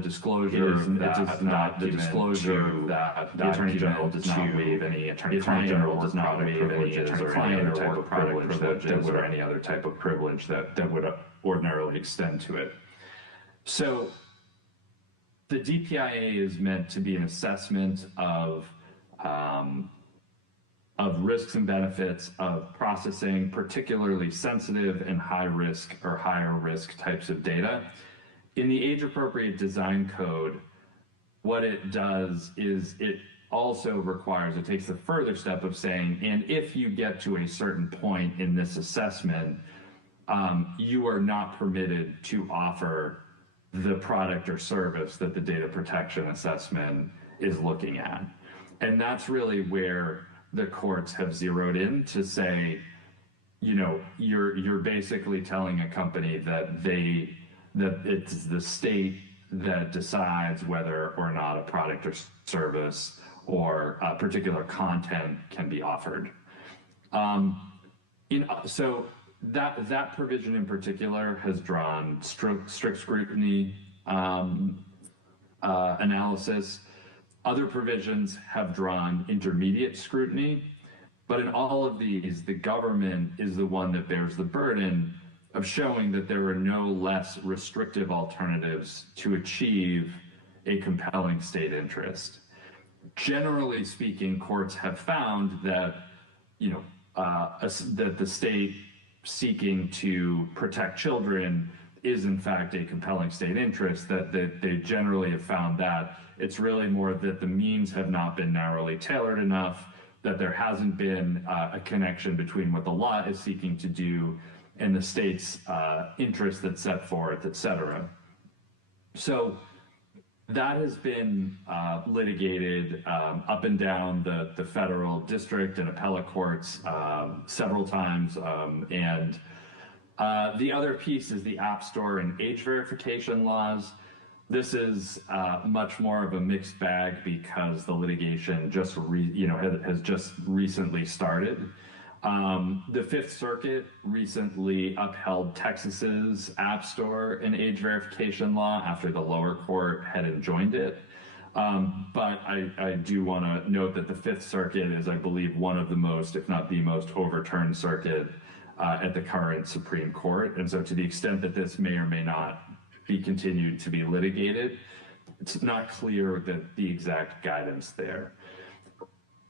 disclosure of that the disclosure that the Attorney General does not waive any attorney-client or product privileges or any other type of privilege that would ordinarily extend to it. So the DPIA is meant to be an assessment of risks and benefits of processing particularly sensitive and high risk or higher risk types of data. In the age-appropriate design code, what it does is it also requires, it takes the further step of saying, and if you get to a certain point in this assessment, you are not permitted to offer the product or service that the data protection assessment is looking at. And that's really where the courts have zeroed in to say, you know, you're basically telling a company that it's the state that decides whether or not a product or service or particular content can be offered. So that provision in particular has drawn strict scrutiny analysis. Other provisions have drawn intermediate scrutiny, but in all of these, the government is the one that bears the burden of showing that there are no less restrictive alternatives to achieve a compelling state interest. Generally speaking, courts have found that, you know, that the state seeking to protect children is in fact a compelling state interest, that they generally have found that it's really more that the means have not been narrowly tailored enough, that there hasn't been a connection between what the law is seeking to do and the state's interest that's set forth, et cetera. So that has been litigated up and down the federal district and appellate courts several times. And the other piece is the App Store and age verification laws. This is much more of a mixed bag because the litigation just has just recently started. The Fifth Circuit recently upheld Texas's App Store and age verification law after the lower court had enjoined it. But I do want to note that the Fifth Circuit is, I believe, one of the most, if not the most, overturned circuit at the current Supreme Court. And so to the extent that this may or may not be continued to be litigated, it's not clear that the exact guidance there.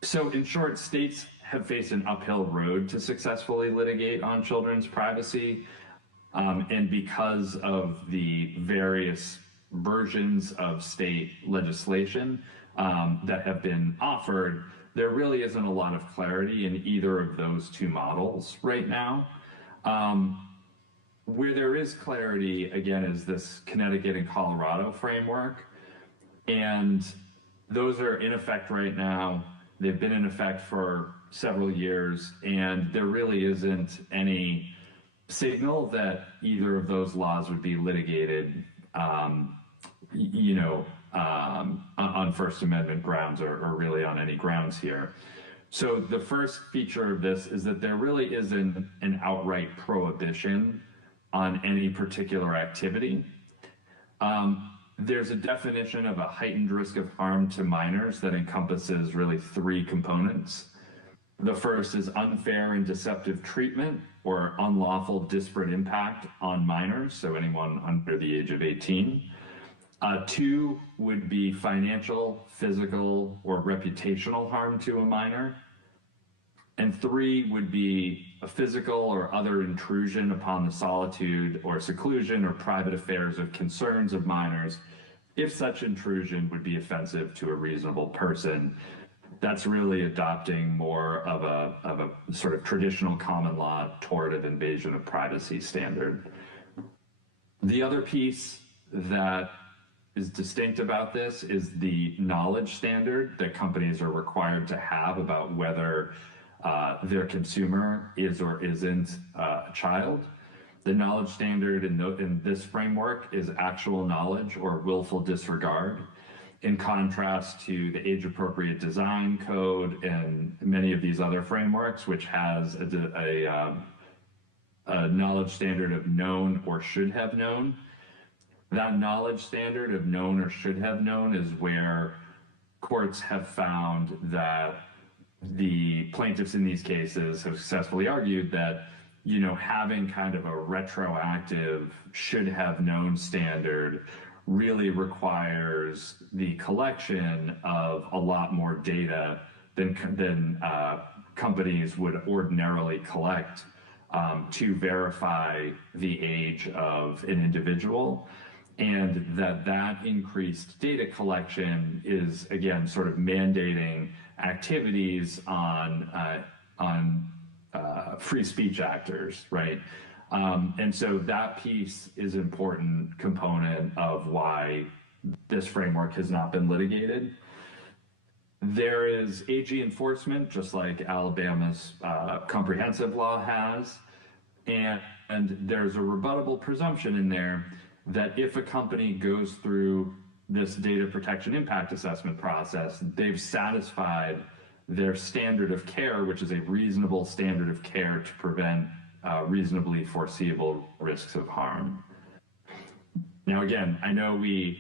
So in short, states have faced an uphill road to successfully litigate on children's privacy. And because of the various versions of state legislation that have been offered, there really isn't a lot of clarity in either of those two models right now. Where there is clarity, again, is this Connecticut and Colorado framework. And those are in effect right now. They've been in effect for several years, and there really isn't any signal that either of those laws would be litigated, on First Amendment grounds or really on any grounds here. So the first feature of this is that there really isn't an outright prohibition on any particular activity. There's a definition of a heightened risk of harm to minors that encompasses really three components. The first is unfair and deceptive treatment or unlawful disparate impact on minors, so anyone under the age of 18. Two would be financial, physical, or reputational harm to a minor. And three would be a physical or other intrusion upon the solitude or seclusion or private affairs of concerns of minors, if such intrusion would be offensive to a reasonable person. That's really adopting more of a sort of traditional common law tortive invasion of privacy standard. The other piece that is distinct about this is the knowledge standard that companies are required to have about whether their consumer is or isn't a child. The knowledge standard in this framework is actual knowledge or willful disregard, in contrast to the age-appropriate design code and many of these other frameworks, which has a knowledge standard of known or should have known. That knowledge standard of known or should have known is where courts have found that the plaintiffs in these cases have successfully argued that, having kind of a retroactive should have known standard really requires the collection of a lot more data than companies would ordinarily collect to verify the age of an individual, and that increased data collection is, again, sort of mandating activities on free speech actors, right? And so that piece is an important component of why this framework has not been litigated. There is AG enforcement, just like Alabama's comprehensive law has, and there's a rebuttable presumption in there that if a company goes through this data protection impact assessment process, they've satisfied their standard of care, which is a reasonable standard of care to prevent reasonably foreseeable risks of harm. Now, again, I know we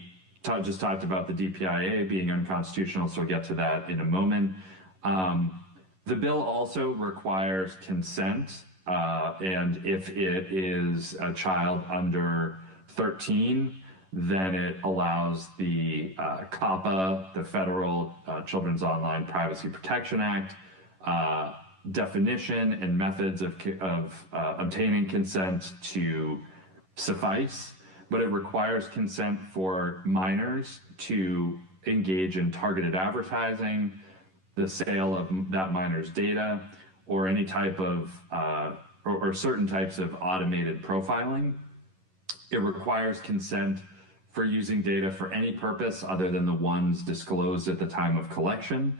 just talked about the DPIA being unconstitutional, so we'll get to that in a moment. The bill also requires consent, and if it is a child under 13, then it allows the COPPA, the Federal Children's Online Privacy Protection Act, definition and methods of obtaining consent to suffice, but it requires consent for minors to engage in targeted advertising, the sale of that minor's data, or any type of, or certain types of automated profiling. It requires consent for using data for any purpose other than the ones disclosed at the time of collection,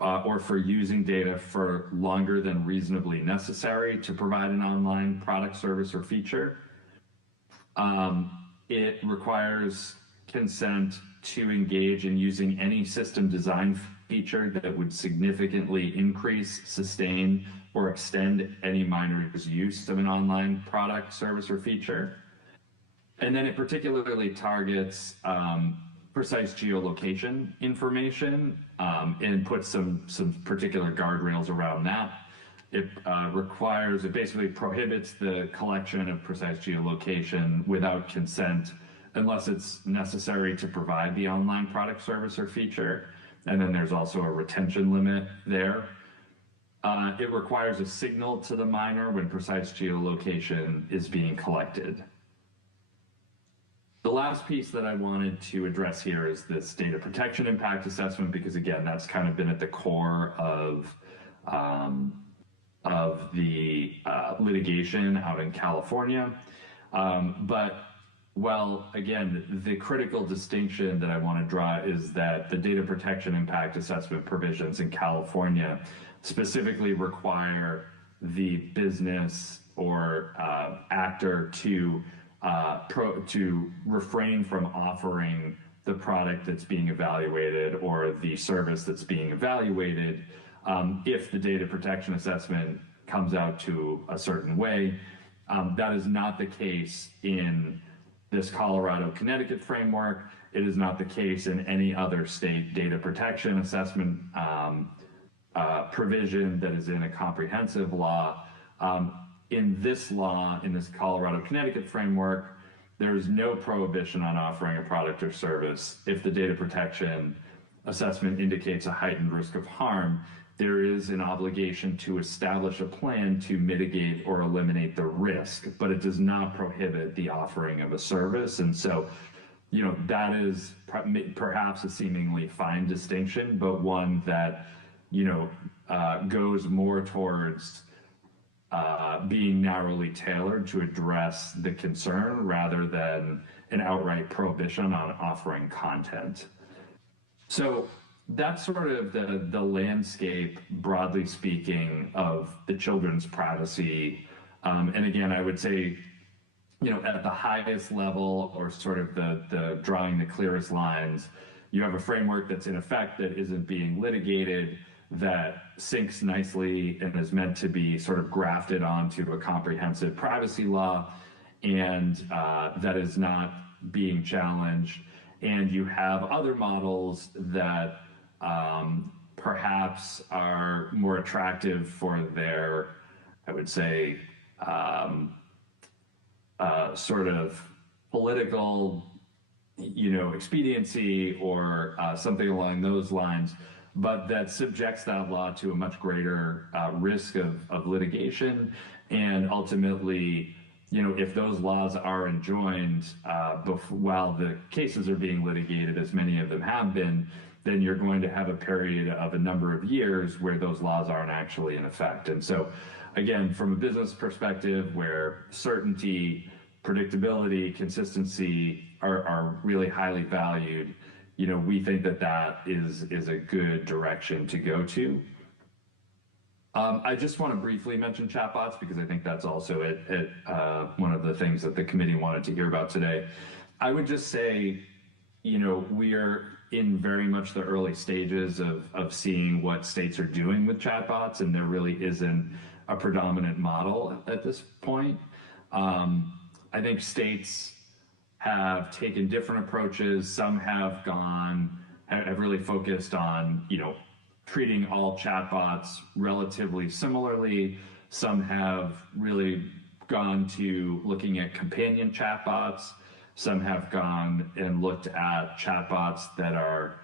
or for using data for longer than reasonably necessary to provide an online product, service, or feature. It requires consent to engage in using any system design feature that would significantly increase, sustain, or extend any minor's use of an online product, service, or feature. And then it particularly targets precise geolocation information and puts some particular guardrails around that. It it basically prohibits the collection of precise geolocation without consent unless it's necessary to provide the online product, service, or feature. And then there's also a retention limit there. It requires a signal to the minor when precise geolocation is being collected. The last piece that I wanted to address here is this data protection impact assessment, because again, that's kind of been at the core of the litigation out in California. Again, the critical distinction that I want to draw is that the data protection impact assessment provisions in California specifically require the business or actor to refrain from offering the product that's being evaluated or the service that's being evaluated if the data protection assessment comes out to a certain way. That is not the case in this Colorado-Connecticut framework. It is not the case in any other state data protection assessment provision that is in a comprehensive law. In this law, in this Colorado-Connecticut framework, there is no prohibition on offering a product or service if the data protection assessment indicates a heightened risk of harm. There is an obligation to establish a plan to mitigate or eliminate the risk, but it does not prohibit the offering of a service. And so, that is perhaps a seemingly fine distinction, but one that, goes more towards being narrowly tailored to address the concern rather than an outright prohibition on offering content. So that's sort of the landscape, broadly speaking, of the children's privacy. And again, I would say, at the highest level, or sort of the drawing the clearest lines, you have a framework that's in effect that isn't being litigated, that syncs nicely and is meant to be sort of grafted onto a comprehensive privacy law, and that is not being challenged, and you have other models that perhaps are more attractive for their, I would say, sort of political, expediency or something along those lines, but that subjects that law to a much greater risk of litigation. And ultimately, if those laws are enjoined while the cases are being litigated, as many of them have been, then you're going to have a period of a number of years where those laws aren't actually in effect. And so, again, from a business perspective, where certainty, predictability, consistency are really highly valued, we think that is a good direction to go to. I just want to briefly mention chatbots because I think that's also one of the things that the committee wanted to hear about today. I would just say, we are in very much the early stages of seeing what states are doing with chatbots, and there really isn't a predominant model at this point. I think states have taken different approaches. Some have really focused on, treating all chatbots relatively similarly. Some have really gone to looking at companion chatbots. Some have gone and looked at chatbots that are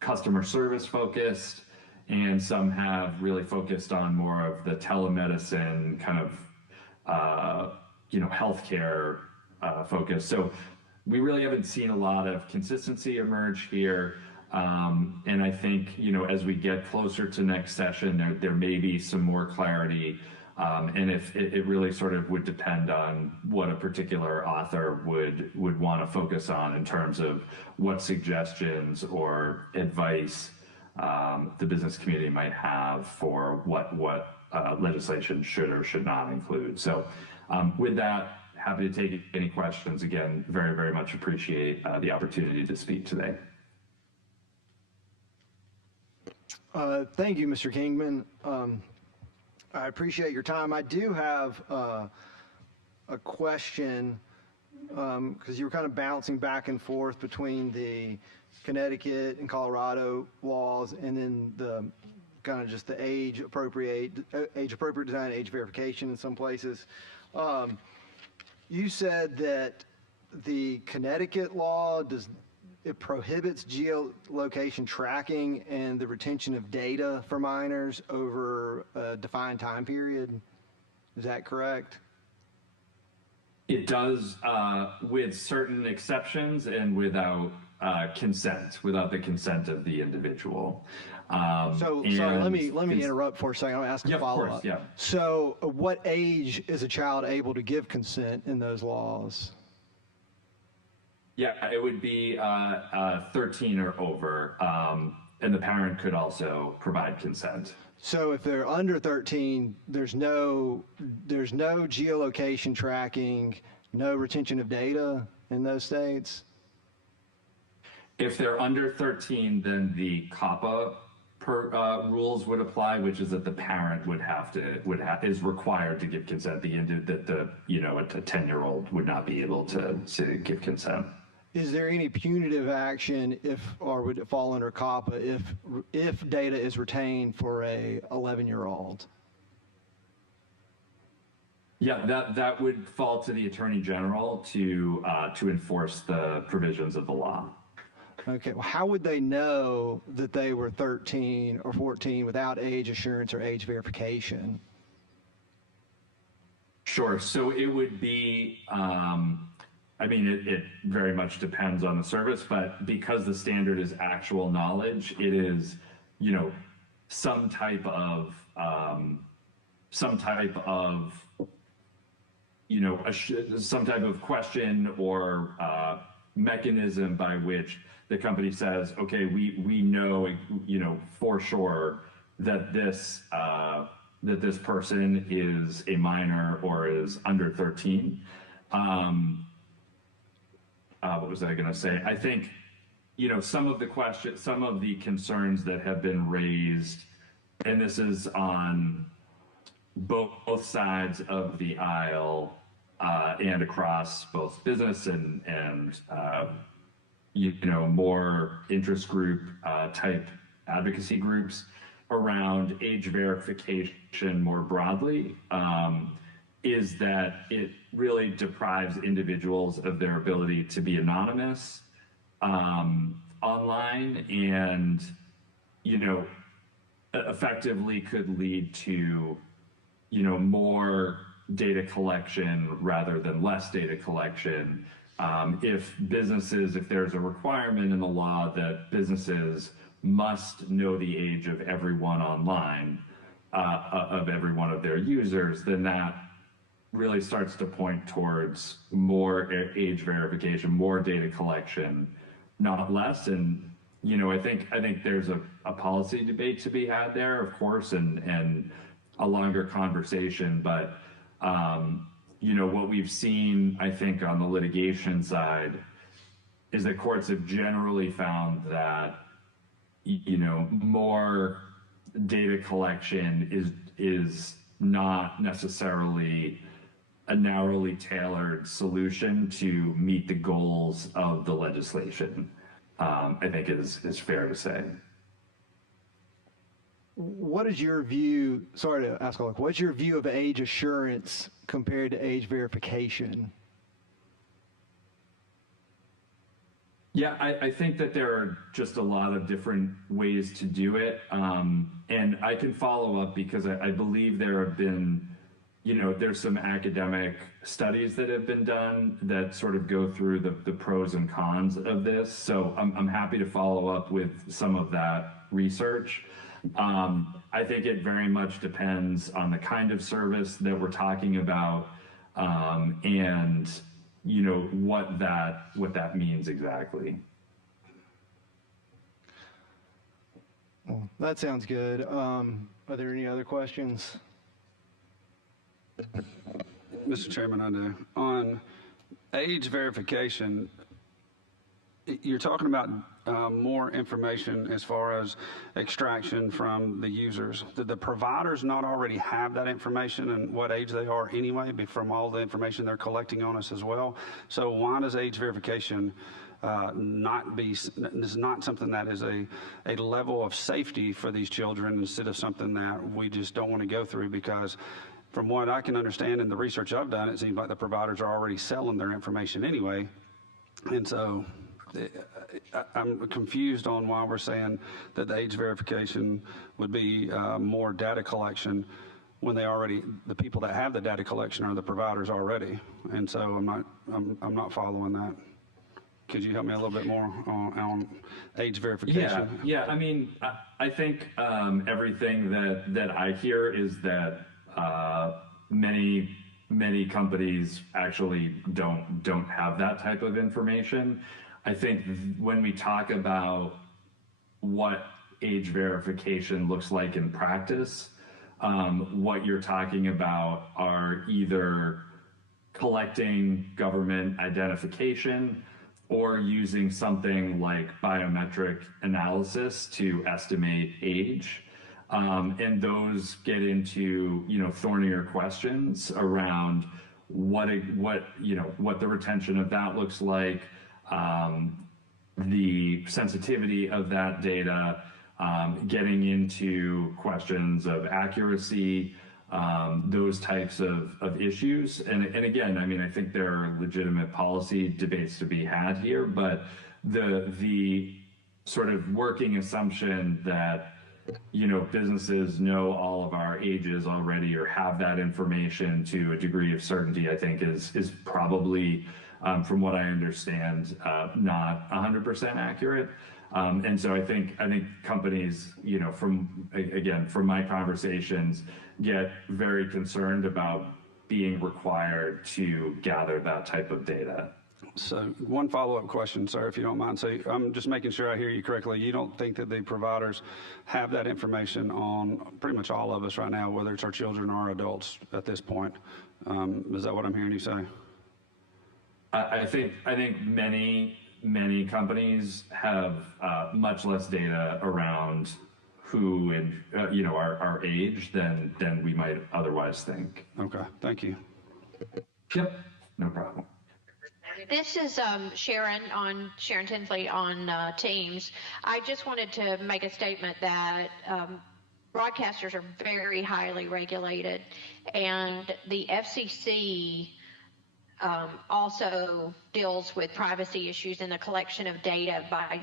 customer service focused, and some have really focused on more of the telemedicine kind of, healthcare focus. So we really haven't seen a lot of consistency emerge here. And I think, as we get closer to next session, there may be some more clarity. And if it really sort of would depend on what a particular author would want to focus on in terms of what suggestions or advice the business community might have for what legislation should or should not include. So with that, happy to take any questions. Again, very, very much appreciate the opportunity to speak today. Thank you, Mr. Kingman. I appreciate your time. I do have a question because you were kind of bouncing back and forth between the Connecticut and Colorado laws and then the kind of just the age appropriate design, age verification in some places. You said that the Connecticut law prohibits geolocation tracking and the retention of data for minors over a defined time period. Is that correct? It does, with certain exceptions and without without the consent of the individual. Sorry, let me interrupt for a second. I'll ask a follow-up. Of course, yeah. So what age is a child able to give consent in those laws? Yeah, it would be 13 or over, and the parent could also provide consent. So if they're under 13, there's no geolocation tracking, no retention of data in those states? If they're under 13, then the COPPA rules would apply, which is that the parent is required to give consent. A 10-year-old would not be able to give consent. Is there any punitive action or would it fall under COPPA if data is retained for a 11-year-old? Yeah, that would fall to the Attorney General to enforce the provisions of the law. Okay, well, how would they know that they were 13 or 14 without age assurance or age verification? Sure, so it would be, it very much depends on the service, but because the standard is actual knowledge, it is, some type of question or mechanism by which the company says, okay, we know, for sure that this person is a minor or is under 13. What was I going to say? I think, some of the concerns that have been raised, and this is on both sides of the aisle, and across both business and more interest group type advocacy groups around age verification more broadly, is that it really deprives individuals of their ability to be anonymous online, and effectively could lead to more data collection rather than less data collection. If there's a requirement in the law that businesses must know the age of everyone online, of every one of their users, then that really starts to point towards more age verification, more data collection, not less. And I think there's a policy debate to be had there, of course, and a longer conversation. But what we've seen, I think, on the litigation side is that courts have generally found that more data collection is not necessarily a narrowly tailored solution to meet the goals of the legislation. I think is fair to say. What is your view? Sorry to ask, what's your view of age assurance compared to age verification? Yeah, I think that there are just a lot of different ways to do it. And I can follow up because I believe there have been, there's some academic studies that have been done that sort of go through the pros and cons of this. So I'm happy to follow up with some of that research. I think it very much depends on the kind of service that we're talking about, and what that means exactly. Well, that sounds good. Are there any other questions? Mr. Chairman, I do. On age verification, you're talking about more information as far as extraction from the users. Did the providers not already have that information and what age they are anyway from all the information they're collecting on us as well? So why does age verification is not something that is a level of safety for these children instead of something that we just don't want to go through? Because from what I can understand in the research I've done, it seems like the providers are already selling their information anyway. And so I'm confused on why we're saying that the age verification would be more data collection when the people that have the data collection are the providers already. And so I'm not following that. Could you help me a little bit more on age verification? Yeah. I mean, I think everything that I hear is that many companies actually don't have that type of information. I think when we talk about what age verification looks like in practice, what you're talking about are either collecting government identification or using something like biometric analysis to estimate age. And those get into, thornier questions around what the retention of that looks like, the sensitivity of that data, getting into questions of accuracy, those types of issues. And again, I mean, I think there are legitimate policy debates to be had here, but the sort of working assumption that businesses know all of our ages already or have that information to a degree of certainty, I think is probably, from what I understand, not 100% accurate. And so I think companies, from my conversations, get very concerned about being required to gather that type of data. So one follow-up question, sir, if you don't mind. So I'm just making sure I hear you correctly. You don't think that the providers have that information on pretty much all of us right now, whether it's our children or our adults at this point? Is that what I'm hearing you say? I think many companies have much less data around who and our age than we might otherwise think. Okay, thank you. Yep. No problem. This is Sharon Tinsley on Teams. I just wanted to make a statement that broadcasters are very highly regulated, and the FCC also deals with privacy issues in the collection of data by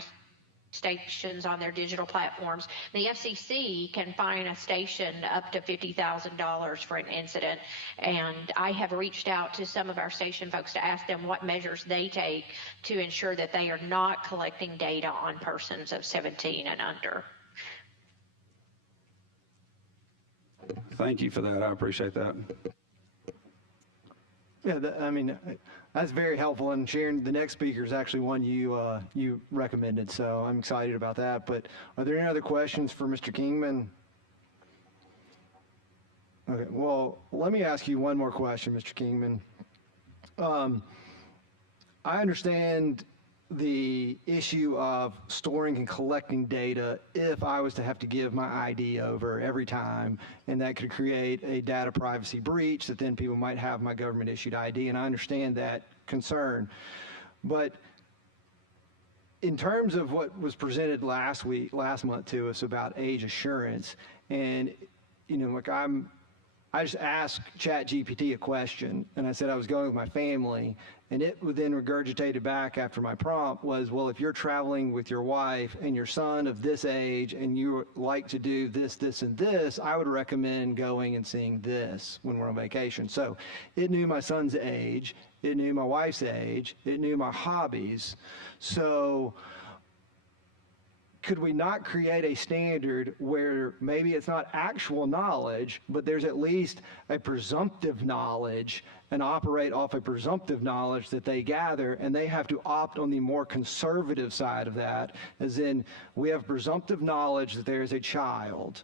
stations on their digital platforms. The FCC can fine a station up to $50,000 for an incident, and I have reached out to some of our station folks to ask them what measures they take to ensure that they are not collecting data on persons of 17 and under. Thank you for that. I appreciate that. Yeah, I mean, that's very helpful. And Sharon, the next speaker is actually one you recommended, so I'm excited about that. But are there any other questions for Mr. Kingman? Okay, well, let me ask you one more question, Mr. Kingman. I understand the issue of storing and collecting data if I was to have to give my ID over every time, and that could create a data privacy breach that then people might have my government issued ID, and I understand that concern. But in terms of what was presented last month to us about age assurance, and like I just asked ChatGPT a question, and I said I was going with my family, and it would then regurgitated back after my prompt was, well, if you're traveling with your wife and your son of this age and you like to do this, this, and this, I would recommend going and seeing this when we're on vacation. So it knew my son's age, it knew my wife's age, it knew my hobbies. So could we not create a standard where maybe it's not actual knowledge, but there's at least a presumptive knowledge and operate off a presumptive knowledge that they gather, and they have to opt on the more conservative side of that, as in we have presumptive knowledge that there is a child,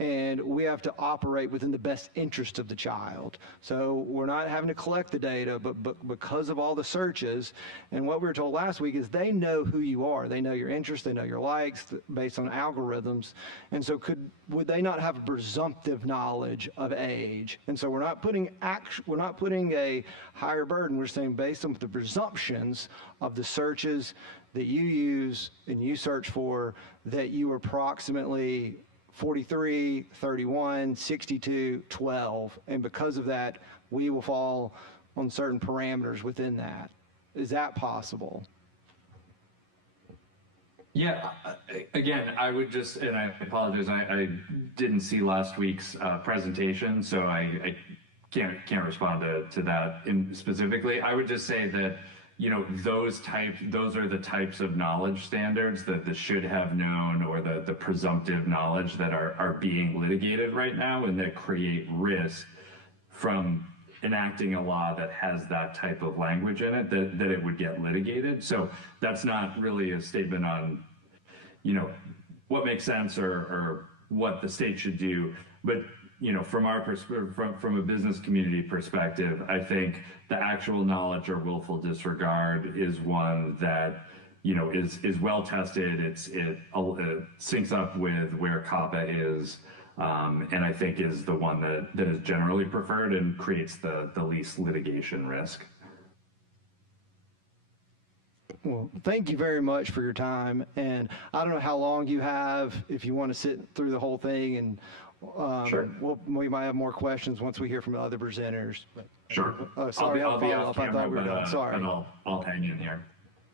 and we have to operate within the best interest of the child. So we're not having to collect the data, but because of all the searches, and what we were told last week is they know who you are. They know your interests, they know your likes based on algorithms. And so would they not have a presumptive knowledge of age? And so we're not putting a higher burden. We're saying based on the presumptions of the searches that you use and you search for, that you are approximately 43, 31, 62, 12, and because of that, we will fall on certain parameters within that. Is that possible? Yeah, again, I would just, and I apologize, I didn't see last week's presentation, so I can't respond to that specifically. I would just say that, those are the types of knowledge standards that the should have known or the presumptive knowledge that are being litigated right now, and that create risk from enacting a law that has that type of language in it, that it would get litigated. So that's not really a statement on, what makes sense or what the state should do. But from our perspective, from a business community perspective, I think the actual knowledge or willful disregard is one that is well tested. It syncs up with where COPPA is, and I think is the one that is generally preferred and creates the least litigation risk. Well, thank you very much for your time, and I don't know how long you have, if you want to sit through the whole thing, and sure. We might have more questions once we hear from the other presenters. Sure. Sorry, I'll be off camera, I thought we were done. Sorry. But I'll hang in here.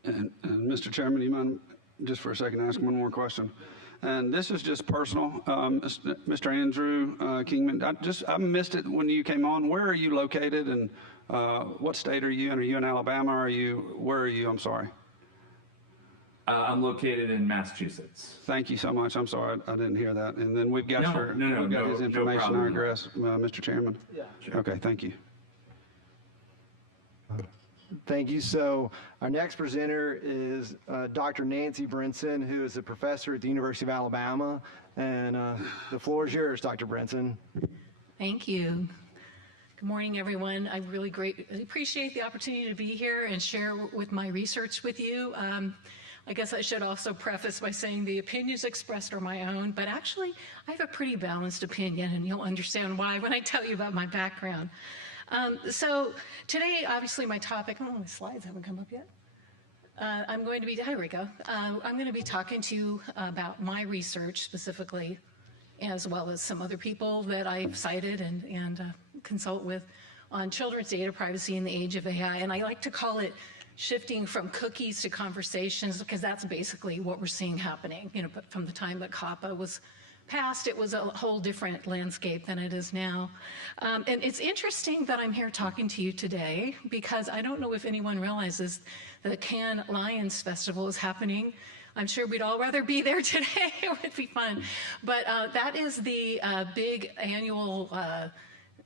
And Mr. Chairman, you mind just for a second ask one more question? And this is just personal. Mr. Andrew Kingman, I missed it when you came on. Where are you located, and what state are you in? Are you in Alabama? Where are you? I'm sorry. I'm located in Massachusetts. Thank you so much. I'm sorry, I didn't hear that. And then we've got his information, I guess, Mr. Chairman. Yeah. Sure. Okay, thank you. Thank you. So our next presenter is Dr. Nancy Brinson, who is a professor at the University of Alabama. And the floor is yours, Dr. Brinson. Thank you. Good morning, everyone. I really appreciate the opportunity to be here and share with my research with you. I guess I should also preface by saying the opinions expressed are my own, but actually I have a pretty balanced opinion, and you'll understand why when I tell you about my background. So today, obviously, my topic, oh, my slides haven't come up yet. I'm going to be, here we go. I'm going to be talking to you about my research specifically, as well as some other people that I've cited and consult with on children's data privacy in the age of AI. And I like to call it shifting from cookies to conversations, because that's basically what we're seeing happening. You know, but from the time that COPPA was passed, it was a whole different landscape than it is now. And it's interesting that I'm here talking to you today, because I don't know if anyone realizes that the Cannes Lions Festival is happening. I'm sure we'd all rather be there today. It would be fun. But that is the big annual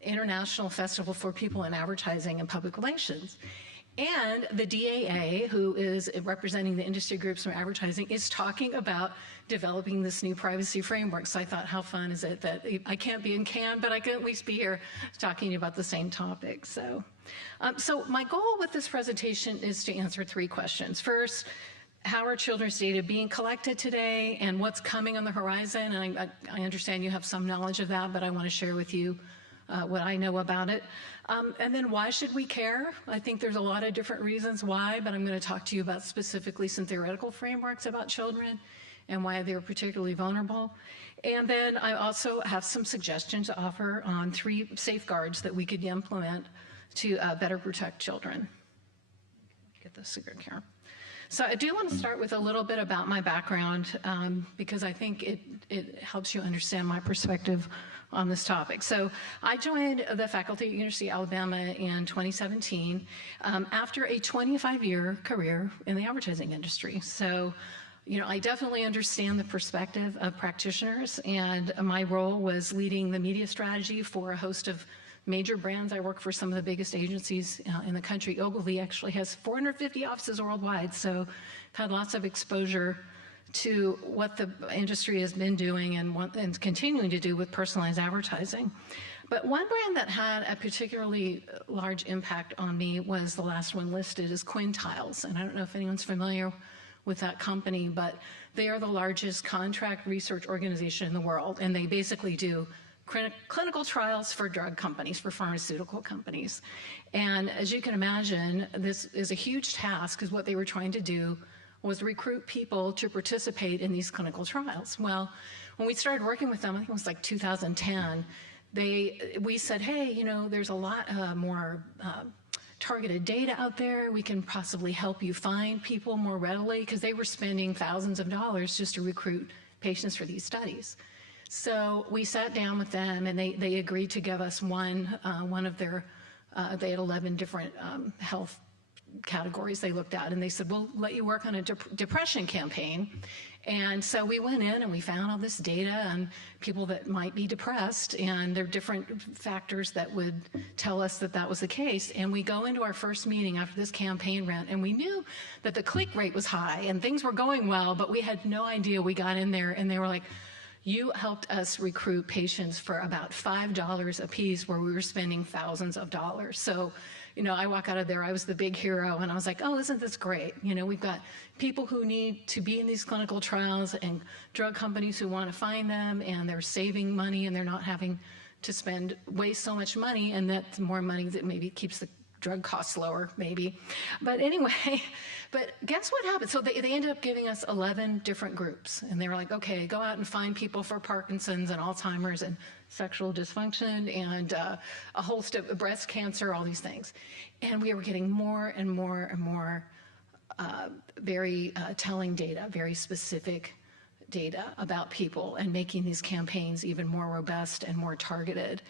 international festival for people in advertising and public relations. And the DAA, who is representing the industry groups from advertising, is talking about developing this new privacy framework. So I thought, how fun is it that I can't be in Cannes, but I can at least be here talking about the same topic. So, so my goal with this presentation is to answer 3 questions. First, how are children's data being collected today, and what's coming on the horizon? And I understand you have some knowledge of that, but I want to share with you what I know about it. And then why should we care? I think there's a lot of different reasons why, but I'm going to talk to you about specifically some theoretical frameworks about children and why they're particularly vulnerable. And then I also have some suggestions to offer on 3 safeguards that we could implement to better protect children. Get this cigarette here. So I do want to start with a little bit about my background, because I think it helps you understand my perspective on this topic. So I joined the faculty at University of Alabama in 2017 after a 25-year career in the advertising industry. So, you know, I definitely understand the perspective of practitioners, and my role was leading the media strategy for a host of major brands. I work for some of the biggest agencies in the country. Ogilvy actually has 450 offices worldwide, so I've had lots of exposure to what the industry has been doing and continuing to do with personalized advertising. But one brand that had a particularly large impact on me was the last one listed, is Quintiles. And I don't know if anyone's familiar with that company, but they are the largest contract research organization in the world, and they basically do clinical trials for drug companies, for pharmaceutical companies. And as you can imagine, this is a huge task, because what they were trying to do was recruit people to participate in these clinical trials. Well, when we started working with them, I think it was like 2010, we said, hey, you know, there's a lot more targeted data out there. We can possibly help you find people more readily, because they were spending thousands of dollars just to recruit patients for these studies. So we sat down with them, and they agreed to give us one of their, they had 11 different health categories they looked at, and they said, we'll let you work on a depression campaign. And so we went in and we found all this data on people that might be depressed, and there are different factors that would tell us that that was the case. And we go into our first meeting after this campaign ran, and we knew that the click rate was high and things were going well, but we had no idea. We got in there and they were like, you helped us recruit patients for about $5 a piece, where we were spending thousands of dollars. So, you know, I walk out of there, I was the big hero, and I was like, oh, isn't this great? You know, we've got people who need to be in these clinical trials, and drug companies who want to find them, and they're saving money, and they're not having to waste so much money, and that's more money that maybe keeps the drug costs lower, maybe. But anyway, but guess what happened? So they ended up giving us 11 different groups, and they were like, okay, go out and find people for Parkinson's and Alzheimer's and sexual dysfunction and a host of breast cancer, all these things. And we were getting more and more and more very telling data, very specific data about people, and making these campaigns even more robust and more targeted.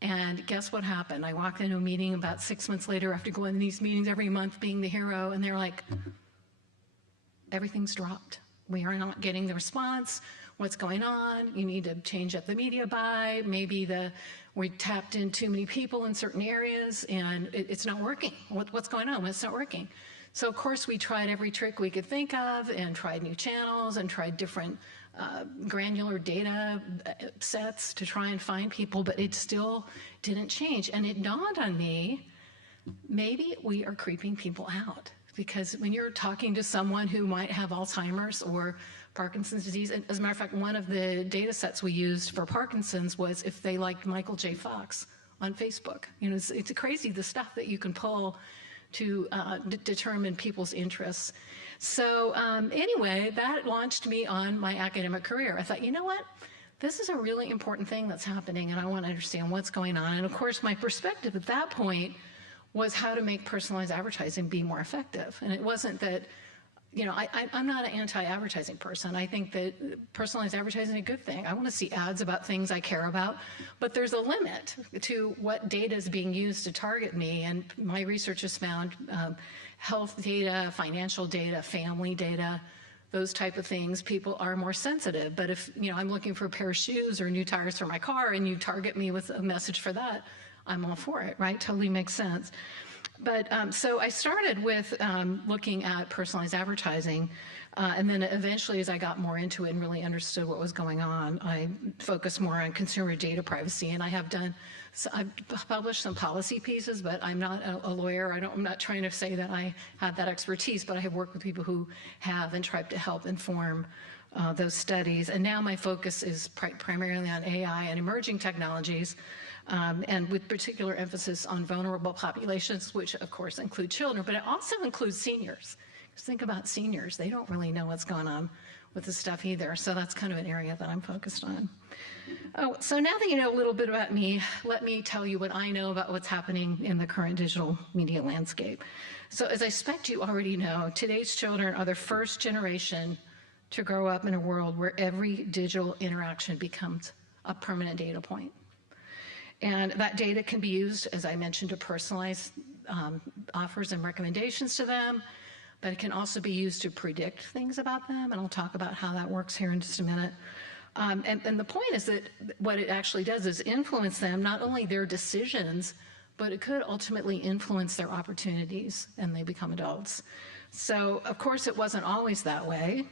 And guess what happened? I walked into a meeting about 6 months later, after going to these meetings every month being the hero, and they're like, everything's dropped. We are not getting the response. What's going on? You need to change up the media buy. Maybe we tapped in too many people in certain areas, and it's not working. What's going on? It's not working. So of course we tried every trick we could think of, and tried new channels, and tried different granular data sets to try and find people, but it still didn't change. And it dawned on me, maybe we are creeping people out, because when you're talking to someone who might have Alzheimer's or Parkinson's disease, and as a matter of fact, one of the data sets we used for Parkinson's was if they liked Michael J. Fox on Facebook. You know, it's crazy the stuff that you can pull to determine people's interests. So anyway, that launched me on my academic career. I thought, you know what? This is a really important thing that's happening, and I want to understand what's going on. And of course, my perspective at that point was how to make personalized advertising be more effective. And it wasn't that, you know, I'm not an anti-advertising person. I think that personalized advertising is a good thing. I want to see ads about things I care about, but there's a limit to what data is being used to target me. And my research has found health data, financial data, family data, those type of things, people are more sensitive. But if, you know, I'm looking for a pair of shoes or new tires for my car and you target me with a message for that, I'm all for it, right? Totally makes sense. But so I started with looking at personalized advertising, and then eventually as I got more into it and really understood what was going on, I focused more on consumer data privacy. And I have done, so I've published some policy pieces, but I'm not a lawyer. I'm not trying to say that I have that expertise, but I have worked with people who have and tried to help inform those studies. And now my focus is primarily on AI and emerging technologies, and with particular emphasis on vulnerable populations, which of course include children, but it also includes seniors. Just think about seniors. They don't really know what's going on with this stuff either. So that's kind of an area that I'm focused on. Oh, so now that you know a little bit about me, let me tell you what I know about what's happening in the current digital media landscape. So as I expect you already know, today's children are the first generation to grow up in a world where every digital interaction becomes a permanent data point. And that data can be used, as I mentioned, to personalize offers and recommendations to them, but it can also be used to predict things about them, and I'll talk about how that works here in just a minute. And the point is that what it actually does is influence them, not only their decisions, but it could ultimately influence their opportunities, and they become adults. So, of course, it wasn't always that way.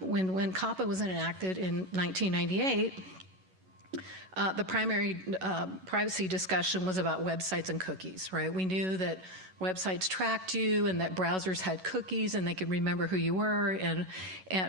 When COPPA was enacted in 1998, the primary privacy discussion was about websites and cookies, right? We knew that websites tracked you and that browsers had cookies and they could remember who you were,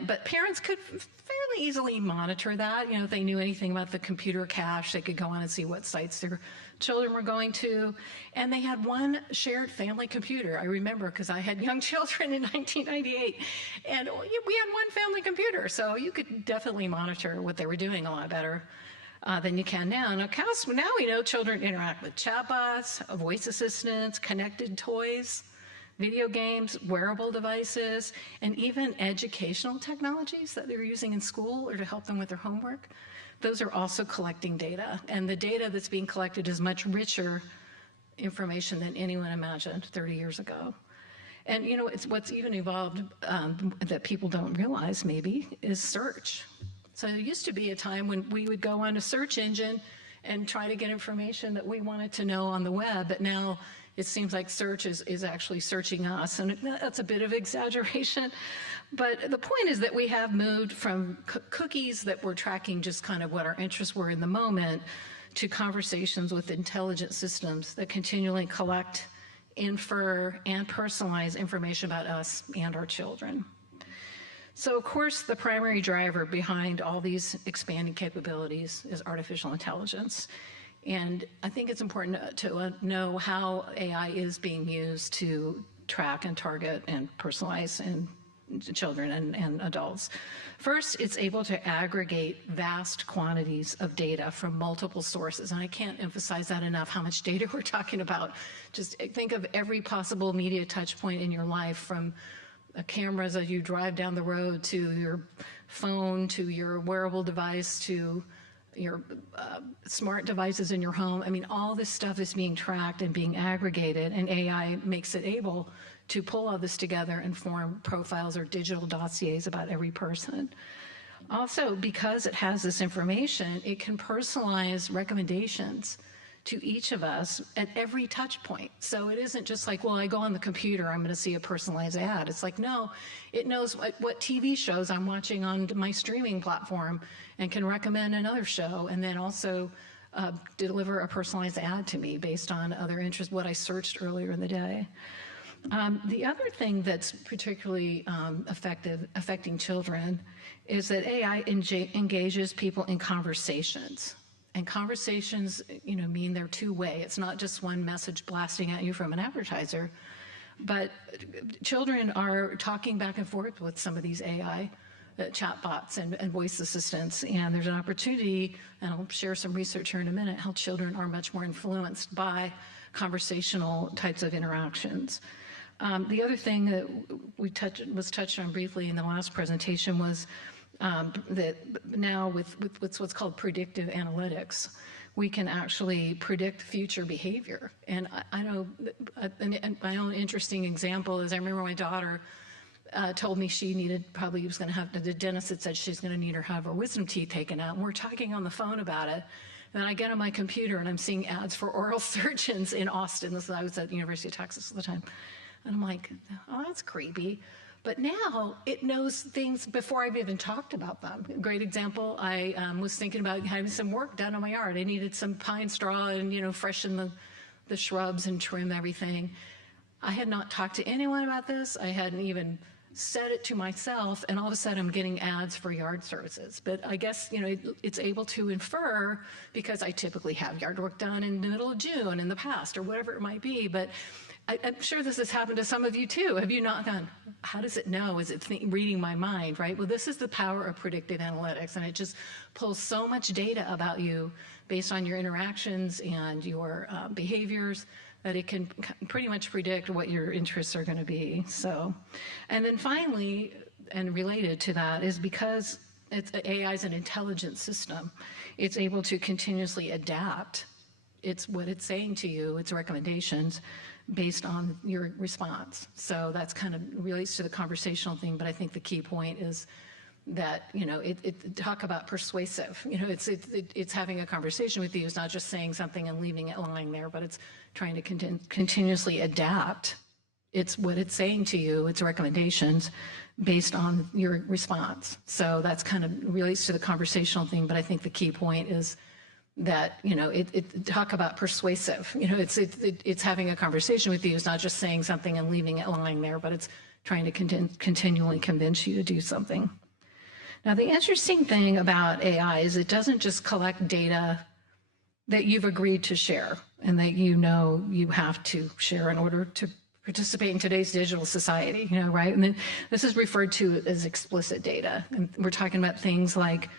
but parents could fairly easily monitor that. You know, if they knew anything about the computer cache, they could go on and see what sites their children were going to. And they had one shared family computer. I remember because I had young children in 1998, and we had one family computer, so you could definitely monitor what they were doing a lot better than you can now. Now we know children interact with chatbots, voice assistants, connected toys, video games, wearable devices, and even educational technologies that they're using in school or to help them with their homework. Those are also collecting data, and the data that's being collected is much richer information than anyone imagined 30 years ago. And you know, it's what's even evolved that people don't realize maybe is search. So there used to be a time when we would go on a search engine and try to get information that we wanted to know on the web, but now it seems like search is actually searching us, and that's a bit of exaggeration. But the point is that we have moved from cookies that were tracking just kind of what our interests were in the moment to conversations with intelligent systems that continually collect, infer, and personalize information about us and our children. So, of course, the primary driver behind all these expanding capabilities is artificial intelligence. And I think it's important to know how AI is being used to track and target and personalize in children and adults. First, it's able to aggregate vast quantities of data from multiple sources. And I can't emphasize that enough, how much data we're talking about. Just think of every possible media touch point in your life, from cameras as you drive down the road, to your phone, to your wearable device, to your smart devices in your home. I mean, all this stuff is being tracked and being aggregated, and AI makes it able to pull all this together and form profiles or digital dossiers about every person. Also, because it has this information, it can personalize recommendations to each of us at every touch point. So it isn't just like, well, I go on the computer, I'm going to see a personalized ad. It's like, no, it knows what TV shows I'm watching on my streaming platform and can recommend another show, and then also deliver a personalized ad to me based on other interests, what I searched earlier in the day. The other thing that's particularly affecting children is that AI engages people in conversations. And conversations, mean they're two-way. It's not just one message blasting at you from an advertiser. But children are talking back and forth with some of these AI chatbots and voice assistants. And there's an opportunity, and I'll share some research here in a minute, how children are much more influenced by conversational types of interactions. The other thing that was touched on briefly in the last presentation was that now with what's called predictive analytics, we can actually predict future behavior. And I know my own interesting example is I remember my daughter told me she was going to have, the dentist had said she's going to need her have her wisdom teeth taken out. And we're talking on the phone about it. And then I get on my computer and I'm seeing ads for oral surgeons in Austin. I was at the University of Texas at the time. And I'm like, oh, that's creepy. But now it knows things before I've even talked about them. Great example, I was thinking about having some work done on my yard. I needed some pine straw and, freshen the shrubs and trim everything. I had not talked to anyone about this. I hadn't even said it to myself, and all of a sudden I'm getting ads for yard services. But I guess, it's able to infer, because I typically have yard work done in the middle of June in the past or whatever it might be. But I'm sure this has happened to some of you too. Have you not gone, how does it know? Is it reading my mind, right? Well, this is the power of predictive analytics, and it just pulls so much data about you based on your interactions and your behaviors that it can pretty much predict what your interests are going to be. So, and then finally, and related to that, is because AI is an intelligent system, it's able to continuously adapt what it's saying to you, its recommendations, based on your response. So that's kind of relates to the conversational thing, but I think the key point is that, talk about persuasive, it's having a conversation with you. It's not just saying something and leaving it lying there, but it's trying to continuously adapt what it's saying to you, its recommendations, based on your response. So that's kind of relates to the conversational thing, but I think the key point is that, talk about persuasive, it's having a conversation with you. It's not just saying something and leaving it lying there, but it's trying to continually convince you to do something. Now, the interesting thing about AI is it doesn't just collect data that you've agreed to share and that you have to share in order to participate in today's digital society, right? And then this is referred to as explicit data. And we're talking about things like,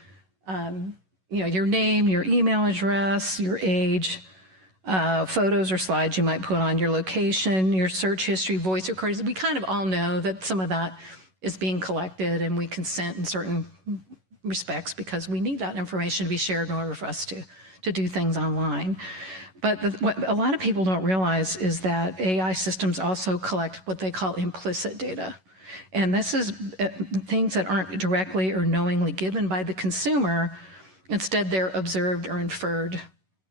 your name, your email address, your age, photos or slides you might put on, your location, your search history, voice recordings. We kind of all know that some of that is being collected, and we consent in certain respects because we need that information to be shared in order for us to do things online. But what a lot of people don't realize is that AI systems also collect what they call implicit data. And this is things that aren't directly or knowingly given by the consumer. Instead, they're observed or inferred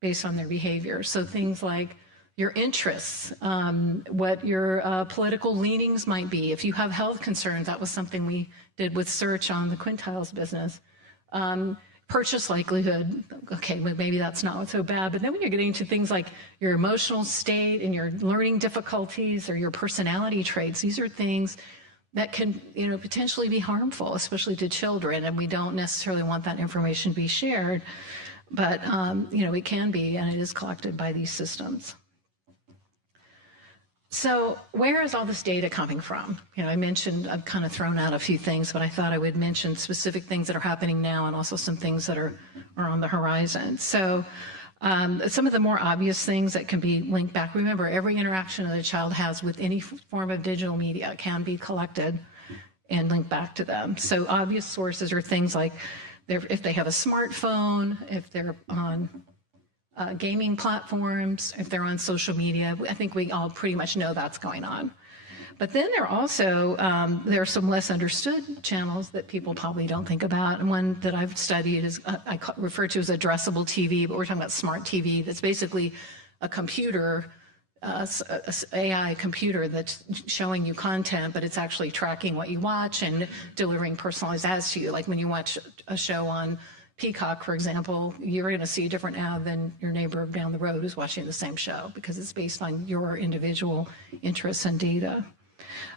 based on their behavior. So things like your interests, what your political leanings might be. If you have health concerns, that was something we did with search on the Quintiles business. Purchase likelihood, okay, well, maybe that's not so bad, but then when you're getting into things like your emotional state and your learning difficulties or your personality traits, these are things that can, potentially be harmful, especially to children, and we don't necessarily want that information to be shared, but, it can be, and it is collected by these systems. So where is all this data coming from? I mentioned, I've kind of thrown out a few things, but I thought I would mention specific things that are happening now and also some things that are on the horizon. So some of the more obvious things that can be linked back, remember, every interaction that a child has with any form of digital media can be collected and linked back to them. So obvious sources are things like if they have a smartphone, if they're on gaming platforms, if they're on social media. I think we all pretty much know that's going on. But then there are some less understood channels that people probably don't think about. And one that I've studied is I refer to as addressable TV, but we're talking about smart TV. That's basically a computer, a AI computer that's showing you content, but it's actually tracking what you watch and delivering personalized ads to you. Like when you watch a show on Peacock, for example, you're going to see a different ad than your neighbor down the road who's watching the same show because it's based on your individual interests and data.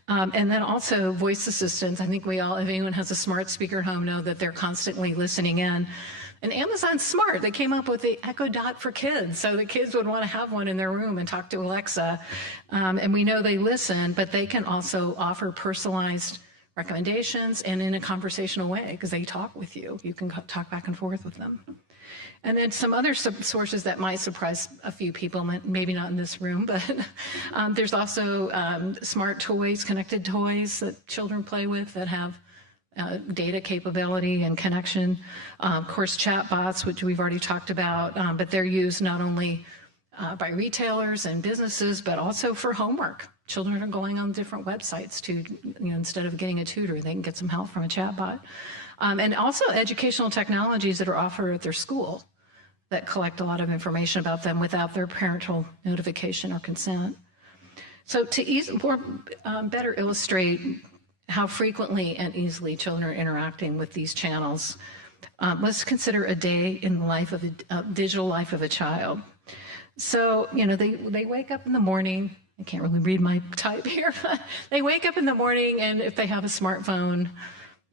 And then also voice assistants. I think if anyone has a smart speaker at home, know that they're constantly listening in. And Amazon's smart. They came up with the Echo Dot for kids, so the kids would want to have one in their room and talk to Alexa. And we know they listen, but they can also offer personalized recommendations and in a conversational way because they talk with you. You can talk back and forth with them. And then some other sources that might surprise a few people, maybe not in this room, but there's also smart toys, connected toys that children play with that have data capability and connection. Of course, chatbots, which we've already talked about, but they're used not only by retailers and businesses, but also for homework. Children are going on different websites to, instead of getting a tutor, they can get some help from a chatbot. And also educational technologies that are offered at their school that collect a lot of information about them without their parental notification or consent. So to better illustrate how frequently and easily children are interacting with these channels, let's consider a day in the life of a digital life of a child. So, they wake up in the morning. I can't really read my type here. They wake up in the morning, and if they have a smartphone,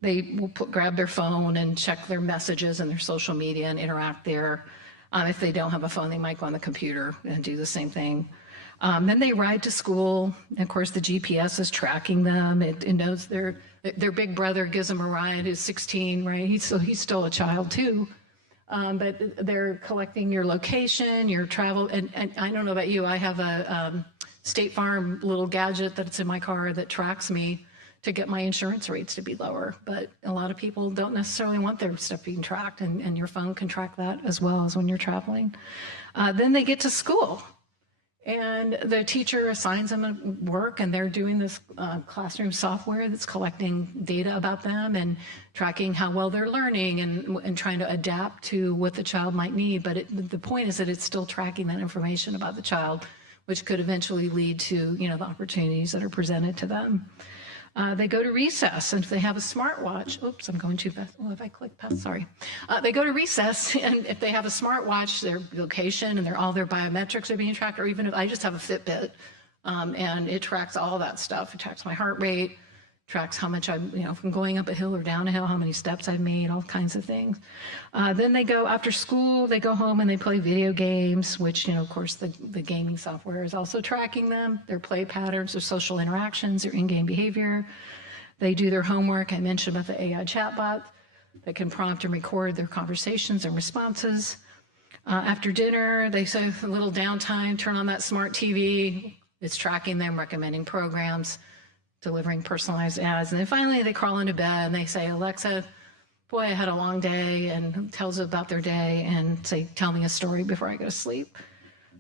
they will grab their phone and check their messages and their social media and interact there. If they don't have a phone, they might go on the computer and do the same thing. Then they ride to school. And of course, the GPS is tracking them. It knows their big brother gives them a ride. Who's 16, right? He's still a child too. But they're collecting your location, your travel. And I don't know about you. I have a State Farm little gadget that's in my car that tracks me to get my insurance rates to be lower. But a lot of people don't necessarily want their stuff being tracked, and your phone can track that as well as when you're traveling. Then they get to school, and the teacher assigns them a work, and they're doing this classroom software that's collecting data about them and tracking how well they're learning and trying to adapt to what the child might need. But the point is that it's still tracking that information about the child, which could eventually lead to, the opportunities that are presented to them. They go to recess, and if they have a smartwatch, oops, I'm going too fast. Oh, if I click past, sorry. They go to recess, and if they have a smartwatch, their location and all their biometrics are being tracked, or even if I just have a Fitbit, and it tracks all that stuff. It tracks my heart rate, tracks how much I'm, if I'm going up a hill or down a hill, how many steps I've made, all kinds of things. Then they go after school, they go home and they play video games, which, of course, the gaming software is also tracking them, their play patterns, their social interactions, their in-game behavior. They do their homework. I mentioned about the AI chatbot that can prompt and record their conversations and responses. After dinner, they say a little downtime, turn on that smart TV. It's tracking them, recommending programs, delivering personalized ads. And then finally they crawl into bed and they say, Alexa, boy, I had a long day, and tells about their day and say, tell me a story before I go to sleep.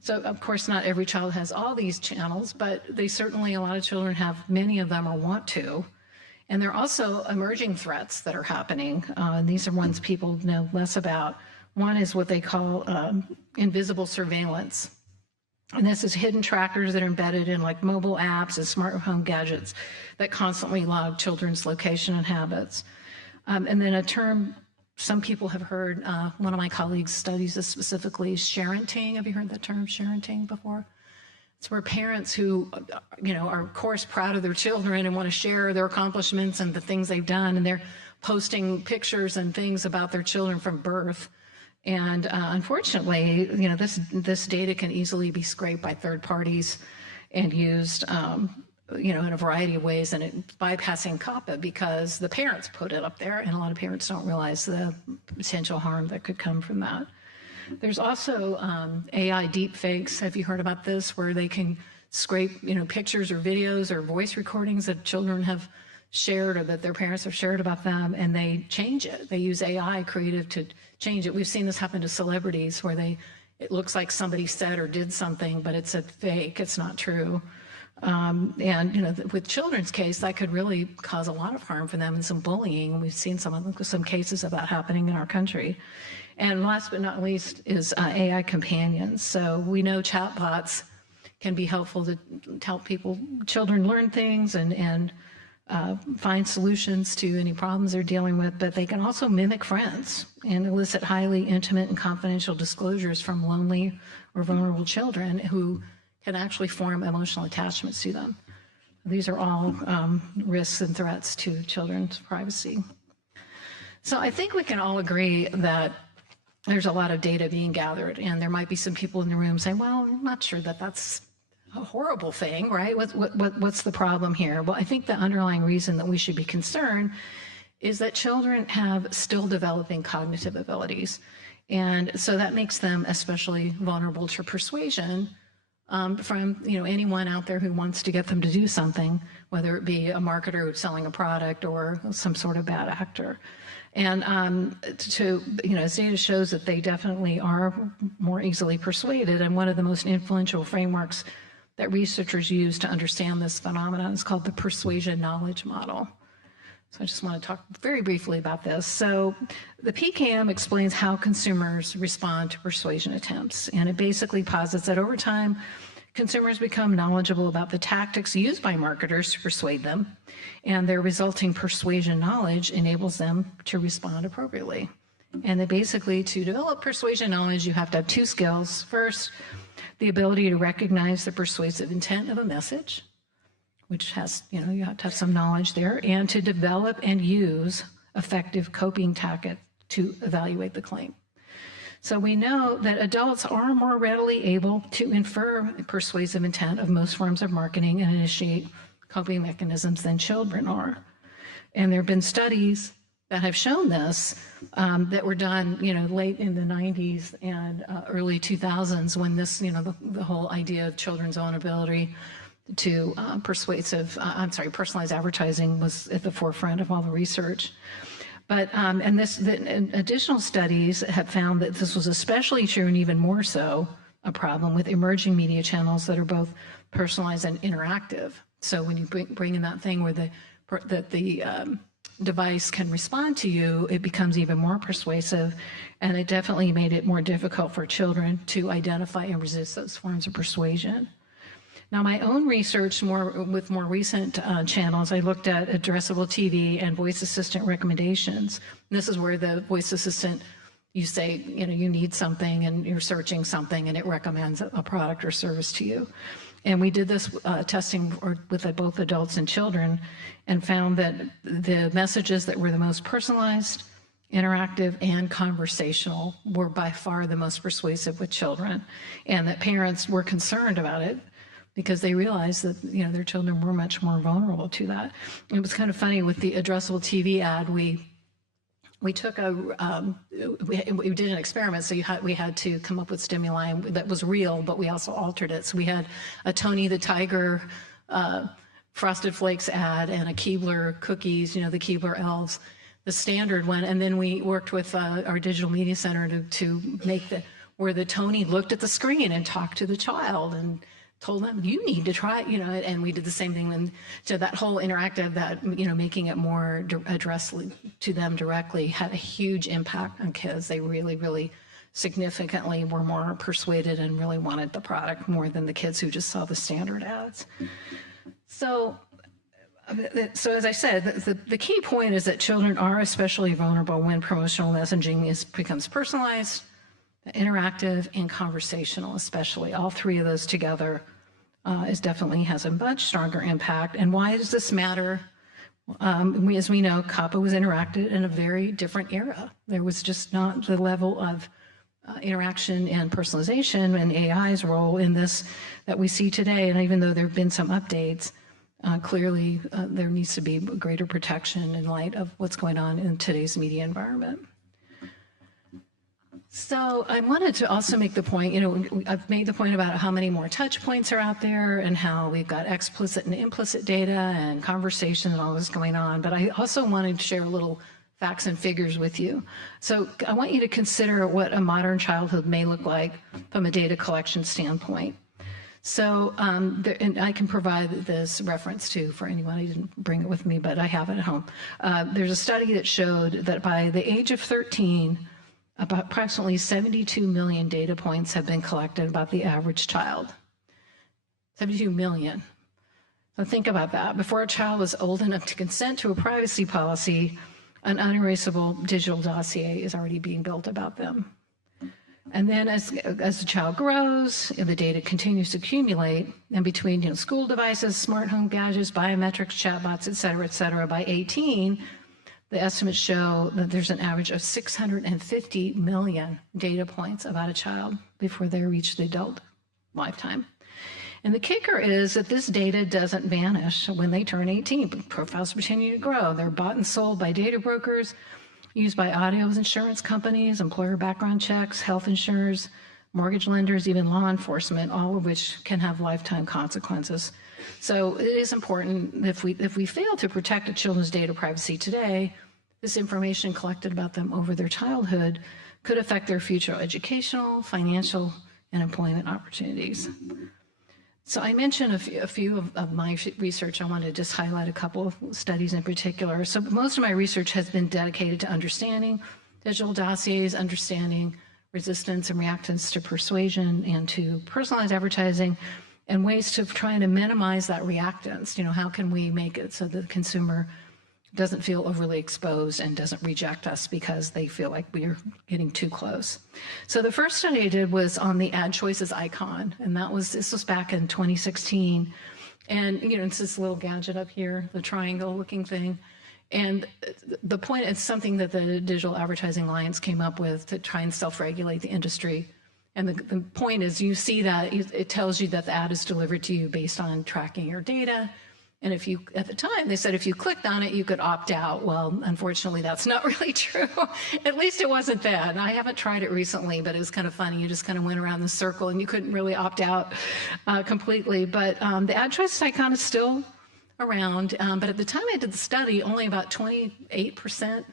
So of course, not every child has all these channels, but they certainly, a lot of children have many of them or want to. And there are also emerging threats that are happening. And these are ones people know less about. One is what they call invisible surveillance. And this is hidden trackers that are embedded in like mobile apps and smart home gadgets that constantly log children's location and habits. And then a term some people have heard, one of my colleagues studies this specifically, sharenting. Have you heard that term, sharenting, before? It's where parents who, are of course proud of their children and want to share their accomplishments and the things they've done, and they're posting pictures and things about their children from birth. And unfortunately, this data can easily be scraped by third parties and used, in a variety of ways, and it's bypassing COPPA because the parents put it up there, and a lot of parents don't realize the potential harm that could come from that. There's also AI deepfakes. Have you heard about this, where they can scrape, pictures or videos or voice recordings that children have shared or that their parents have shared about them, and they change it. They use AI creative to change it. We've seen this happen to celebrities where it looks like somebody said or did something, but it's a fake, it's not true. And with children's case, that could really cause a lot of harm for them and some bullying. We've seen some cases of that happening in our country. And last but not least is AI companions. So we know chatbots can be helpful to help children learn things and find solutions to any problems they're dealing with, but they can also mimic friends and elicit highly intimate and confidential disclosures from lonely or vulnerable children who can actually form emotional attachments to them. These are all risks and threats to children's privacy. So I think we can all agree that there's a lot of data being gathered, and there might be some people in the room saying, well, I'm not sure that that's a horrible thing, right? What's the problem here? Well, I think the underlying reason that we should be concerned is that children have still developing cognitive abilities. And so that makes them especially vulnerable to persuasion from anyone out there who wants to get them to do something, whether it be a marketer who's selling a product or some sort of bad actor. And as data shows that they definitely are more easily persuaded, and one of the most influential frameworks that researchers use to understand this phenomenon is called the persuasion knowledge model. So I just want to talk very briefly about this. So the PKM explains how consumers respond to persuasion attempts, and it basically posits that over time, consumers become knowledgeable about the tactics used by marketers to persuade them, and their resulting persuasion knowledge enables them to respond appropriately. And that basically, to develop persuasion knowledge, you have to have two skills. First, the ability to recognize the persuasive intent of a message, which has, you have to have some knowledge there, and to develop and use effective coping tactics to evaluate the claim. So we know that adults are more readily able to infer persuasive intent of most forms of marketing and initiate coping mechanisms than children are. And there have been studies that have shown this that were done, late in the 90s and early 2000s, when this, the whole idea of children's own ability to personalized advertising was at the forefront of all the research. But, and additional studies have found that this was especially true, and even more so, a problem with emerging media channels that are both personalized and interactive. So when you bring in that thing where the device can respond to you, it becomes even more persuasive, and it definitely made it more difficult for children to identify and resist those forms of persuasion. Now, my own research with more recent channels, I looked at addressable TV and voice assistant recommendations. And this is where the voice assistant, you say, you need something and you're searching something and it recommends a product or service to you. And we did this testing with both adults and children and found that the messages that were the most personalized, interactive, and conversational were by far the most persuasive with children, and that parents were concerned about it because they realized that their children were much more vulnerable to that. It was kind of funny with the addressable TV ad. We took we did an experiment, so we had to come up with stimuli that was real, but we also altered it. So we had a Tony the Tiger Frosted Flakes ad and a Keebler cookies, the Keebler elves, the standard one, and then we worked with our digital media center to make where the Tony looked at the screen and talked to the child and told them, you need to try it, and we did the same thing. And so that whole interactive, that, making it more addressed to them directly had a huge impact on kids. They really, really significantly were more persuaded and really wanted the product more than the kids who just saw the standard ads. So as I said, the key point is that children are especially vulnerable when promotional messaging becomes personalized, interactive, and conversational, especially. All three of those together definitely has a much stronger impact. And why does this matter? As we know, COPPA was interacted in a very different era. There was just not the level of interaction and personalization and AI's role in this that we see today. And even though there have been some updates, clearly there needs to be greater protection in light of what's going on in today's media environment. So I wanted to also make the point, I've made the point about how many more touch points are out there and how we've got explicit and implicit data and conversation and all this going on. But I also wanted to share a little facts and figures with you. So I want you to consider what a modern childhood may look like from a data collection standpoint. So, and I can provide this reference too for anyone. I didn't bring it with me, but I have it at home. There's a study that showed that by the age of 13, about approximately 72 million data points have been collected about the average child. 72 million. So think about that. Before a child was old enough to consent to a privacy policy, an unerasable digital dossier is already being built about them. And then as the child grows, the data continues to accumulate, and between school devices, smart home gadgets, biometrics, chatbots, et cetera, by 18, The estimates show that there's an average of 650 million data points about a child before they reach the adult lifetime. And the kicker is that this data doesn't vanish when they turn 18. Profiles continue to grow. They're bought and sold by data brokers, used by auto insurance companies, employer background checks, health insurers, mortgage lenders, even law enforcement, all of which can have lifetime consequences. So it is important if we fail to protect a children's data privacy today, this information collected about them over their childhood could affect their future educational, financial, and employment opportunities. So I mentioned a few of my research. I want to just highlight a couple of studies in particular. So most of my research has been dedicated to understanding digital dossiers, understanding resistance and reactance to persuasion and to personalized advertising, and ways to trying to minimize that reactance. You know, how can we make it so that the consumer doesn't feel overly exposed and doesn't reject us because they feel like we are getting too close. So the first study I did was on the ad choices icon, and this was back in 2016. And, you know, it's this little gadget up here, the triangle looking thing. And the point, it's something that the Digital Advertising Alliance came up with to try and self-regulate the industry. And the point is, you see that it tells you that the ad is delivered to you based on tracking your data. And if you, at the time, they said if you clicked on it, you could opt out. Well, unfortunately, that's not really true. At least it wasn't then. I haven't tried it recently, but it was kind of funny. You just kind of went around the circle and you couldn't really opt out completely. But the ad choice icon is still around. But at the time I did the study, only about 28%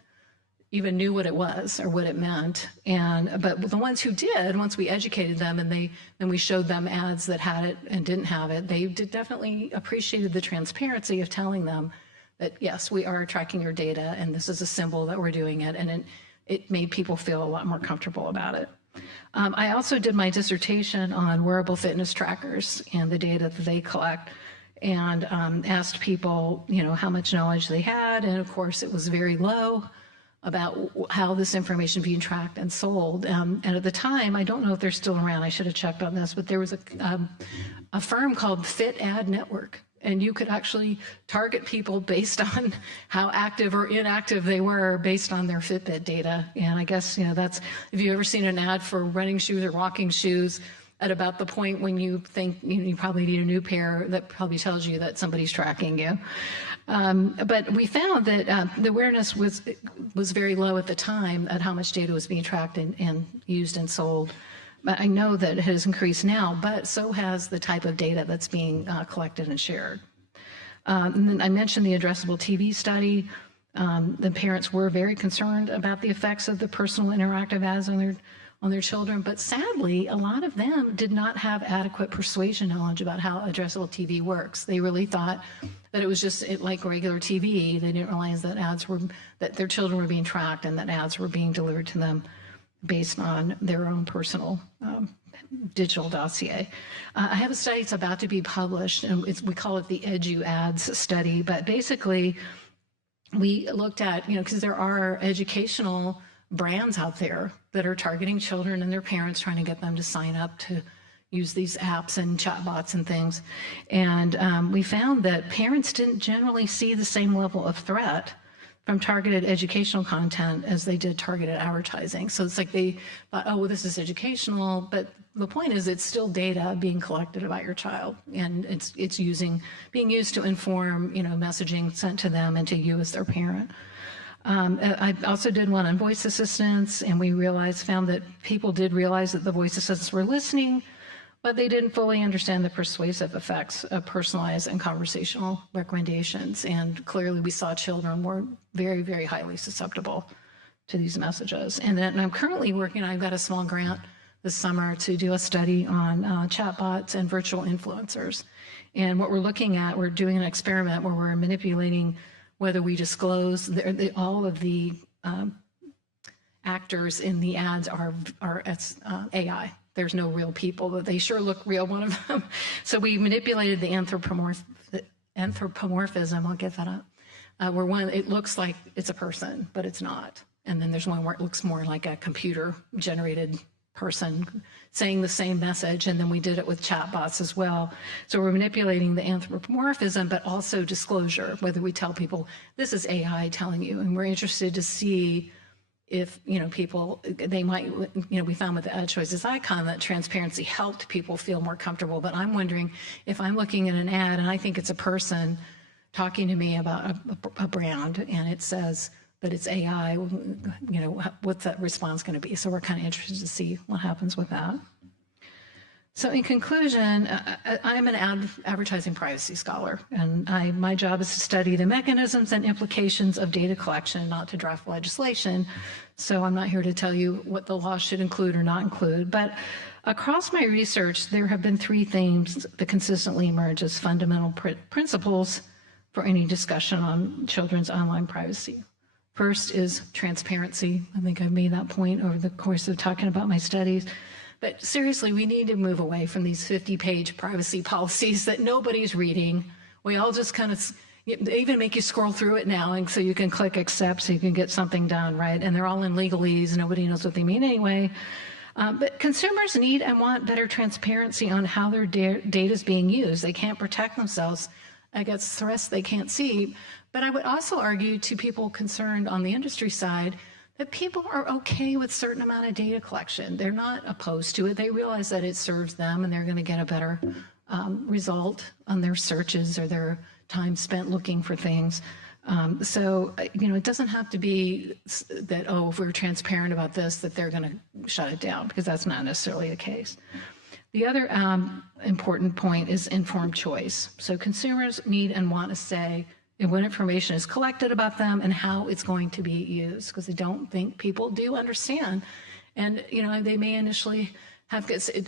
even knew what it was or what it meant. But the ones who did, once we educated them and we showed them ads that had it and didn't have it, they definitely appreciated the transparency of telling them that, yes, we are tracking your data and this is a symbol that we're doing it. And it made people feel a lot more comfortable about it. I also did my dissertation on wearable fitness trackers and the data that they collect, and asked people, you know, how much knowledge they had. And of course, it was very low about how this information being tracked and sold. And at the time, I don't know if they're still around, I should have checked on this, but there was a firm called Fit Ad Network, and you could actually target people based on how active or inactive they were based on their Fitbit data. And I guess, you know, that's, if you've ever seen an ad for running shoes or walking shoes, at about the point when you think you probably need a new pair, that probably tells you that somebody's tracking you. But we found that the awareness was very low at the time at how much data was being tracked and used and sold. But I know that it has increased now, but so has the type of data that's being collected and shared. And then I mentioned the addressable TV study. The parents were very concerned about the effects of the personal interactive ads on their children, but sadly, a lot of them did not have adequate persuasion knowledge about how addressable TV works. They really thought that it was just like regular TV. They didn't realize that that their children were being tracked and that ads were being delivered to them based on their own personal digital dossier. I have a study that's about to be published, and we call it the Edu Ads study, but basically we looked at, you know, because there are educational brands out there that are targeting children and their parents, trying to get them to sign up to use these apps and chatbots and things. And we found that parents didn't generally see the same level of threat from targeted educational content as they did targeted advertising. So it's like they thought, oh, well, this is educational, but the point is it's still data being collected about your child, and it's being used to inform, you know, messaging sent to them and to you as their parent. I also did one on voice assistants, and we found that people did realize that the voice assistants were listening, but they didn't fully understand the persuasive effects of personalized and conversational recommendations. And clearly we saw children were very, very highly susceptible to these messages. And then I'm currently working, I've got a small grant this summer to do a study on chatbots and virtual influencers. And what we're looking at, we're doing an experiment where we're manipulating whether we disclose all of the actors in the ads are AI. There's no real people, but they sure look real, one of them. So we manipulated the anthropomorphism, I'll get that up, where one, it looks like it's a person, but it's not. And then there's one where it looks more like a computer generated person saying the same message, and then we did it with chatbots as well. So we're manipulating the anthropomorphism, but also disclosure, whether we tell people this is AI telling you, and we're interested to see if, people, they might, we found with the ad choices icon that transparency helped people feel more comfortable. But I'm wondering if I'm looking at an ad and I think it's a person talking to me about a brand and it says that it's AI, what's that response going to be? So we're kind of interested to see what happens with that. So in conclusion, I'm an advertising privacy scholar, and my job is to study the mechanisms and implications of data collection, not to draft legislation. So I'm not here to tell you what the law should include or not include. But across my research, there have been three themes that consistently emerge as fundamental principles for any discussion on children's online privacy. First is transparency. I think I've made that point over the course of talking about my studies. But seriously, we need to move away from these 50-page privacy policies that nobody's reading. We all just kind of, they even make you scroll through it now, and so you can click accept so you can get something done, right? And they're all in legalese. Nobody knows what they mean anyway. But consumers need and want better transparency on how their data is being used. They can't protect themselves against threats they can't see. But I would also argue to people concerned on the industry side that people are okay with certain amount of data collection. They're not opposed to it. They realize that it serves them and they're going to get a better result on their searches or their time spent looking for things. So, it doesn't have to be that, if we're transparent about this, that they're going to shut it down, because that's not necessarily the case. The other important point is informed choice. So consumers need and want to say what information is collected about them and how it's going to be used, because I don't think people do understand. And, they may initially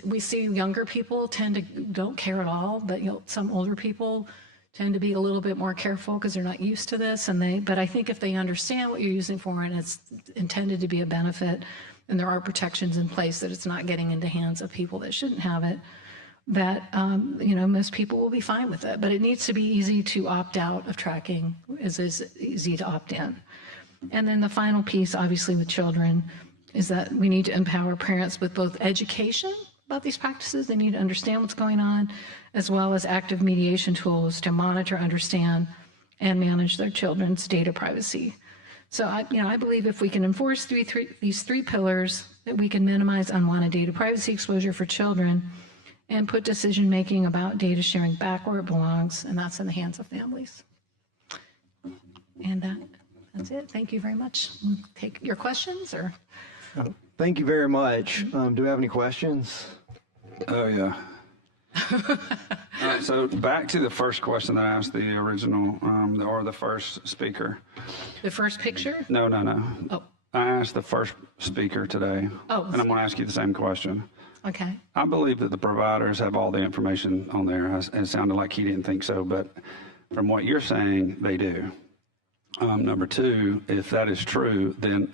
we see younger people don't care at all, but some older people tend to be a little bit more careful because they're not used to this. But I think if they understand what you're using for and it's intended to be a benefit, and there are protections in place that it's not getting into hands of people that shouldn't have it, that, most people will be fine with it. But it needs to be easy to opt out of tracking as is easy to opt in. And then the final piece, obviously, with children is that we need to empower parents with both education about these practices. They need to understand what's going on, as well as active mediation tools to monitor, understand, and manage their children's data privacy. So I believe if we can enforce these three pillars, that we can minimize unwanted data privacy exposure for children and put decision-making about data sharing back where it belongs, and that's in the hands of families. And that's it. Thank you very much. We'll take your questions, or? Thank you very much. Do we have any questions? Oh, yeah. All right, so back to the first question that I asked the original, or the first speaker. The first picture? No. Oh. I asked the first speaker today, and I'm going to ask you the same question. Okay. I believe that the providers have all the information on there. It sounded like he didn't think so, but from what you're saying, they do. Number two, if that is true, then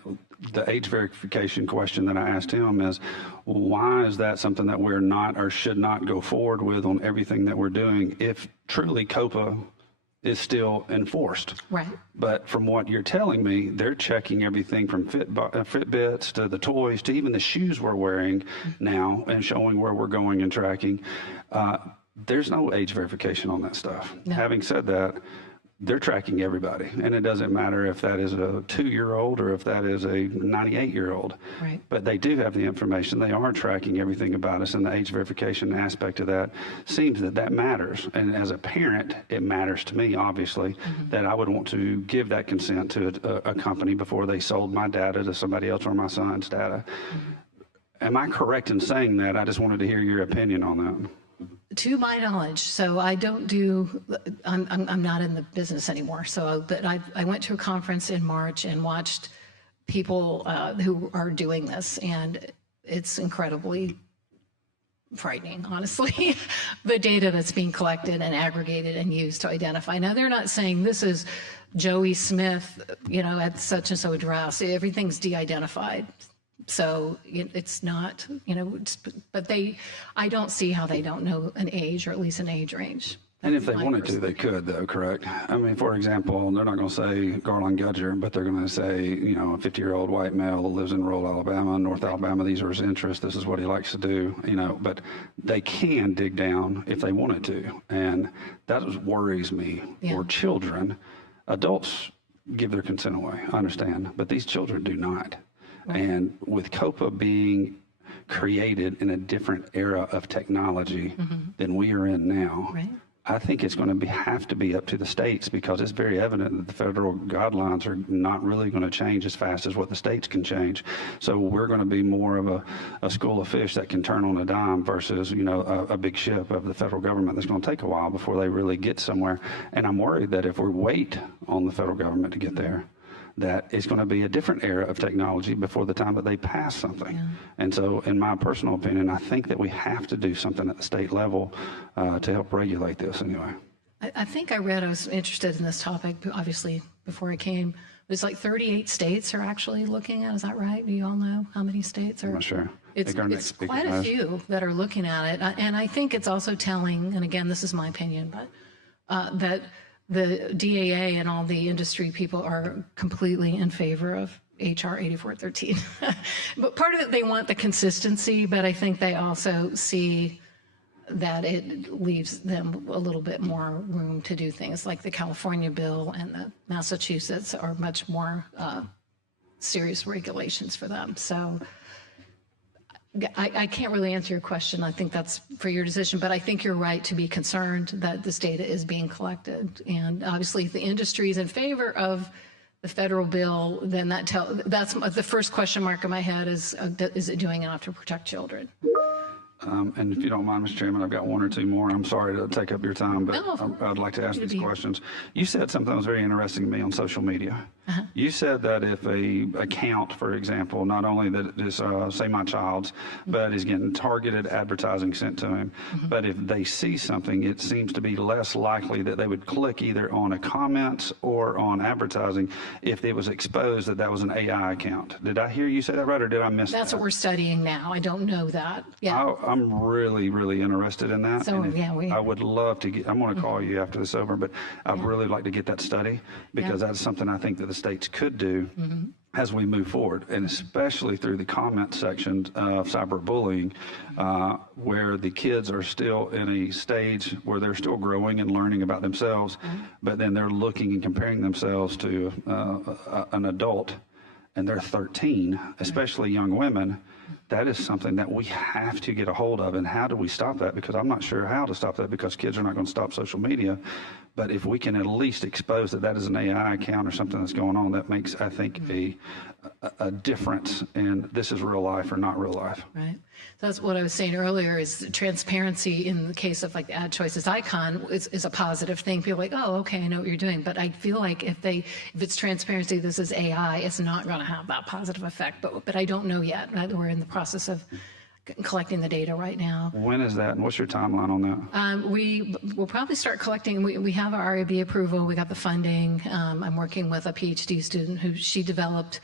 the age verification question that I asked him is, why is that something that we're not or should not go forward with on everything that we're doing if truly COPA is still enforced? Right. But from what you're telling me, they're checking everything from Fitbits to the toys to even the shoes we're wearing now and showing where we're going and tracking. There's no age verification on that stuff. No. Having said that, they're tracking everybody, and it doesn't matter if that is a 2-year-old or if that is a 98-year-old. Right. But they do have the information. They are tracking everything about us, and the age verification aspect of that seems that matters. And as a parent, it matters to me, obviously, that I would want to give that consent to a company before they sold my data to somebody else or my son's data. Am I correct in saying that? I just wanted to hear your opinion on that. To my knowledge, so I don't do, I'm not in the business anymore. So, but I went to a conference in March and watched people who are doing this, and it's incredibly frightening, honestly, the data that's being collected and aggregated and used to identify. Now, they're not saying this is Joey Smith, at such and so address. Everything's de-identified. So it's not, but I don't see how they don't know an age, or at least an age range. And if they My wanted to, personal they could, though, correct? I mean, for example, they're not going to say Garland Gudger, but they're going to say, you know, a 50-year-old white male who lives in rural Alabama, North Alabama, these are his interests, this is what he likes to do, you know, but they can dig down if they wanted to. And that worries me Yeah. for children. Adults give their consent away, I understand, but these children do not. And with COPA being created in a different era of technology than we are in now, Right. I think it's going to have to be up to the states, because it's very evident that the federal guidelines are not really going to change as fast as what the states can change. So we're going to be more of a school of fish that can turn on a dime versus, you know, a big ship of the federal government that's going to take a while before they really get somewhere. And I'm worried that if we wait on the federal government to get there, that it's going to be a different era of technology before the time that they pass something. Yeah. And so, in my personal opinion, I think that we have to do something at the state level to help regulate this anyway. I think I was interested in this topic, obviously, before I came. It's like 38 states are actually looking at, is that right? Do you all know how many states are? I'm not sure. It's I think our next speaker quite a knows. few that are looking at it. And I think it's also telling, and again, this is my opinion, but that the DAA and all the industry people are completely in favor of HR 8413. But part of it, they want the consistency, but I think they also see that it leaves them a little bit more room to do things like the California bill and the Massachusetts are much more serious regulations for them. So I can't really answer your question. I think that's for your decision, but I think you're right to be concerned that this data is being collected. And obviously, if the industry is in favor of the federal bill, then that's the first question mark in my head is it doing enough to protect children? And if you don't mind, Mr. Chairman, I've got one or two more. I'm sorry to take up your time, but No, I'd like to ask you to these be- questions. You said something that was very interesting to me on social media. You said that if a account, for example, not only that it is, say, my child's, but is getting targeted advertising sent to him, but if they see something, it seems to be less likely that they would click either on a comment or on advertising if it was exposed that that was an AI account. Did I hear you say that right, or did I miss That's that? what we're studying now. I don't know that. Yeah. I'm really, really interested in that. So, And yeah, I would love to get, I'm going to call you after this over, but I'd really like to get that study, because that's something I think that the states could do as we move forward, and especially through the comment section of cyberbullying, where the kids are still in a stage where they're still growing and learning about themselves, but then they're looking and comparing themselves to an adult, and they're 13, especially young women. That is something that we have to get a hold of. And how do we stop that? Because I'm not sure how to stop that, because kids are not going to stop social media. But if we can at least expose that that is an AI account or something that's going on, that makes, I think, a difference in this is real life or not real life. Right. That's what I was saying earlier is transparency in the case of like the ad choices icon is a positive thing. People are like, oh, okay, I know what you're doing. But I feel like if it's transparency, this is AI, it's not going to have that positive effect. But I don't know yet. We're in the process of collecting the data right now. When is that, and what's your timeline on that? We'll probably start collecting. We have our RAB approval. We got the funding. I'm working with a PhD student who she developed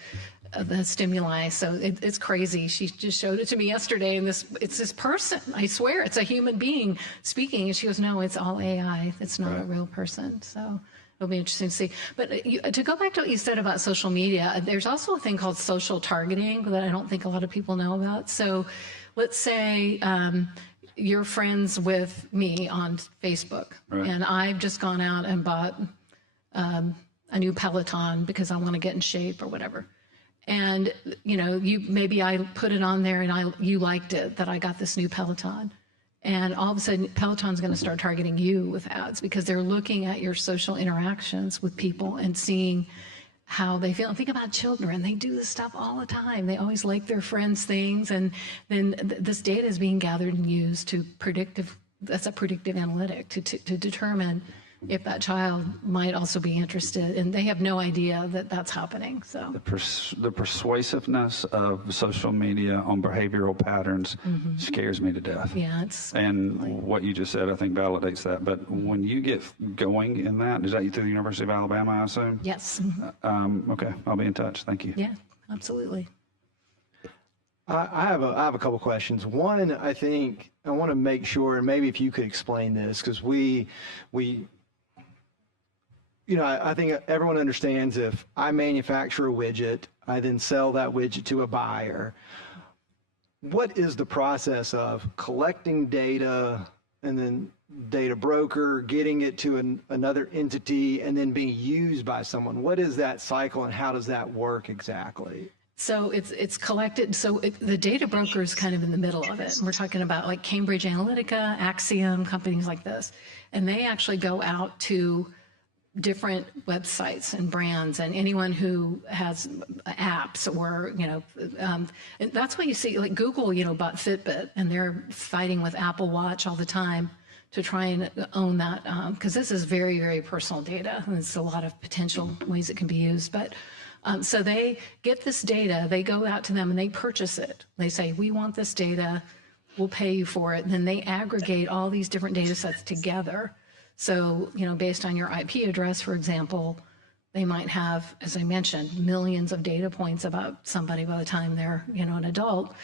the stimuli. So it's crazy. She just showed it to me yesterday, and it's this person. I swear, it's a human being speaking. And she goes, "No, it's all AI. It's not a real person." So it'll be interesting to see. But to go back to what you said about social media, there's also a thing called social targeting that I don't think a lot of people know about. So let's say you're friends with me on Facebook, and I've just gone out and bought a new Peloton because I want to get in shape or whatever. And maybe I put it on there and you liked it that I got this new Peloton. And all of a sudden, Peloton's going to start targeting you with ads because they're looking at your social interactions with people and seeing how they feel. Think about children. They do this stuff all the time. They always like their friends' things. And then this data is being gathered and used that's a predictive analytic to determine if that child might also be interested. And they have no idea that that's happening. So The persuasiveness of social media on behavioral patterns scares me to death. yeah, And what you just said, I think, validates that. But when you get going in that, is that through the University of Alabama, I assume? yes. Okay, I'll be in touch. Thank you. Yeah, absolutely. I have a couple questions. One, I think I want to make sure, and maybe if you could explain this, because I think everyone understands if I manufacture a widget, I then sell that widget to a buyer. What is the process of collecting data and then data broker, getting it to another entity, and then being used by someone? What is that cycle and how does that work exactly? So it's collected. So the data broker is kind of in the middle of it. We're talking about like Cambridge Analytica, Axiom, companies like this. And they actually go out to different websites and brands and anyone who has apps or, and that's why you see like Google, bought Fitbit and they're fighting with Apple Watch all the time to try and own that. Because this is very, very personal data. And there's a lot of potential ways it can be used. But so they get this data, they go out to them and they purchase it. They say, we want this data, we'll pay you for it. And then they aggregate all these different data sets together. So, based on your IP address, for example, they might have, as I mentioned, millions of data points about somebody by the time they're, an adult.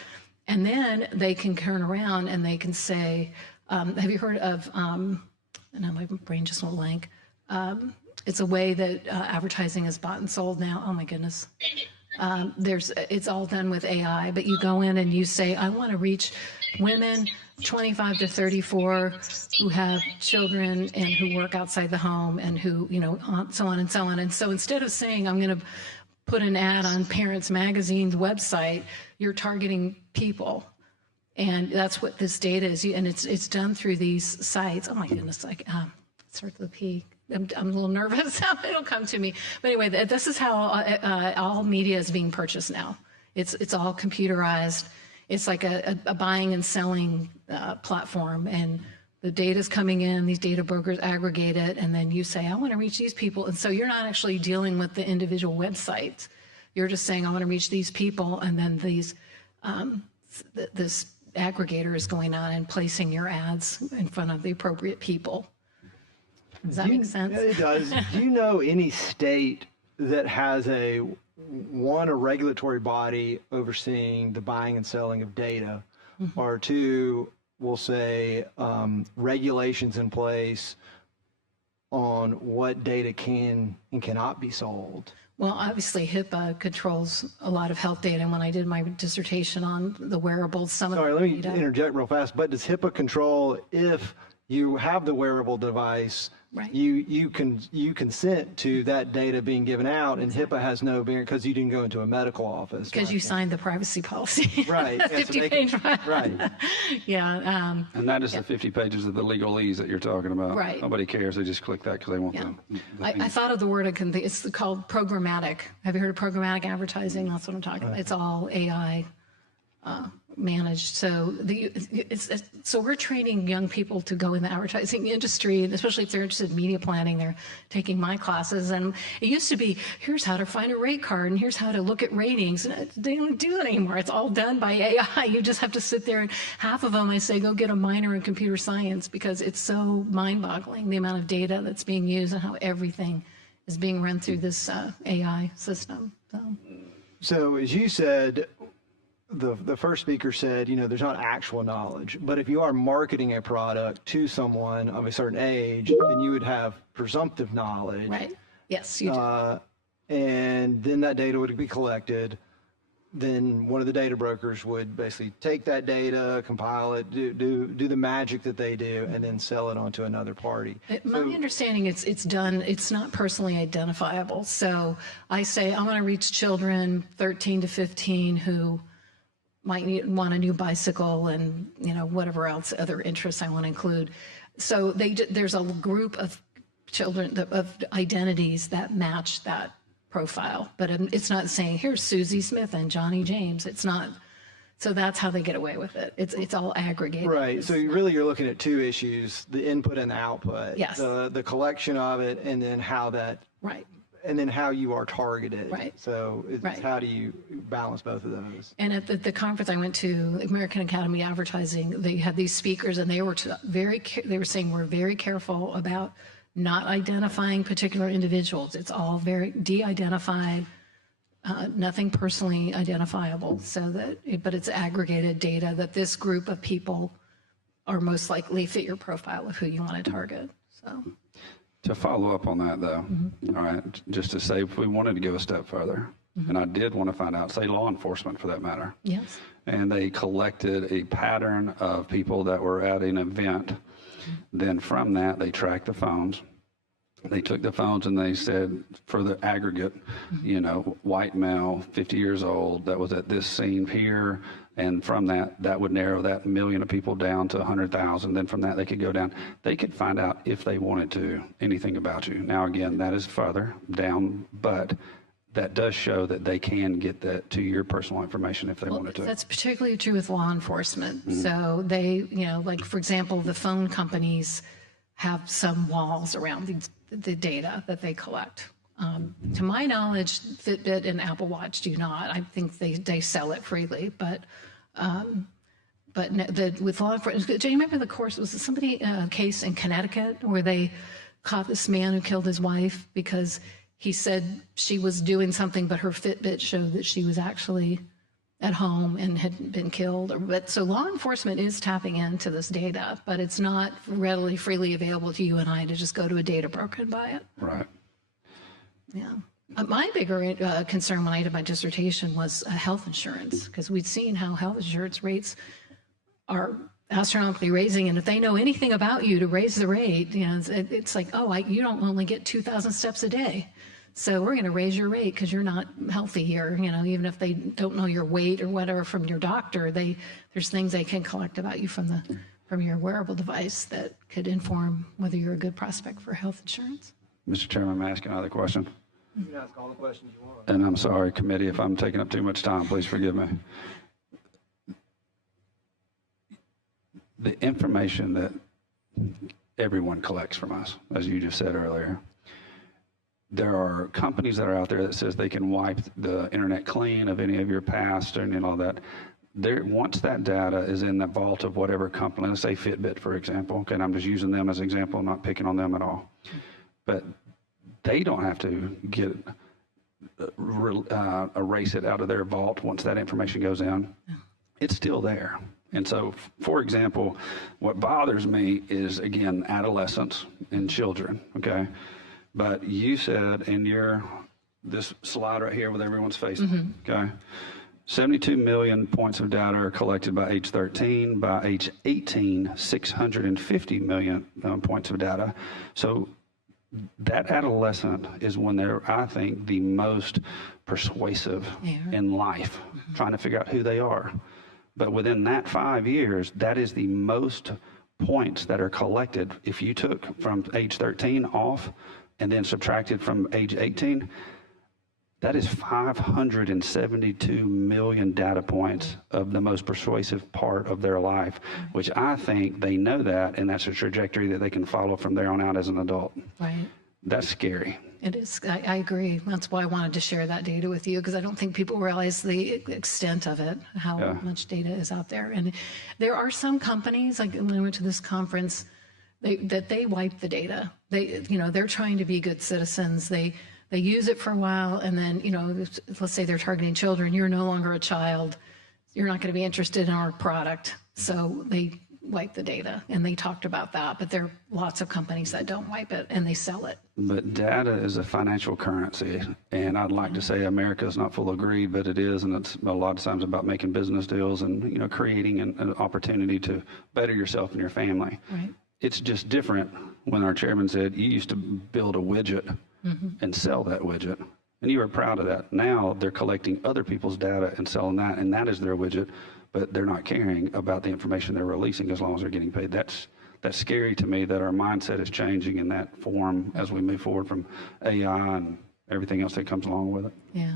And then they can turn around and they can say, have you heard of, and now my brain just went blank. It's a way that advertising is bought and sold now. Oh my goodness. It's all done with AI, but you go in and you say, I want to reach women 25 to 34 who have children and who work outside the home and who, so on and so on. And so instead of saying, I'm going to put an ad on Parents Magazine's website, you're targeting people. And that's what this data is. And it's done through these sites. Oh my goodness. Start with a P. I'm a little nervous. It'll come to me. But anyway, this is how all media is being purchased now. It's all computerized. It's like a buying and selling platform, and the data's coming in, these data brokers aggregate it, and then you say, I want to reach these people. And so you're not actually dealing with the individual websites. You're just saying, I want to reach these people, and then this aggregator is going on and placing your ads in front of the appropriate people. Does that make sense? Yeah, it does. Do you know any state that has a regulatory body overseeing the buying and selling of data, or two, we'll say regulations in place on what data can and cannot be sold? Well, obviously HIPAA controls a lot of health data. And when I did my dissertation on the wearables, Sorry, let me interject real fast. But does HIPAA control if you have the wearable device? Right. You consent to that data being given out, and HIPAA has no bearing because you didn't go into a medical office. Because you signed the privacy policy. Right. 50-page. Right. Yeah. And that is the 50 pages of the legalese that you're talking about. Right. Nobody cares. They just click that because they want I thought of the word, it's called programmatic. Have you heard of programmatic advertising? That's what I'm talking about. It's all AI managed. So so we're training young people to go in the advertising industry, and especially if they're interested in media planning, they're taking my classes. And it used to be, here's how to find a rate card and here's how to look at ratings. And they don't do that anymore. It's all done by AI. You just have to sit there, and half of them I say go get a minor in computer science because it's so mind-boggling the amount of data that's being used and how everything is being run through this AI system. So as you said, the first speaker said, there's not actual knowledge, but if you are marketing a product to someone of a certain age, then you would have presumptive knowledge. Right. Yes, you do. And then that data would be collected. Then one of the data brokers would basically take that data, compile it, do the magic that they do, and then sell it on to another party. My understanding, it's done, it's not personally identifiable. So I say, I want to reach children 13 to 15 who might want a new bicycle and, whatever else, other interests I want to include. So there's a group of children, of identities that match that profile, but it's not saying, here's Susie Smith and Johnny James. It's not. So that's how they get away with it. It's all aggregated. Right. So you're looking at two issues, the input and the output. Yes. The collection of it, and then how you are targeted. Right. So how do you balance both of those? And at the conference I went to, American Academy of Advertising, they had these speakers, and they were saying we're very careful about not identifying particular individuals. It's all very de-identified, nothing personally identifiable, so that, but it's aggregated data that this group of people are most likely fit your profile of who you want to target. So To follow up on that, though, all right, just to say if we wanted to go a step further, and I did want to find out, say law enforcement for that matter, yes, and they collected a pattern of people that were at an event, then from that, they tracked the phones. They took the phones and they said, for the aggregate, you know, white male, 50 years old, that was at this scene here. And from that, that would narrow that million of people down to 100,000. Then from that, they could go down. They could find out if they wanted to anything about you. Now, again, that is further down, but that does show that they can get that to your personal information if they wanted to. that's particularly true with law enforcement. So they, you know, like for example, the phone companies have some walls around the data that they collect. To my knowledge, Fitbit and Apple Watch do not. I think they sell it freely, but with law enforcement, do you remember the course? Was it somebody case in Connecticut where they caught this man who killed his wife because he said she was doing something, but her Fitbit showed that she was actually at home and had been killed. But so law enforcement is tapping into this data, but it's not readily freely available to you and I to just go to a data broker and buy it. Right. Yeah. My bigger concern when I did my dissertation was health insurance, because we'd seen how health insurance rates are astronomically raising, and if they know anything about you to raise the rate, you know, it's like, oh, you don't only get 2,000 steps a day, so we're going to raise your rate because you're not healthy here. You know, even if they don't know your weight or whatever from your doctor, there's things they can collect about you from your wearable device that could inform whether you're a good prospect for health insurance. Mr. Chairman, may I ask another question? You can ask all the questions you want. And I'm sorry, committee, if I'm taking up too much time, please forgive me. The information that everyone collects from us, as you just said earlier, there are companies that are out there that says they can wipe the internet clean of any of your past and all that. Once that data is in the vault of whatever company, let's say Fitbit, for example, okay, and I'm just using them as an example, I'm not picking on them at all. But they don't have to get erase it out of their vault once that information goes in. It's still there. And so, for example, what bothers me is, again, adolescents and children, okay? But you said in this slide right here with everyone's face, okay? 72 million points of data are collected by age 13. By age 18, 650 million points of data. So that adolescent is when they're, I think, the most persuasive in life, trying to figure out who they are. But within that 5 years, that is the most points that are collected. If you took from age 13 off and then subtracted from age 18, that is 572 million data points of the most persuasive part of their life, which I think they know that, and that's a trajectory that they can follow from there on out as an adult. Right. That's scary. It is. I agree. That's why I wanted to share that data with you, because I don't think people realize the extent of it, how much data is out there. And there are some companies, like when I went to this conference, that they wipe the data. They're trying to be good citizens. They use it for a while, and then, let's say they're targeting children. You're no longer a child. You're not going to be interested in our product. So they wipe the data, and they talked about that. But there are lots of companies that don't wipe it, and they sell it. But data is a financial currency, and I'd like to say America is not full of greed, but it is, and it's a lot of times about making business deals and creating an opportunity to better yourself and your family. Right. It's just different when our chairman said you used to build a widget and sell that widget, and you were proud of that. Now they're collecting other people's data and selling that, and that is their widget, but they're not caring about the information they're releasing as long as they're getting paid. That's scary to me, that our mindset is changing in that form as we move forward from AI and everything else that comes along with it. Yeah.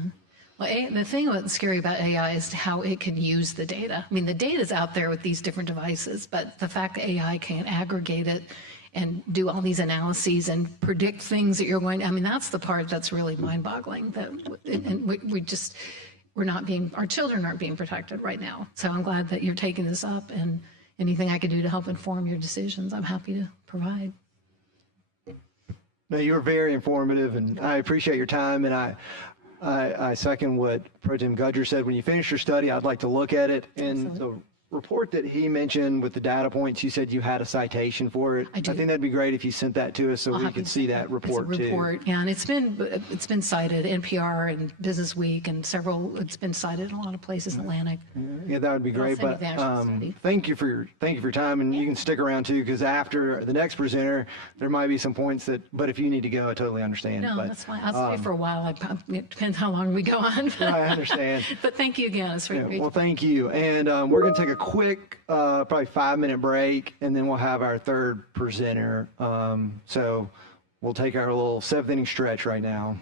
Well, the thing that's scary about AI is how it can use the data. I mean, the data is out there with these different devices, but the fact that AI can aggregate it and do all these analyses and predict things that you're going to, that's the part that's really mind-boggling. Our children aren't being protected right now. So I'm glad that you're taking this up, and anything I can do to help inform your decisions, I'm happy to provide. No, you were very informative, and I appreciate your time. And I second what Pro Tem Gudger said. When you finish your study, I'd like to look at it. And the report that he mentioned with the data points, you said you had a citation for it. I do. I think that'd be great if you sent that to us so we Happy could to see say that report it's a too. report, yeah, and it's been cited, NPR and Business Week and several, it's been cited in a lot of places, Atlantic. Yeah, that would be I'll great. send you But the actual study. thank you for your time, and you can stick around too, because after the next presenter, there might be some points that. But if you need to go, I totally understand. No, but, that's fine. I'll stay for a while. It depends how long we go on. I understand. But thank you again. It's very Yeah, great. well, thank you. And we're going to take a quick, probably 5-minute break, and then we'll have our third presenter. So we'll take our little 7th inning stretch right now.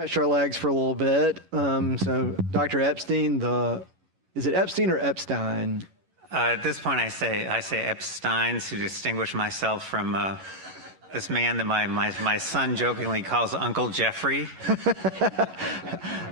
stretch our legs for a little bit. So Dr. Epstein, is it Epstein or Epstein? At this point, I say Epstein to distinguish myself from this man that my son jokingly calls Uncle Jeffrey.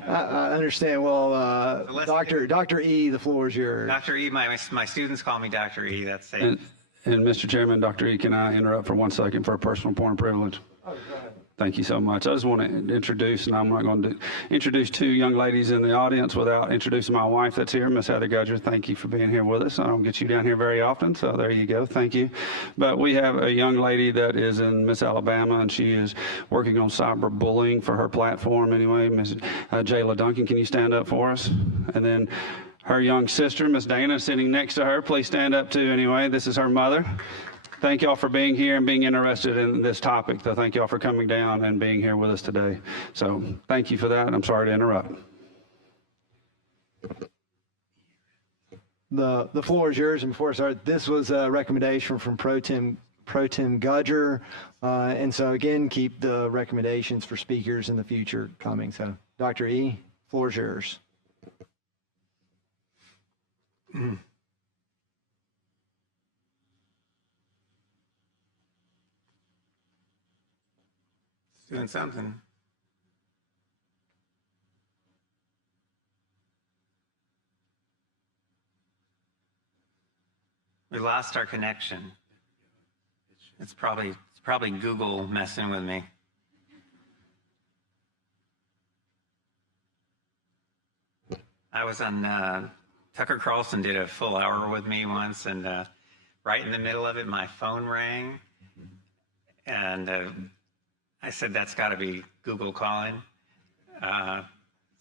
I understand. Well, Dr. E, the floor is yours. Dr. E, my students call me Dr. E. That's it. And Mr. Chairman, Dr. E, can I interrupt for 1 second for a personal point of privilege? Oh, go ahead. Thank you so much. I just want to introduce, and I'm not going to introduce two young ladies in the audience without introducing my wife that's here, Miss Heather Gudger. Thank you for being here with us. I don't get you down here very often, so there you go. Thank you. But we have a young lady that is in Miss Alabama, and she is working on cyberbullying for her platform anyway. Miss Jayla Duncan, can you stand up for us? And then her young sister, Miss Dana, sitting next to her. Please stand up too anyway. This is her mother. Thank y'all for being here and being interested in this topic. So thank y'all for coming down and being here with us today. So thank you for that, and I'm sorry to interrupt. The floor is yours. And before I start, this was a recommendation from Pro Tim Gudger. And so again, keep the recommendations for speakers in the future coming. So Dr. E, floor is yours. Doing something. We lost our connection. It's probably Google messing with me. I was on Tucker Carlson did a full hour with me once, and right in the middle of it, my phone rang, and I said, that's got to be Google calling.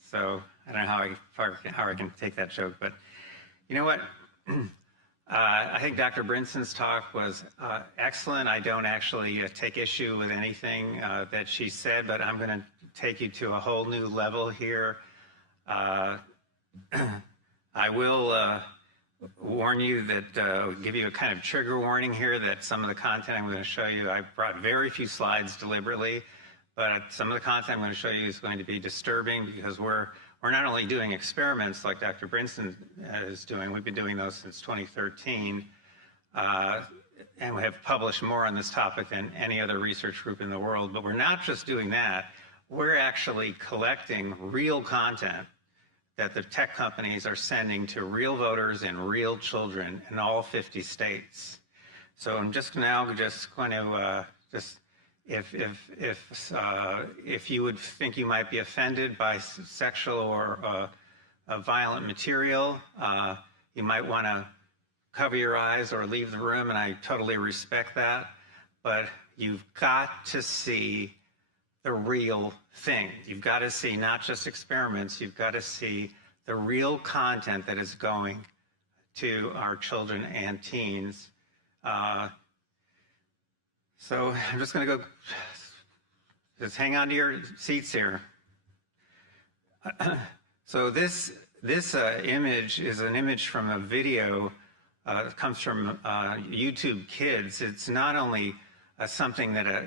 So I don't know how I can take that joke, but you know what? I think Dr. Brinson's talk was excellent. I don't actually take issue with anything that she said, but I'm going to take you to a whole new level here. I will warn you that, give you a kind of trigger warning here that some of the content I'm going to show you, I brought very few slides deliberately, but some of the content I'm going to show you is going to be disturbing because we're not only doing experiments like Dr. Brinson is doing, we've been doing those since 2013, and we have published more on this topic than any other research group in the world, but we're not just doing that, we're actually collecting real content that the tech companies are sending to real voters and real children in all 50 states. So I'm just now going to if you would think you might be offended by sexual or violent material, you might want to cover your eyes or leave the room, and I totally respect that. But you've got to see the real thing. You've got to see not just experiments, you've got to see the real content that is going to our children and teens. So I'm just going to go, just hang on to your seats here. So this image is an image from a video that comes from YouTube Kids. It's not only something that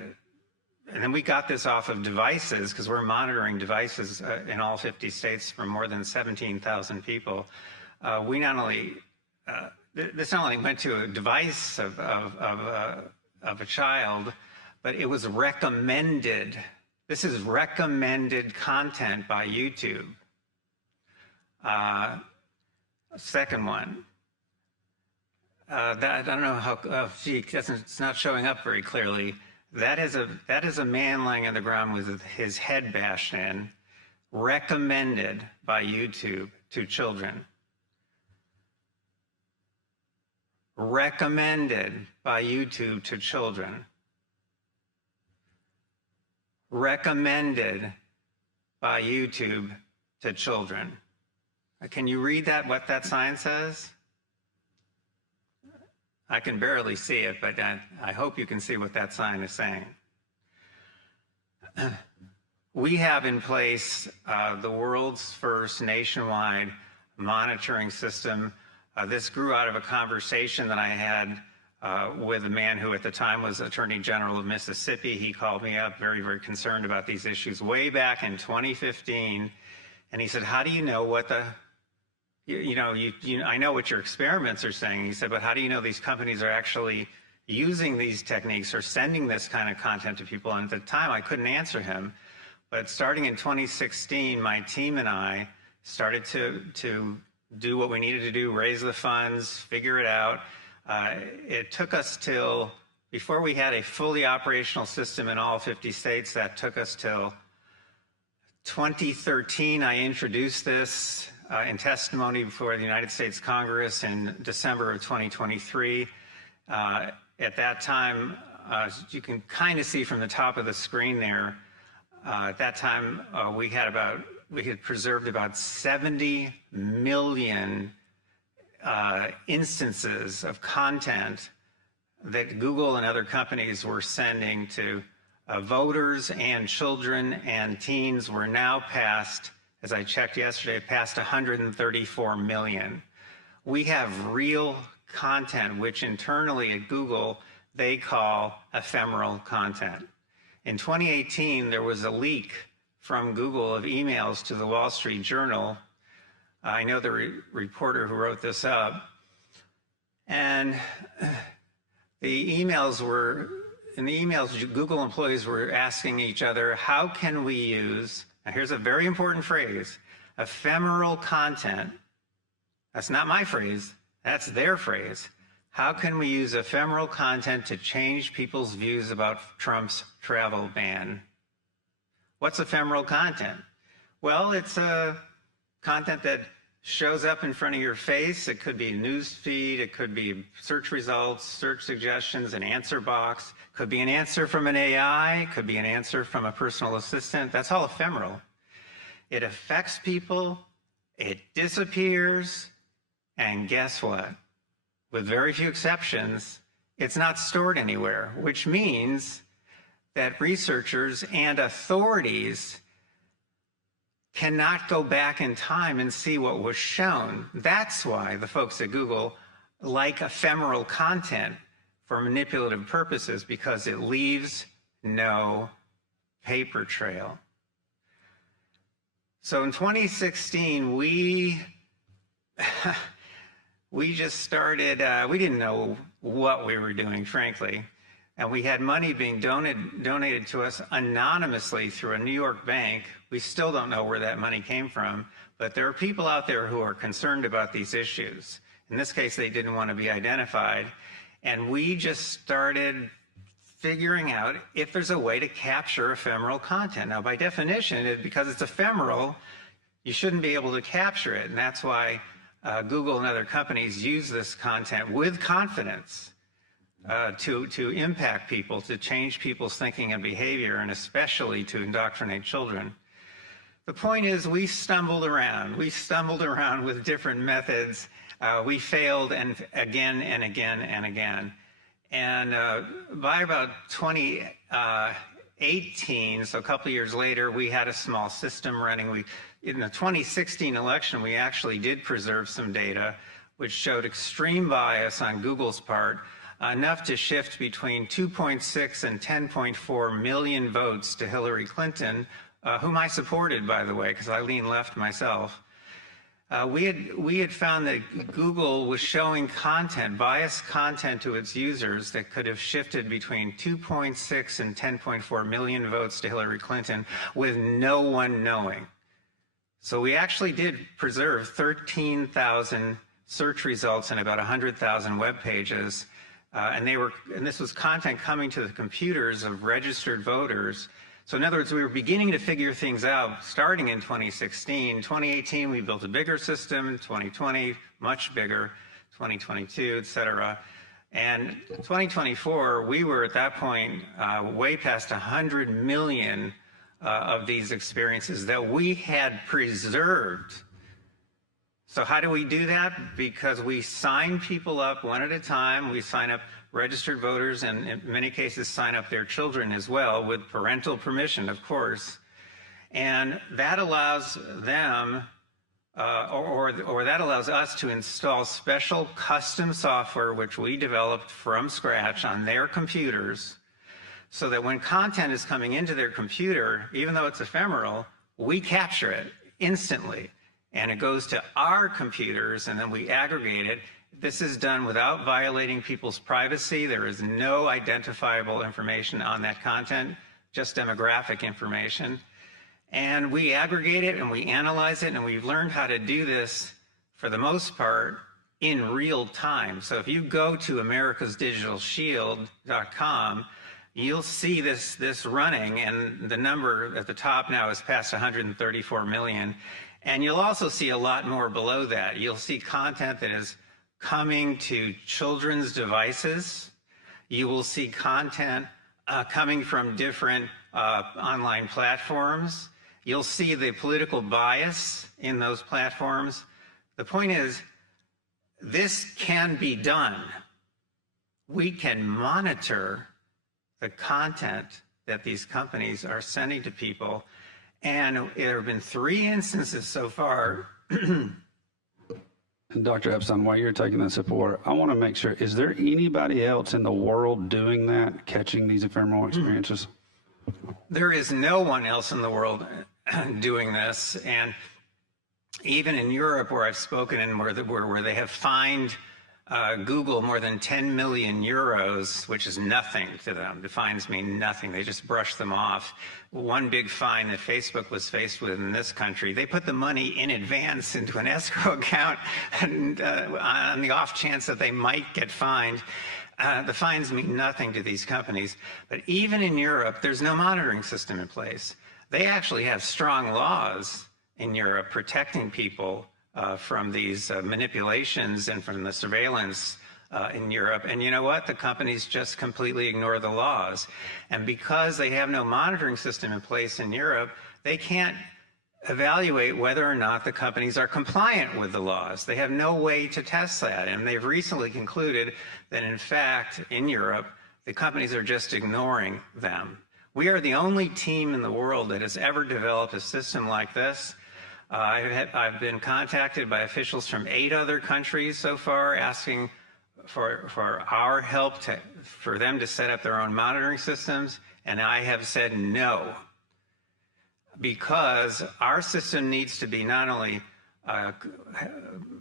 and then we got this off of devices because we're monitoring devices in all 50 states from more than 17,000 people. We not only, this not only went to a device of a child, but it was recommended. This is recommended content by YouTube. Second one. I don't know how, it's not showing up very clearly. That is a man lying on the ground with his head bashed in, recommended by YouTube to children. Recommended by YouTube to children. Recommended by YouTube to children. Can you read that, what that sign says? I can barely see it, but I hope you can see what that sign is saying. We have in place the world's first nationwide monitoring system. This grew out of a conversation that I had with a man who at the time was Attorney General of Mississippi. He called me up very, very concerned about these issues way back in 2015. And he said, how do you know what the, I know what your experiments are saying. He said, but how do you know these companies are actually using these techniques or sending this kind of content to people? And at the time, I couldn't answer him. But starting in 2016, my team and I started to do what we needed to do, raise the funds, figure it out. It took us till, before we had a fully operational system in all 50 states, that took us till 2013. I introduced this in testimony before the United States Congress in December of 2023. At that time, you can kind of see from the top of the screen there, at that time we had preserved about 70 million instances of content that Google and other companies were sending to voters and children and teens. We're now past, as I checked yesterday, past 134 million. We have real content, which internally at Google, they call ephemeral content. In 2018, there was a leak from Google of emails to the Wall Street Journal. I know the reporter who wrote this up. And the emails were, in the emails, Google employees were asking each other, how can we use, now here's a very important phrase, ephemeral content. That's not my phrase, that's their phrase. How can we use ephemeral content to change people's views about Trump's travel ban? What's ephemeral content? Well, it's content that shows up in front of your face. It could be a news feed, it could be search results, search suggestions, an answer box, could be an answer from an AI, could be an answer from a personal assistant. That's all ephemeral. It affects people, it disappears, and guess what? With very few exceptions, it's not stored anywhere, which means that researchers and authorities cannot go back in time and see what was shown. That's why the folks at Google like ephemeral content for manipulative purposes, because it leaves no paper trail. So in 2016, we just started, we didn't know what we were doing, frankly. And we had money being donated to us anonymously through a New York bank. We still don't know where that money came from, but there are people out there who are concerned about these issues. In this case, they didn't want to be identified. And we just started figuring out if there's a way to capture ephemeral content. Now, by definition, because it's ephemeral, you shouldn't be able to capture it. And that's why Google and other companies use this content with confidence to impact people, to change people's thinking and behavior, and especially to indoctrinate children. The point is, we stumbled around. We stumbled around with different methods. We failed and again and again and again. And by about 2018, so a couple of years later, we had a small system running. In the 2016 election, we actually did preserve some data which showed extreme bias on Google's part, enough to shift between 2.6 and 10.4 million votes to Hillary Clinton, whom I supported, by the way, because I lean left myself. We had found that Google was showing content, biased content to its users that could have shifted between 2.6 and 10.4 million votes to Hillary Clinton with no one knowing. So we actually did preserve 13,000 search results and about 100,000 web pages. And this was content coming to the computers of registered voters. So in other words, we were beginning to figure things out starting in 2016. 2018, we built a bigger system. 2020, much bigger. 2022, et cetera. And 2024, we were at that point way past 100 million of these experiences that we had preserved. So how do we do that? Because we sign people up one at a time. We sign up registered voters, and in many cases sign up their children as well, with parental permission, of course. And that allows them or that allows us to install special custom software which we developed from scratch on their computers, so that when content is coming into their computer, even though it's ephemeral, we capture it instantly. And it goes to our computers, and then we aggregate it. This is done without violating people's privacy. There is no identifiable information on that content, just demographic information. And we aggregate it and we analyze it, and we've learned how to do this, for the most part, in real time. So if you go to americasdigitalshield.com, you'll see this running, and the number at the top now is past 134 million. And you'll also see a lot more below that. You'll see content that is coming to children's devices. You will see content coming from different online platforms. You'll see the political bias in those platforms. The point is, this can be done. We can monitor the content that these companies are sending to people. And there have been 3 instances so far. And Dr. Epstein, while you're taking that support, I want to make sure, is there anybody else in the world doing that, catching these ephemeral experiences? There is no one else in the world doing this. And even in Europe, where I've spoken, and where they have fined Google more than 10 million euros, which is nothing to them. The fines mean nothing. They just brush them off. One big fine that Facebook was faced with in this country, they put the money in advance into an escrow account, and on the off chance that they might get fined. The fines mean nothing to these companies. But even in Europe, there's no monitoring system in place. They actually have strong laws in Europe protecting people from these manipulations and from the surveillance in Europe. And you know what? The companies just completely ignore the laws. And because they have no monitoring system in place in Europe, they can't evaluate whether or not the companies are compliant with the laws. They have no way to test that. And they've recently concluded that, in fact, in Europe, the companies are just ignoring them. We are the only team in the world that has ever developed a system like this. I've been contacted by officials from 8 other countries so far, asking for our help for them to set up their own monitoring systems, and I have said no, because our system needs to be not only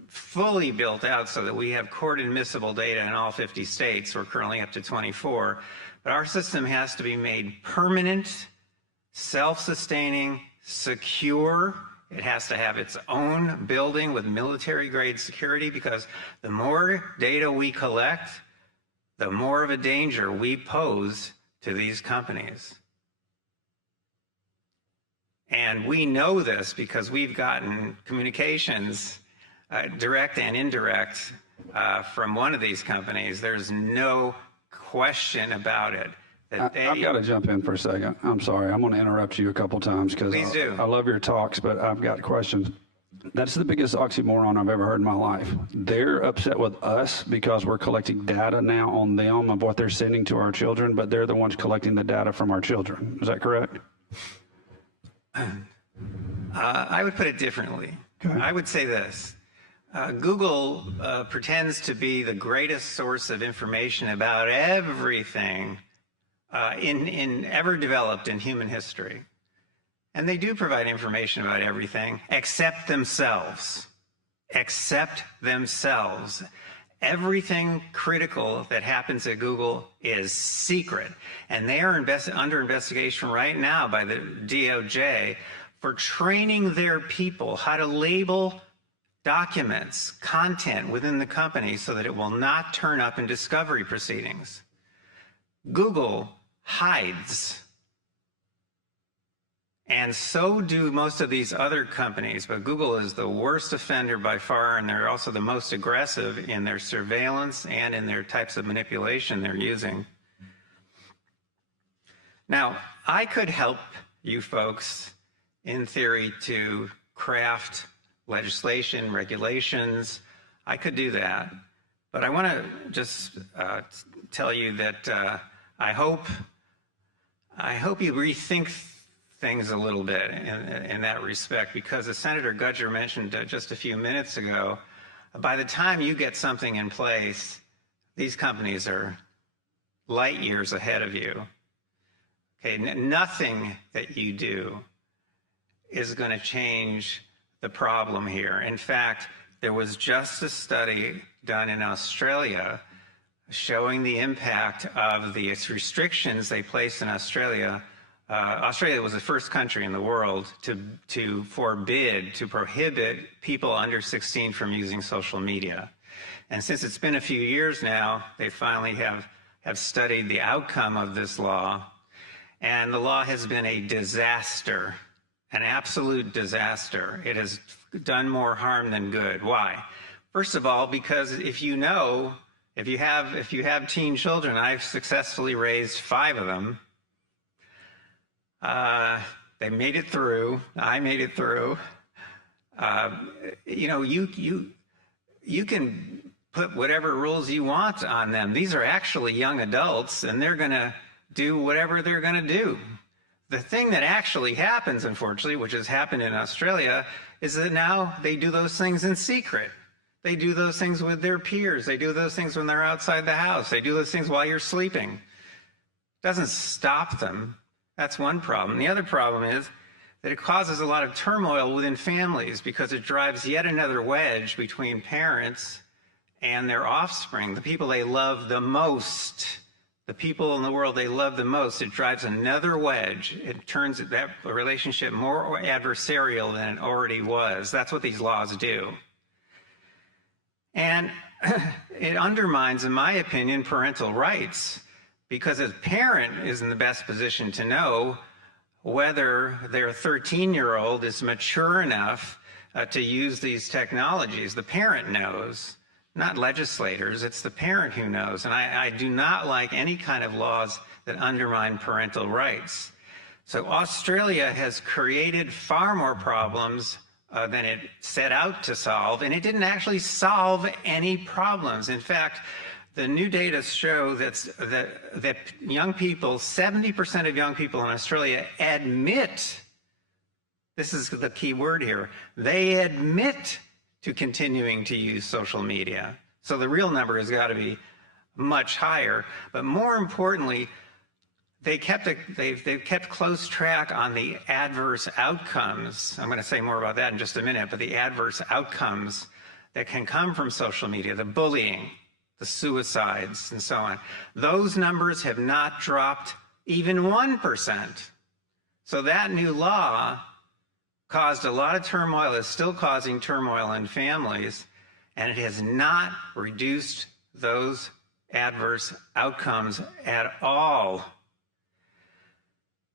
fully built out so that we have court admissible data in all 50 states, we're currently up to 24, but our system has to be made permanent, self-sustaining, secure. It has to have its own building with military-grade security, because the more data we collect, the more of a danger we pose to these companies. And we know this because we've gotten communications, direct and indirect, from one of these companies. There's no question about it. I've got to jump in for a second. I'm sorry. I'm going to interrupt you a couple times because I love your talks, but I've got questions. That's the biggest oxymoron I've ever heard in my life. They're upset with us because we're collecting data now on them of what they're sending to our children, but they're the ones collecting the data from our children. Is that correct? I would put it differently. Okay. I would say this. Google pretends to be the greatest source of information about everything in ever developed in human history. And they do provide information about everything except themselves. Except themselves. Everything critical that happens at Google is secret. And they are under investigation right now by the DOJ for training their people how to label documents, content within the company so that it will not turn up in discovery proceedings. Google hides. And so do most of these other companies, but Google is the worst offender by far, and they're also the most aggressive in their surveillance and in their types of manipulation they're using. Now, I could help you folks, in theory, to craft legislation, regulations. I could do that. But I want to just tell you that I hope you rethink things a little bit in that respect, because as Senator Gudger mentioned just a few minutes ago, by the time you get something in place, these companies are light years ahead of you. Okay, nothing that you do is going to change the problem here. In fact, there was just a study done in Australia showing the impact of the restrictions they placed in Australia. Australia was the first country in the world to prohibit people under 16 from using social media. And since it's been a few years now, they finally have studied the outcome of this law. And the law has been a disaster, an absolute disaster. It has done more harm than good. Why? First of all, because if you have teen children, I've successfully raised 5 of them. They made it through. I made it through. You can put whatever rules you want on them. These are actually young adults, and they're going to do whatever they're going to do. The thing that actually happens, unfortunately, which has happened in Australia, is that now they do those things in secret. They do those things with their peers. They do those things when they're outside the house. They do those things while you're sleeping. It doesn't stop them. That's one problem. The other problem is that it causes a lot of turmoil within families because it drives yet another wedge between parents and their offspring, the people they love the most. The people in the world they love the most. It drives another wedge. It turns that relationship more adversarial than it already was. That's what these laws do. And it undermines, in my opinion, parental rights, because a parent is in the best position to know whether their 13-year-old is mature enough to use these technologies. The parent knows, not legislators. It's the parent who knows. And I do not like any kind of laws that undermine parental rights. So Australia has created far more problems than it set out to solve, and it didn't actually solve any problems. In fact, the new data show that young people, 70% of young people in Australia admit, this is the key word here, they admit to continuing to use social media. So the real number has got to be much higher. But more importantly, they've kept close track on the adverse outcomes. I'm going to say more about that in just a minute, but the adverse outcomes that can come from social media, the bullying, the suicides, and so on. Those numbers have not dropped even 1%. So that new law caused a lot of turmoil, is still causing turmoil in families, and it has not reduced those adverse outcomes at all.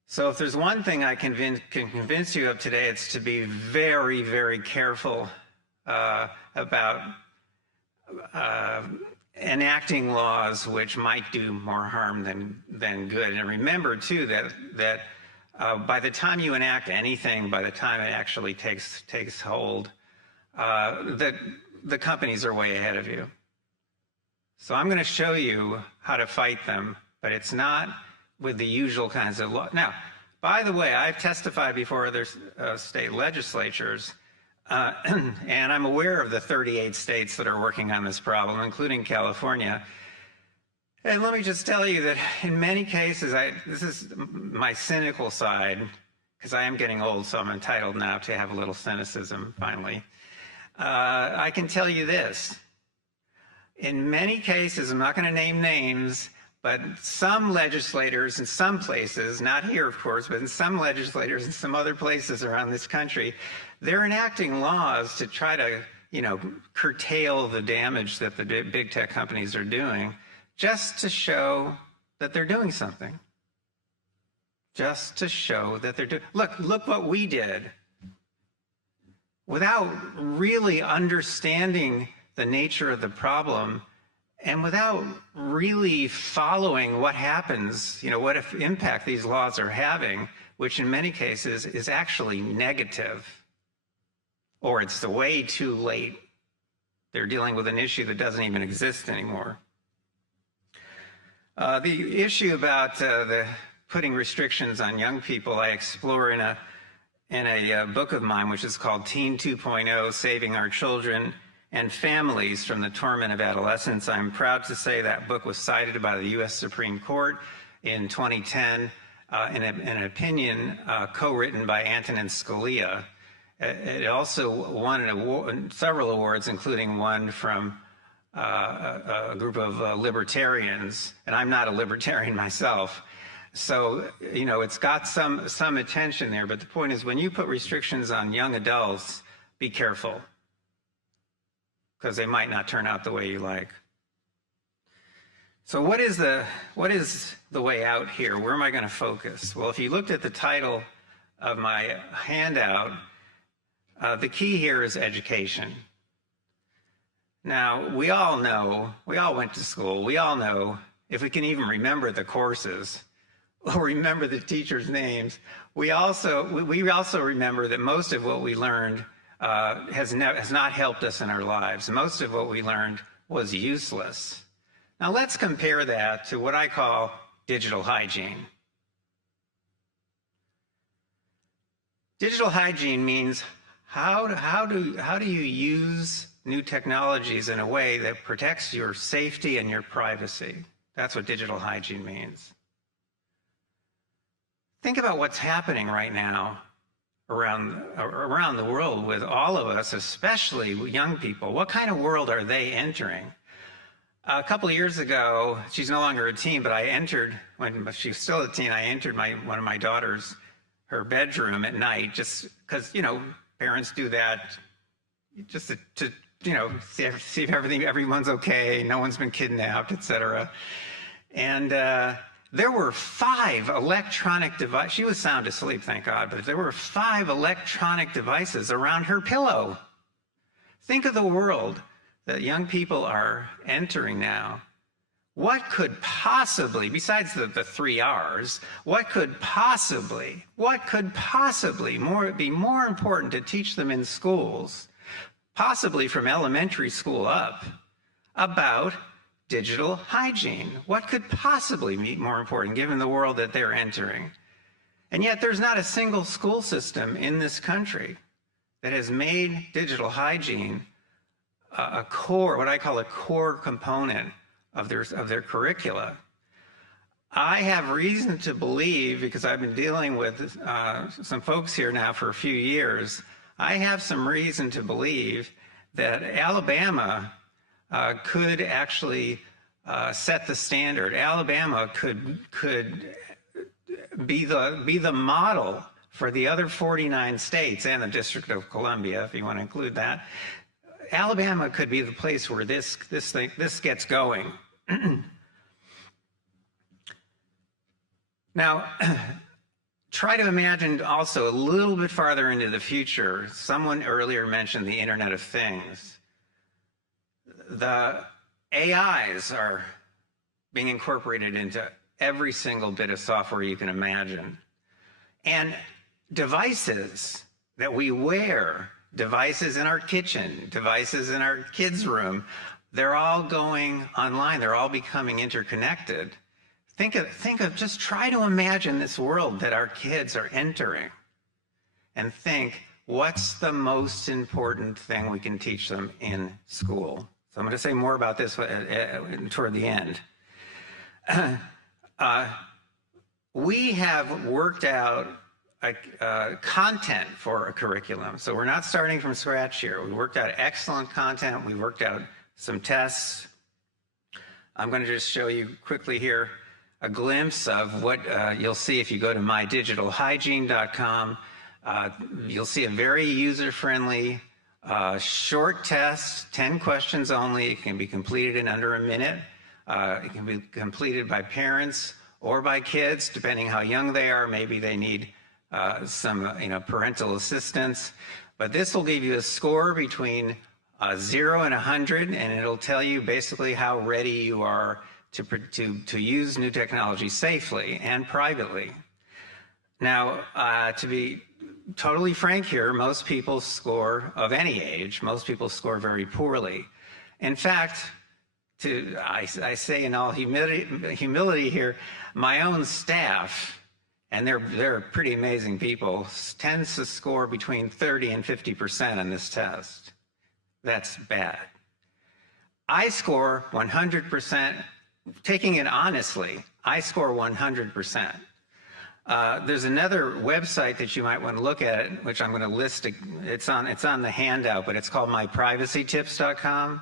So if there's one thing I can convince you of today, it's to be very, very careful about enacting laws which might do more harm than good. And remember, too, that by the time you enact anything, by the time it actually takes hold, the companies are way ahead of you. So I'm going to show you how to fight them, but it's not with the usual kinds of law. Now, by the way, I've testified before other state legislatures, and I'm aware of the 38 states that are working on this problem, including California. And let me just tell you that in many cases, this is my cynical side, because I am getting old, so I'm entitled now to have a little cynicism, finally. I can tell you this. In many cases, I'm not going to name names, but some legislators in some places, not here, of course, but in some legislators in some other places around this country, they're enacting laws to try to, curtail the damage that the big tech companies are doing, just to show that they're doing something. Just to show that they're doing. Look what we did. Without really understanding the nature of the problem, and without really following what happens, what if impact these laws are having, which in many cases is actually negative, or it's way too late. They're dealing with an issue that doesn't even exist anymore. The issue about putting restrictions on young people, I explore in a book of mine, which is called Teen 2.0, Saving Our Children and Families from the Torment of Adolescence. I'm proud to say that book was cited by the U.S. Supreme Court in 2010 in an opinion co-written by Antonin Scalia. It also won several awards, including one from a group of libertarians, and I'm not a libertarian myself. So, you know, it's got some attention there, but the point is when you put restrictions on young adults, be careful, because they might not turn out the way you like. So what is the way out here? Where am I going to focus? Well, if you looked at the title of my handout, the key here is education. Now, we all know, we all went to school, we all know, if we can even remember the courses or remember the teachers' names, we also remember that most of what we learned has not helped us in our lives. Most of what we learned was useless. Now let's compare that to what I call digital hygiene. Digital hygiene means how do you use new technologies in a way that protects your safety and your privacy? That's what digital hygiene means. Think about what's happening right now around the world with all of us, especially young people. What kind of world are they entering? A couple of years ago, she's no longer a teen, but I entered, when she was still a teen, I entered one of my daughters, her bedroom at night, just because, you know, parents do that just to you know, see if everyone's okay, no one's been kidnapped, etc. And there were 5 electronic devices. She was sound asleep, thank God, but there were 5 electronic devices around her pillow. Think of the world that young people are entering now. What could possibly, besides the 3 R's, what could possibly be more important to teach them in schools, possibly from elementary school up, about digital hygiene? What could possibly be more important given the world that they're entering? And yet there's not a single school system in this country that has made digital hygiene a core, what I call a core component of their curricula. I have reason to believe, because I've been dealing with some folks here now for a few years, I have some reason to believe that Alabama could actually set the standard. Alabama could be the model for the other 49 states and the District of Columbia, if you want to include that. Alabama could be the place where this gets going. Now, try to imagine also a little bit farther into the future. Someone earlier mentioned the Internet of Things. The AIs are being incorporated into every single bit of software you can imagine. And devices that we wear, devices in our kitchen, devices in our kids' room, they're all going online. They're all becoming interconnected. Think of, just try to imagine this world that our kids are entering and think, what's the most important thing we can teach them in school? So I'm going to say more about this toward the end. We have worked out content for a curriculum. So we're not starting from scratch here. We worked out excellent content. We worked out some tests. I'm going to just show you quickly here a glimpse of what you'll see if you go to mydigitalhygiene.com. You'll see a very user-friendly short test, 10 questions only. It can be completed in under a minute. It can be completed by parents or by kids, depending how young they are. Maybe they need some parental assistance. But this will give you a score between 0 and 100, and it'll tell you basically how ready you are to use new technology safely and privately. Now, to be totally frank here, most people score, of any age, most people score very poorly. In fact, I say in all humility here, my own staff and they're pretty amazing people, tends to score between 30 and 50% on this test. That's bad. I score 100%, taking it honestly, I score 100%. There's another website that you might want to look at, which I'm going to list. It's on the handout, but it's called myprivacytips.com.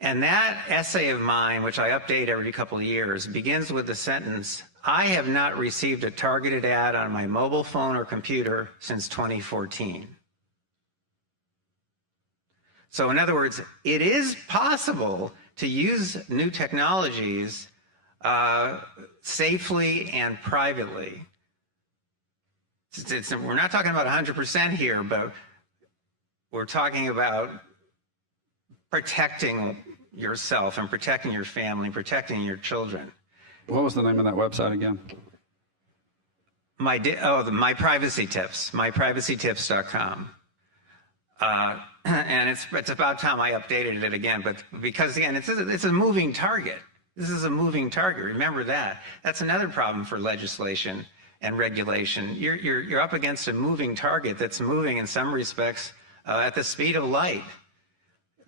And that essay of mine, which I update every couple of years, begins with the sentence, "I have not received a targeted ad on my mobile phone or computer since 2014." So in other words, it is possible to use new technologies safely and privately. We're not talking about 100% here, but we're talking about protecting yourself and protecting your family, protecting your children. What was the name of that website again? My privacy tips, myprivacytips.com. And it's about time I updated it again, but because again, it's a moving target. This is a moving target. Remember that. That's another problem for legislation and regulation. You're up against a moving target that's moving in some respects at the speed of light.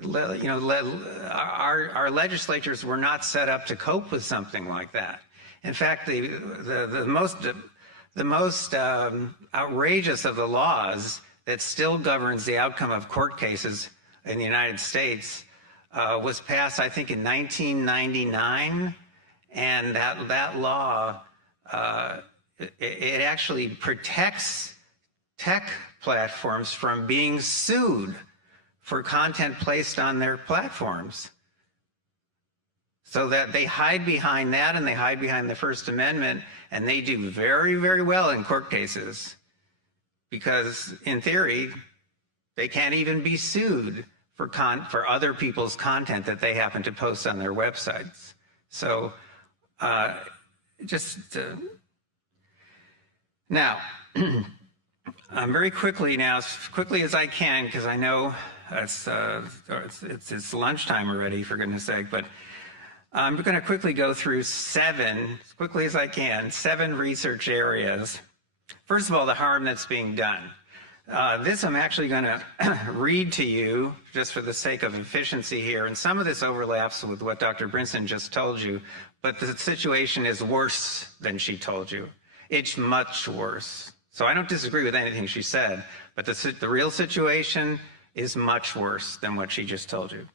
Our legislatures were not set up to cope with something like that. In fact, the most outrageous of the laws that still governs the outcome of court cases in the United States was passed, I think, in 1999, and that law it actually protects tech platforms from being sued for content placed on their platforms. So that they hide behind that, and they hide behind the First Amendment, and they do very, very well in court cases because, in theory, they can't even be sued for other people's content that they happen to post on their websites. So now, I'm very quickly now, as quickly as I can, because I know it's lunchtime already, for goodness sake, but I'm going to quickly go through as quickly as I can, 7 research areas. First of all, the harm that's being done. This I'm actually going to read to you just for the sake of efficiency here, and some of this overlaps with what Dr. Brinson just told you, but the situation is worse than she told you. It's much worse. So I don't disagree with anything she said, but the real situation is much worse than what she just told you.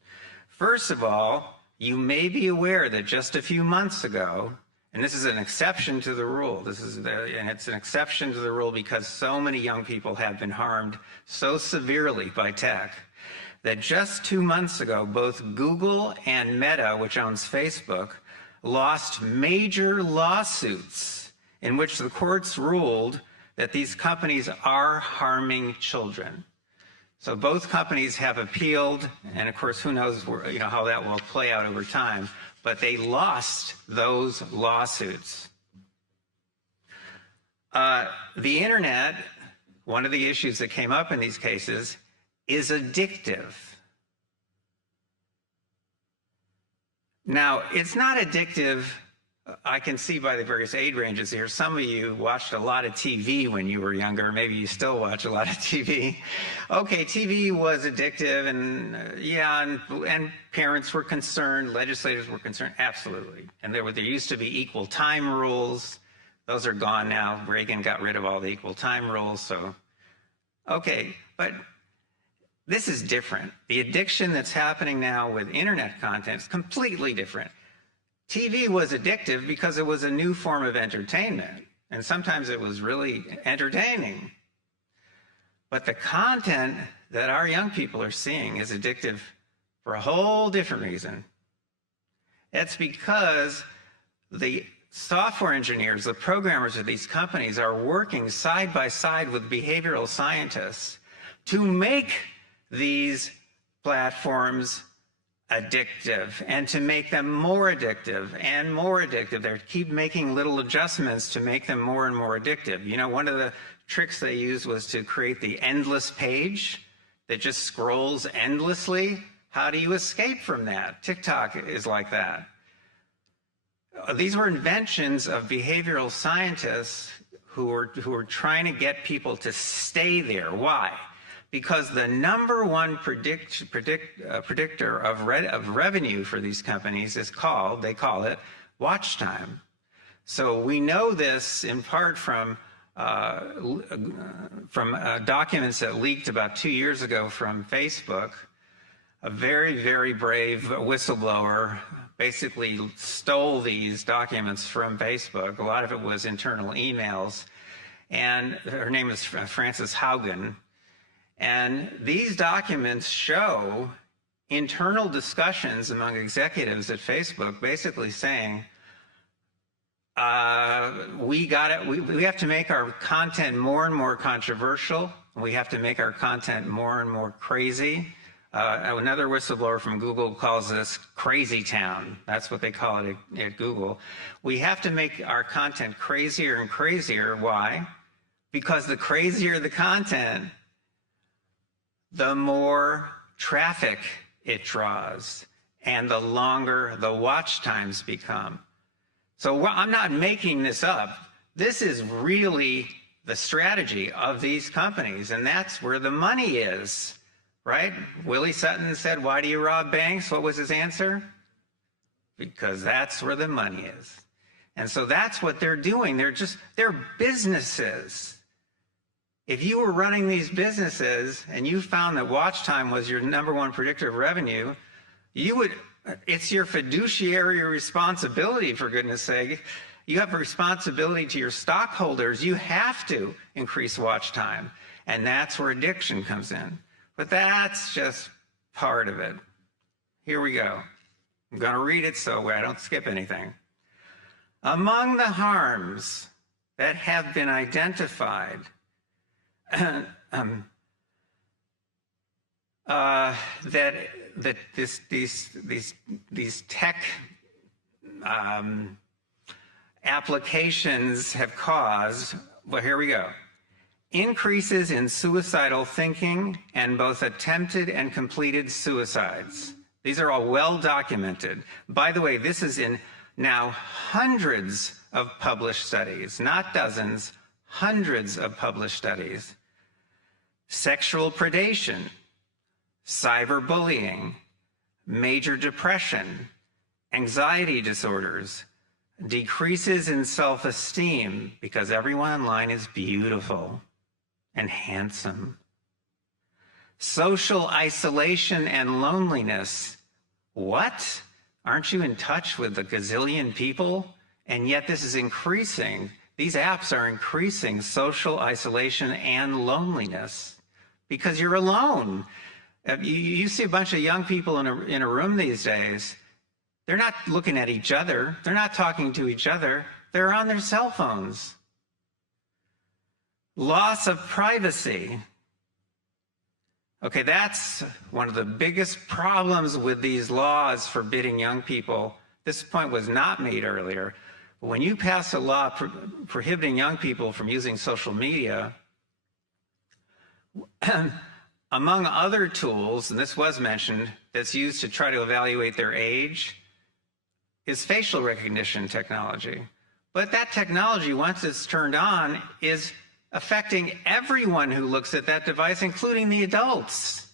First of all, you may be aware that just a few months ago, and this is an exception to the rule, and it's an exception to the rule because so many young people have been harmed so severely by tech, that just 2 months ago, both Google and Meta, which owns Facebook, lost major lawsuits in which the courts ruled that these companies are harming children. So both companies have appealed, and of course, who knows how that will play out over time, but they lost those lawsuits. The internet, one of the issues that came up in these cases, is addictive. Now, it's not addictive. I can see by the various age ranges here, some of you watched a lot of TV when you were younger. Maybe you still watch a lot of TV. Okay, TV was addictive, and and parents were concerned, legislators were concerned, absolutely. And there used to be equal time rules. Those are gone now. Reagan got rid of all the equal time rules, so. Okay, but this is different. The addiction that's happening now with internet content is completely different. TV was addictive because it was a new form of entertainment, and sometimes it was really entertaining. But the content that our young people are seeing is addictive for a whole different reason. It's because the software engineers, the programmers of these companies are working side by side with behavioral scientists to make these platforms addictive and to make them more addictive and more addictive. They keep making little adjustments to make them more and more addictive. You know, one of the tricks they used was to create the endless page that just scrolls endlessly. How do you escape from that? TikTok is like that. These were inventions of behavioral scientists who are trying to get people to stay there. Why? Because the number one predictor of revenue for these companies is they call it watch time. So we know this in part from documents that leaked about 2 years ago from Facebook. A very, very brave whistleblower basically stole these documents from Facebook. A lot of it was internal emails. And her name is Frances Haugen. And these documents show internal discussions among executives at Facebook basically saying, we have to make our content more and more controversial. We have to make our content more and more crazy. Another whistleblower from Google calls this crazy town. That's what they call it at Google. We have to make our content crazier and crazier. Why? Because the crazier the content, the more traffic it draws and the longer the watch times become. So I'm not making this up. This is really the strategy of these companies, and that's where the money is, right? Willie Sutton said, "Why do you rob banks?" What was his answer? Because that's where the money is. And so that's what they're doing. They're businesses. If you were running these businesses and you found that watch time was your number one predictor of revenue, it's your fiduciary responsibility, for goodness sake. You have a responsibility to your stockholders. You have to increase watch time. And that's where addiction comes in. But that's just part of it. Here we go. I'm going to read it so I don't skip anything. Among the harms that have been identified, that these tech applications have caused, well, here we go. Increases in suicidal thinking and both attempted and completed suicides. These are all well documented. By the way, this is in now hundreds of published studies, not dozens, hundreds of published studies. Sexual predation, cyberbullying, major depression, anxiety disorders, decreases in self-esteem because everyone online is beautiful and handsome. Social isolation and loneliness. What? Aren't you in touch with a gazillion people? And yet this is increasing. These apps are increasing social isolation and loneliness because you're alone. You see a bunch of young people in a room these days. They're not looking at each other. They're not talking to each other. They're on their cell phones. Loss of privacy. Okay, that's one of the biggest problems with these laws forbidding young people. This point was not made earlier. When you pass a law prohibiting young people from using social media, among other tools, and this was mentioned, that's used to try to evaluate their age, is facial recognition technology. But that technology, once it's turned on, is affecting everyone who looks at that device, including the adults.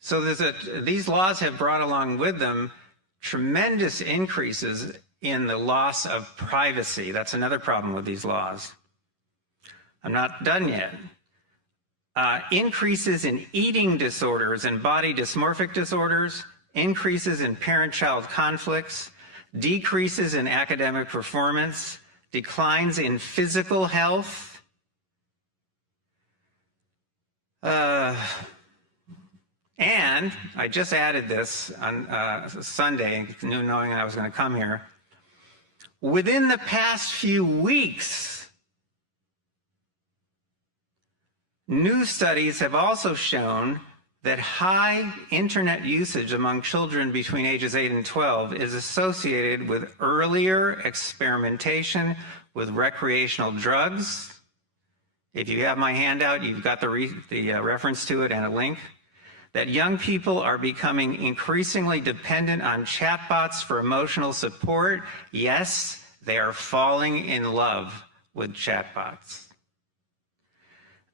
So these laws have brought along with them tremendous increases in the loss of privacy. That's another problem with these laws. I'm not done yet. Increases in eating disorders and body dysmorphic disorders, increases in parent-child conflicts, decreases in academic performance, declines in physical health. And I just added this on Sunday, knowing I was going to come here. Within the past few weeks, new studies have also shown that high internet usage among children between ages 8 and 12 is associated with earlier experimentation with recreational drugs. If you have my handout, you've got the reference to it and a link. That young people are becoming increasingly dependent on chatbots for emotional support. Yes, they are falling in love with chatbots.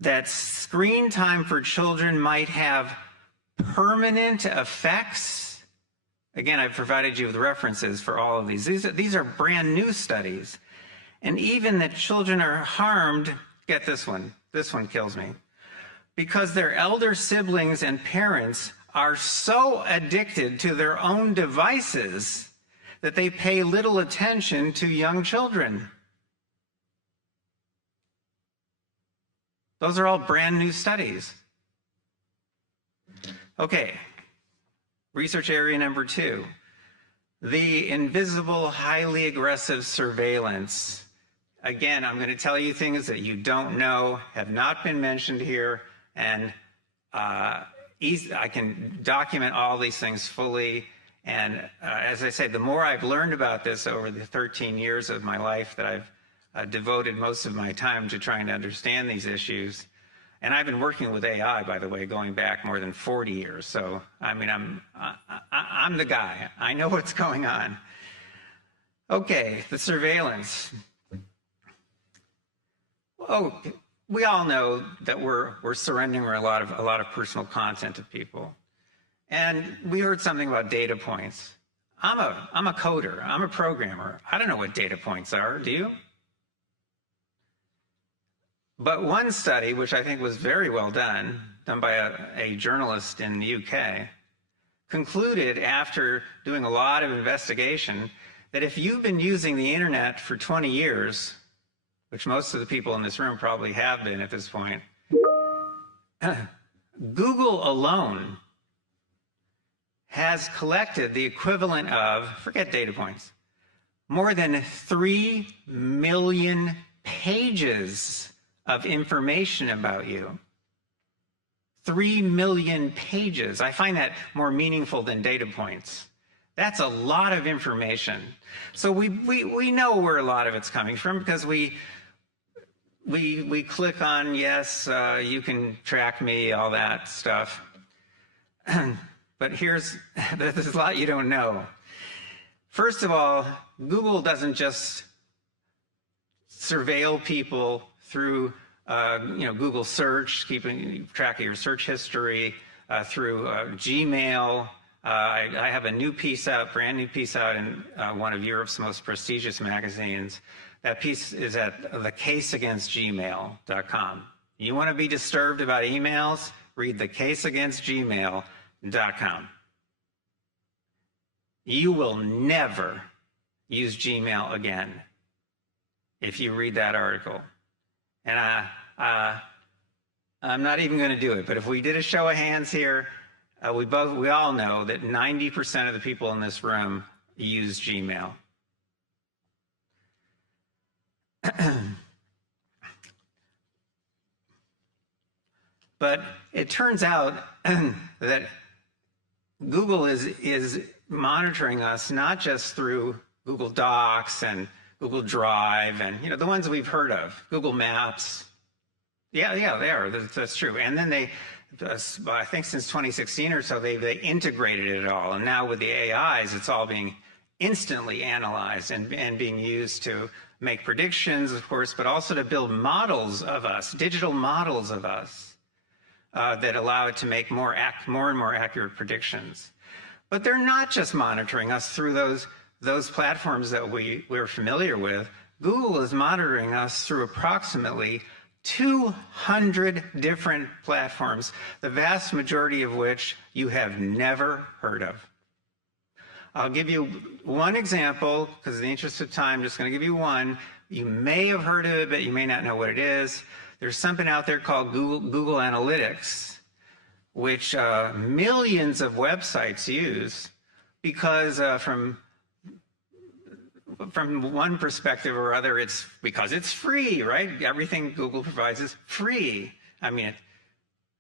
That screen time for children might have permanent effects. Again, I've provided you with references for all of these. These are brand new studies. And even that children are harmed, get this one kills me, because their elder siblings and parents are so addicted to their own devices that they pay little attention to young children. Those are all brand new studies. Okay, research area number 2, the invisible, highly aggressive surveillance. Again, I'm going to tell you things that you don't know, have not been mentioned here, and I can document all these things fully. And as I said, the more I've learned about this over the 13 years of my life that I've devoted most of my time to trying to understand these issues. And I've been working with AI, by the way, going back more than 40 years. So, I mean, I'm the guy. I know what's going on. Okay, the surveillance. Oh, we all know that we're surrendering a lot of personal content to people. And we heard something about data points. I'm a coder. I'm a programmer. I don't know what data points are. Do you? But one study, which I think was very well done by a journalist in the UK, concluded after doing a lot of investigation that if you've been using the internet for 20 years, which most of the people in this room probably have been at this point, Google alone has collected the equivalent of, forget data points, more than 3 million pages of information about you. 3 million pages. I find that more meaningful than data points. That's a lot of information. So we know where a lot of it's coming from because we click on, yes, you can track me, all that stuff. But there's a lot you don't know. First of all, Google doesn't just surveil people through Google search, keeping track of your search history, through Gmail. I have a new piece out, brand new piece out in one of Europe's most prestigious magazines. That piece is at thecaseagainstgmail.com. You want to be disturbed about emails? Read thecaseagainstgmail.com. You will never use Gmail again if you read that article. And I'm not even going to do it, but if we did a show of hands here, we all know that 90% of the people in this room use Gmail. But it turns out that Google is monitoring us not just through Google Docs and Google Drive and the ones we've heard of, Google Maps. Yeah, they are. That's true. And then I think since 2016 or so, they integrated it all. And now with the AIs, it's all being instantly analyzed and being used to make predictions, of course, but also to build models of us, digital models of us that allow it to make more and more accurate predictions. But they're not just monitoring us through those platforms that we're familiar with. Google is monitoring us through approximately 200 different platforms, the vast majority of which you have never heard of. I'll give you one example, because in the interest of time, I'm just going to give you one. You may have heard of it, but you may not know what it is. There's something out there called Google Analytics, which millions of websites use because from one perspective or other, it's because it's free, right? Everything Google provides is free. I mean,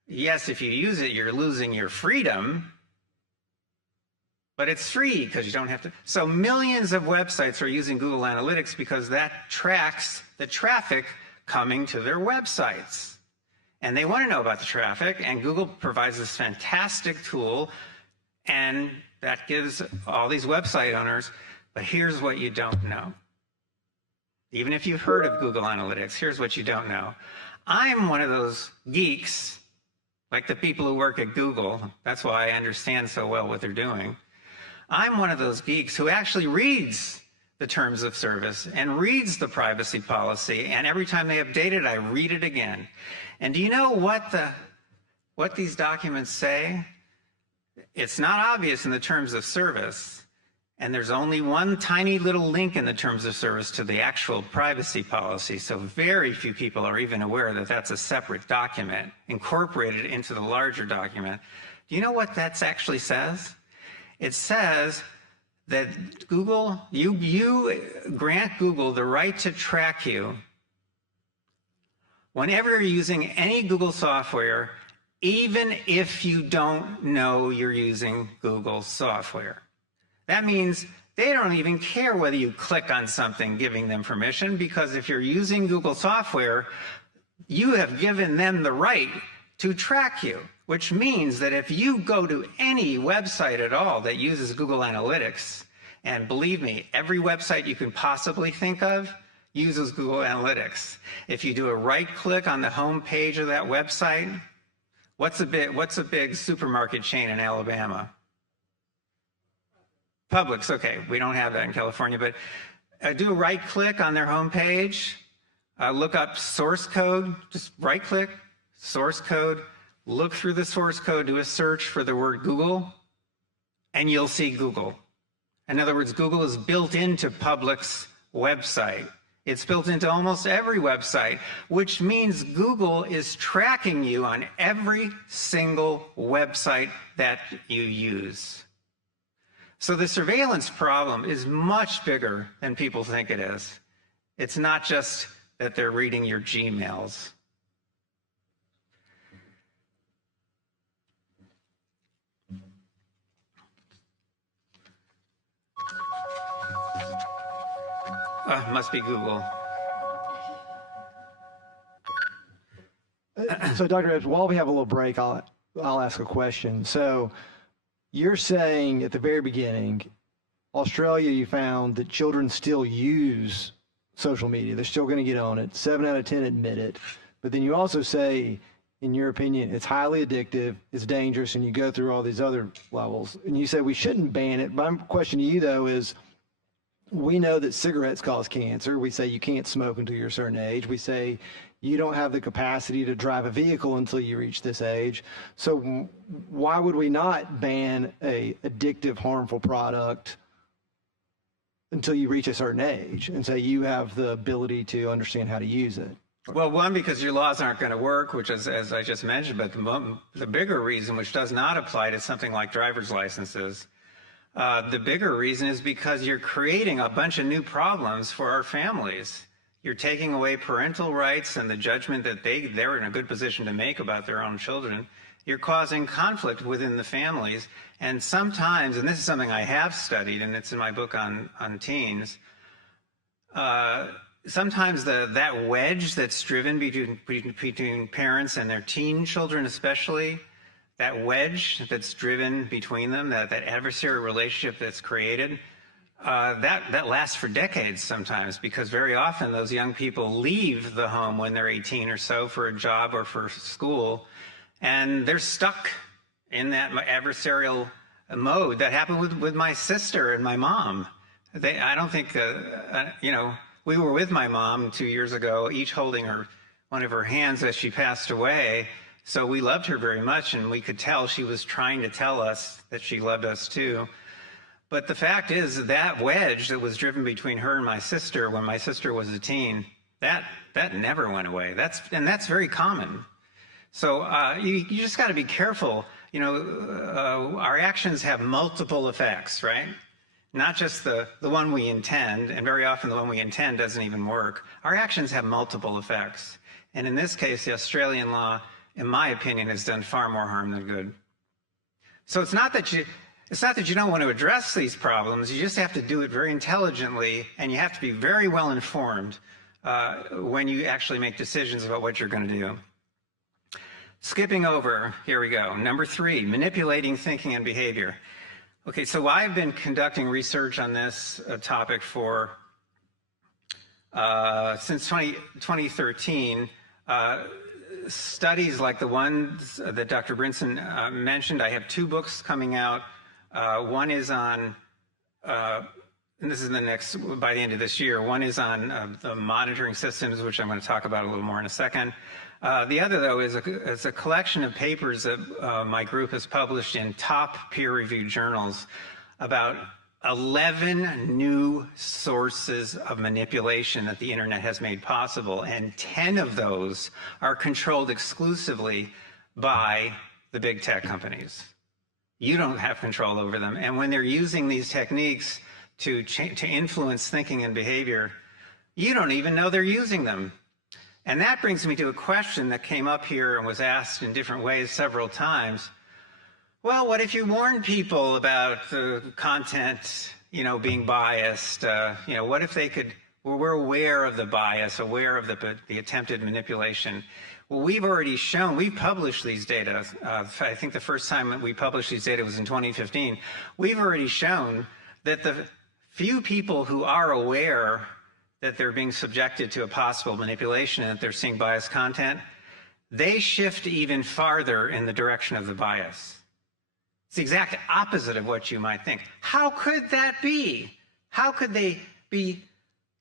yes, if you use it, you're losing your freedom, but it's free because you don't have to. So millions of websites are using Google Analytics because that tracks the traffic coming to their websites. And they want to know about the traffic, and Google provides this fantastic tool, and that gives all these website owners, but here's what you don't know. Even if you've heard of Google Analytics, here's what you don't know. I'm one of those geeks, like the people who work at Google. That's why I understand so well what they're doing. I'm one of those geeks who actually reads the terms of service and reads the privacy policy, and every time they update it, I read it again. And do you know what these documents say? It's not obvious in the terms of service, and there's only one tiny little link in the terms of service to the actual privacy policy, so very few people are even aware that that's a separate document incorporated into the larger document. Do you know what that actually says? It says that Google, you grant Google the right to track you whenever you're using any Google software, even if you don't know you're using Google software. That means they don't even care whether you click on something giving them permission, because if you're using Google software, you have given them the right to track you, which means that if you go to any website at all that uses Google Analytics, and believe me, every website you can possibly think of uses Google Analytics. If you do a right click on the home page of that website, what's a big supermarket chain in Alabama? Publix. Okay, we don't have that in California, but do a right click on their home page, look up source code, just right click, source code, look through the source code, do a search for the word Google, and you'll see Google. In other words, Google is built into Publix website. It's built into almost every website, which means Google is tracking you on every single website that you use. So the surveillance problem is much bigger than people think it is. It's not just that they're reading your Gmails. Must be Google. So, Dr. Epps, while we have a little break, I'll ask a question. So, you're saying at the very beginning, Australia, you found that children still use social media. They're still going to get on it. 7 out of 10 admit it. But then you also say, in your opinion, it's highly addictive, it's dangerous, and you go through all these other levels. And you say we shouldn't ban it. My question to you, though, is we know that cigarettes cause cancer. We say you can't smoke until you're a certain age. We say you don't have the capacity to drive a vehicle until you reach this age. So why would we not ban a addictive, harmful product until you reach a certain age and say you have the ability to understand how to use it? Well, one, because your laws aren't going to work, which is, as I just mentioned, but the bigger reason, which does not apply to something like driver's licenses, the bigger reason is because you're creating a bunch of new problems for our families. You're taking away parental rights and the judgment that they're in a good position to make about their own children. You're causing conflict within the families. And sometimes, and this is something I have studied, and it's in my book on teens, sometimes that wedge that's driven between parents and their teen children especially, that wedge that's driven between them, that adversarial relationship that's created, that lasts for decades sometimes, because very often those young people leave the home when they're 18 or so for a job or for school, and they're stuck in that adversarial mode. That happened with my sister and my mom. I don't think, we were with my mom 2 years ago, each holding one of her hands as she passed away. So we loved her very much, and we could tell she was trying to tell us that she loved us too. But the fact is that wedge that was driven between her and my sister when my sister was a teen, that never went away. That's very common. So you just got to be careful. Our actions have multiple effects, right? Not just the one we intend, and very often the one we intend doesn't even work. Our actions have multiple effects. And in this case, the Australian law, in my opinion, has done far more harm than good. So it's not that you don't want to address these problems. You just have to do it very intelligently, and you have to be very well informed when you actually make decisions about what you're going to do. Skipping over, here we go. Number 3, manipulating thinking and behavior. Okay, so I've been conducting research on this topic for since 2013, studies like the ones that Dr. Brinson mentioned. I have 2 books coming out. One is on, and this is by the end of this year, one is on the monitoring systems, which I'm going to talk about a little more in a second. The other, though, is a collection of papers that my group has published in top peer-reviewed journals about 11 new sources of manipulation that the internet has made possible, and 10 of those are controlled exclusively by the big tech companies. You don't have control over them, and when they're using these techniques to influence thinking and behavior, you don't even know they're using them. And that brings me to a question that came up here and was asked in different ways several times. Well, what if you warn people about the content, being biased? What if they could, we're aware of the bias, aware of the attempted manipulation? Well, we've published these data. I think the first time that we published these data was in 2015. We've already shown that the few people who are aware that they're being subjected to a possible manipulation and that they're seeing biased content, they shift even farther in the direction of the bias. It's the exact opposite of what you might think. How could that be? How could they be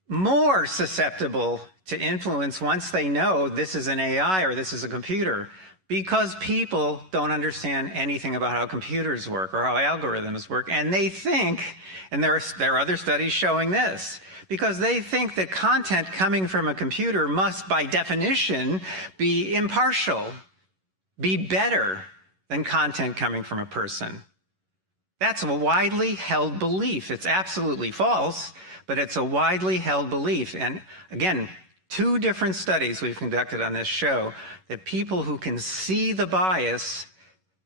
more susceptible to influence once they know this is an AI or this is a computer? Because people don't understand anything about how computers work or how algorithms work, and they think, and there are other studies showing this, because they think that content coming from a computer must, by definition, be impartial, be better than content coming from a person. That's a widely held belief. It's absolutely false, but it's a widely held belief. And again, 2 different studies we've conducted on this show that people who can see the bias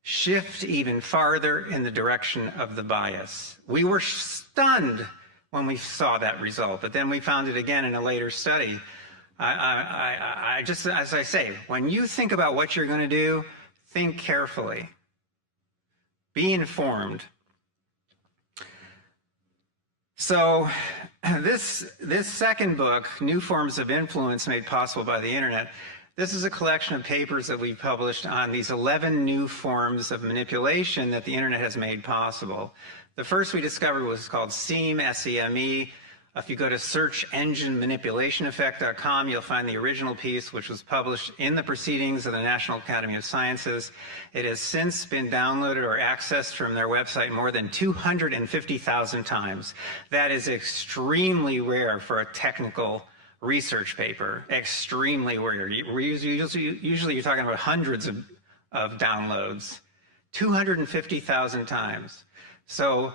shift even farther in the direction of the bias. We were stunned when we saw that result, but then we found it again in a later study. I just, as I say, when you think about what you're going to do, think carefully. Be informed. So this second book, New Forms of Influence Made Possible by the Internet, this is a collection of papers that we've published on these 11 new forms of manipulation that the Internet has made possible. The first we discovered was called SEME, S-E-M-E. If you go to searchenginemanipulationeffect.com, you'll find the original piece, which was published in the Proceedings of the National Academy of Sciences. It has since been downloaded or accessed from their website more than 250,000 times. That is extremely rare for a technical research paper, extremely rare. Usually you're talking about hundreds of downloads, 250,000 times. So,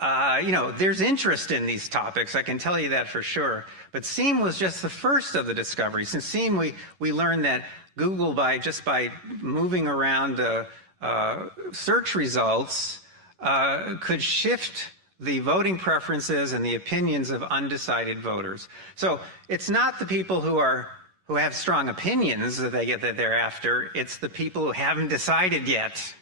there's interest in these topics, I can tell you that for sure. But SEME was just the first of the discoveries. In SEME, we learned that Google, by moving around the search results, could shift the voting preferences and the opinions of undecided voters. So it's not the people who have strong opinions that they're after. It's the people who haven't decided yet.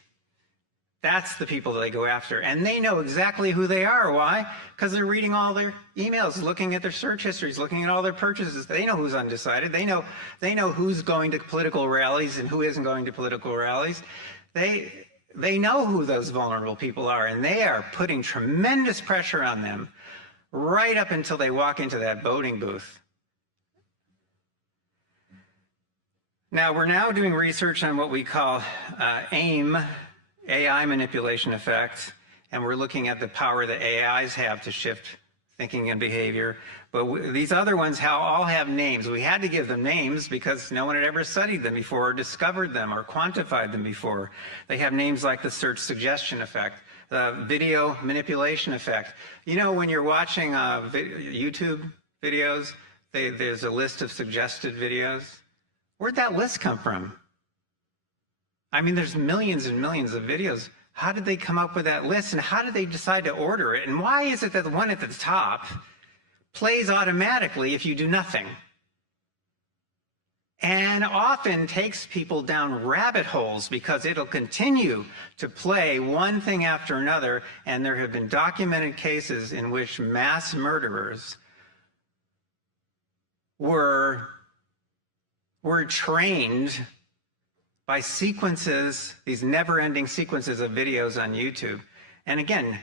That's the people that they go after. And they know exactly who they are. Why? Because they're reading all their emails, looking at their search histories, looking at all their purchases. They know who's undecided. They know who's going to political rallies and who isn't going to political rallies. They know who those vulnerable people are, and they are putting tremendous pressure on them right up until they walk into that voting booth. Now, we're now doing research on what we call AIM, AI manipulation effect, and we're looking at the power that AIs have to shift thinking and behavior. But these other ones all have names. We had to give them names because no one had ever studied them before or discovered them or quantified them before. They have names like the search suggestion effect, the video manipulation effect. When you're watching YouTube videos, there's a list of suggested videos. Where'd that list come from? I mean, there's millions and millions of videos. How did they come up with that list, and how did they decide to order it? And why is it that the one at the top plays automatically if you do nothing? And often takes people down rabbit holes because it'll continue to play one thing after another. And there have been documented cases in which mass murderers were trained by sequences, these never-ending sequences of videos on YouTube. And again,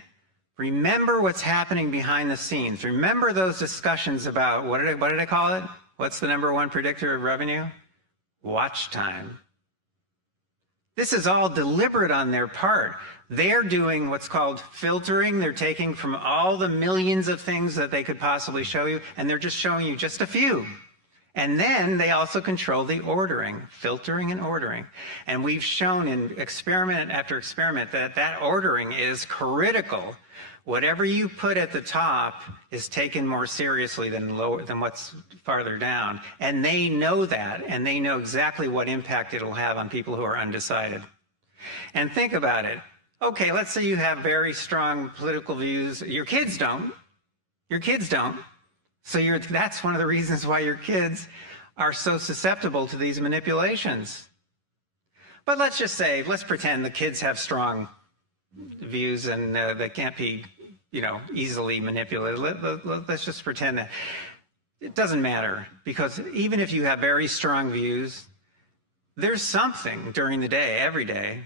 remember what's happening behind the scenes. Remember those discussions about, what did I call it? What's the #1 predictor of revenue? Watch time. This is all deliberate on their part. They're doing what's called filtering. They're taking from all the millions of things that they could possibly show you, and they're just showing you just a few. And then they also control the ordering, filtering and ordering. And we've shown in experiment after experiment that that ordering is critical. Whatever you put at the top is taken more seriously than what's farther down. And they know that, and they know exactly what impact it'll have on people who are undecided. And think about it. Okay, let's say you have very strong political views. Your kids don't. Your kids don't. So that's one of the reasons why your kids are so susceptible to these manipulations. But let's just say, let's pretend the kids have strong views and they can't be, easily manipulated. Let's just pretend that. It doesn't matter, because even if you have very strong views, there's something during the day, every day,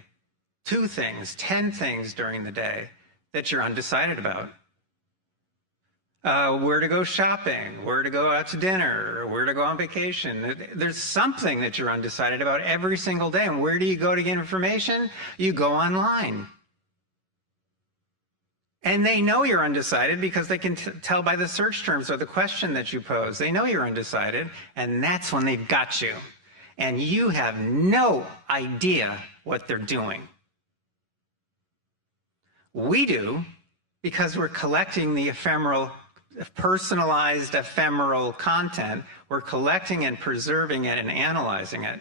2 things, 10 things during the day that you're undecided about. Where to go shopping, where to go out to dinner, where to go on vacation. There's something that you're undecided about every single day. And where do you go to get information? You go online. And they know you're undecided because they can tell by the search terms or the question that you pose. They know you're undecided, and that's when they've got you. And you have no idea what they're doing. We do, because we're collecting the personalized ephemeral content. We're collecting and preserving it and analyzing it.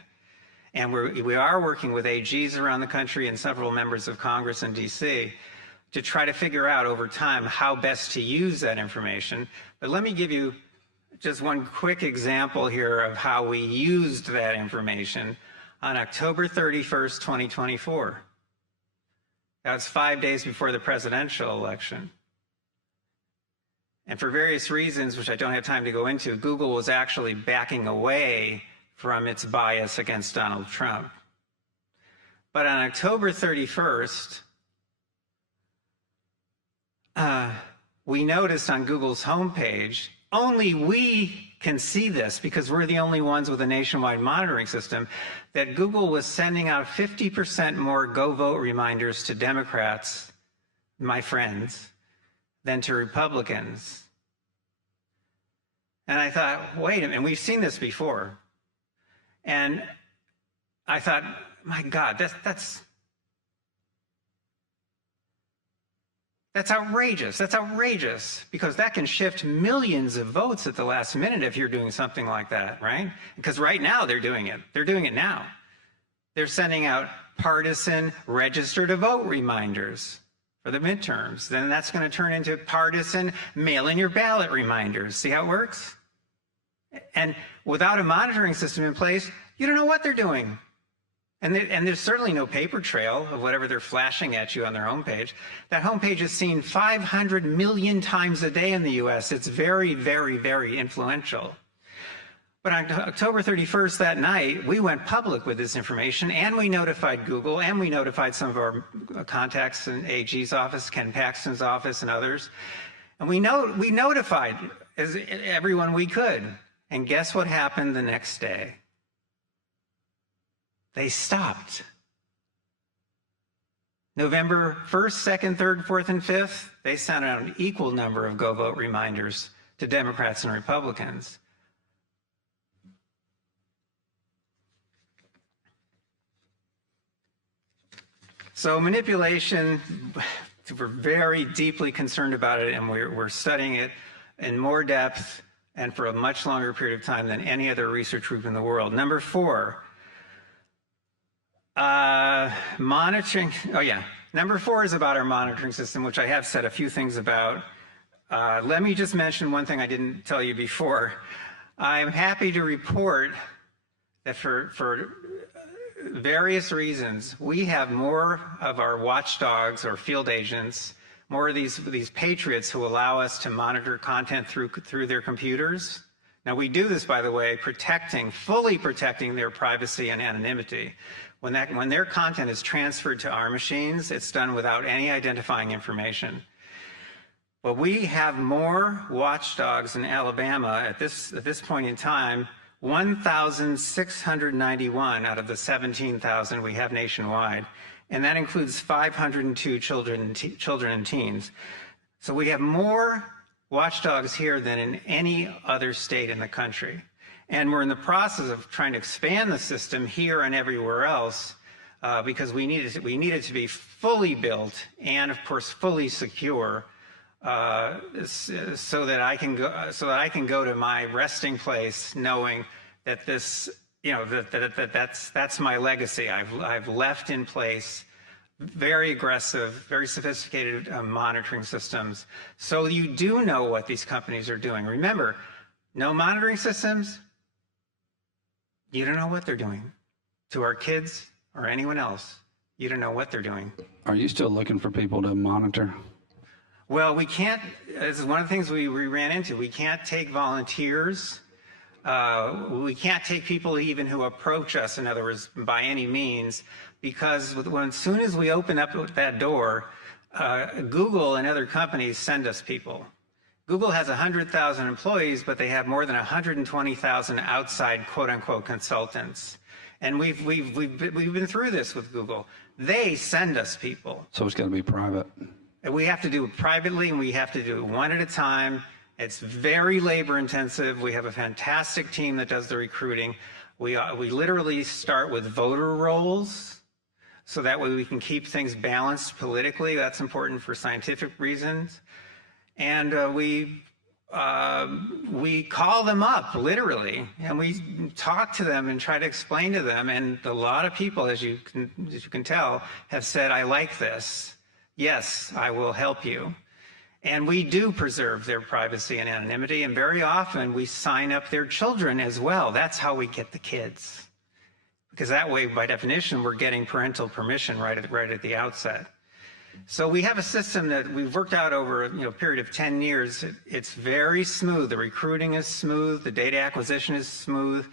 And we are working with AGs around the country and several members of Congress in DC to try to figure out over time how best to use that information. But let me give you just one quick example here of how we used that information on October 31st, 2024. That's 5 days before the presidential election. And for various reasons, which I don't have time to go into, Google was actually backing away from its bias against Donald Trump. But on October 31st, we noticed on Google's homepage, only we can see this because we're the only ones with a nationwide monitoring system, that Google was sending out 50% more go vote reminders to Democrats, my friends, than to Republicans. And I thought, wait a minute, and we've seen this before. And I thought, my God, that's outrageous. That's outrageous, because that can shift millions of votes at the last minute if you're doing something like that, right? Because right now they're doing it. They're doing it now. They're sending out partisan register to vote reminders for the midterms. Then that's going to turn into partisan mail in your ballot reminders. See how it works? And without a monitoring system in place, you don't know what they're doing. And there's certainly no paper trail of whatever they're flashing at you on their homepage. That homepage is seen 500 million times a day in the US. It's very, very, very influential. But on October 31st, that night, we went public with this information, and we notified Google, and we notified some of our contacts in AG's office, Ken Paxton's office, and others. And we notified everyone we could. And guess what happened the next day? They stopped. November 1st, 2nd, 3rd, 4th, and 5th, they sent out an equal number of go vote reminders to Democrats and Republicans. So manipulation, we're very deeply concerned about it, and we're studying it in more depth and for a much longer period of time than any other research group in the world. Number 4, monitoring. Oh yeah, number 4 is about our monitoring system, which I have said a few things about. Let me just mention one thing I didn't tell you before. I'm happy to report that for various reasons, we have more of our watchdogs or field agents, more of these patriots who allow us to monitor content through their computers, Now, we do this, by the way, fully protecting their privacy and anonymity. When their content is transferred to our machines, it's done without any identifying information. But we have more watchdogs in Alabama at this point in time, 1,691 out of the 17,000 we have nationwide, and that includes 502 children and teens. So we have more watchdogs here than in any other state in the country. And we're in the process of trying to expand the system here and everywhere else because we need it to be fully built and, of course, fully secure. So that I can go to my resting place knowing that this, that's my legacy. I've left in place very aggressive, very sophisticated monitoring systems. So you do know what these companies are doing. Remember, no monitoring systems, you don't know what they're doing. To our kids or anyone else, you don't know what they're doing. Are you still looking for people to monitor? Well, we can't, this is one of the things we ran into. We can't take volunteers. We can't take people even who approach us, in other words, by any means, because as soon as we open up that door, Google and other companies send us people. Google has 100,000 employees, but they have more than 120,000 outside quote-unquote consultants. And we've been through this with Google. They send us people. So it's got to be private. We have to do it privately, and we have to do it one at a time. It's very labor intensive. We have a fantastic team that does the recruiting. We literally start with voter rolls, so that way we can keep things balanced politically. That's important for scientific reasons. And we call them up, literally, and we talk to them and try to explain to them. And a lot of people, as you can tell, have said, "I like this. Yes, I will help you." And we do preserve their privacy and anonymity, and very often we sign up their children as well. That's how we get the kids. Because that way, by definition, we're getting parental permission right at the outset. So we have a system that we've worked out over a period of 10 years. It's very smooth. The recruiting is smooth. The data acquisition is smooth.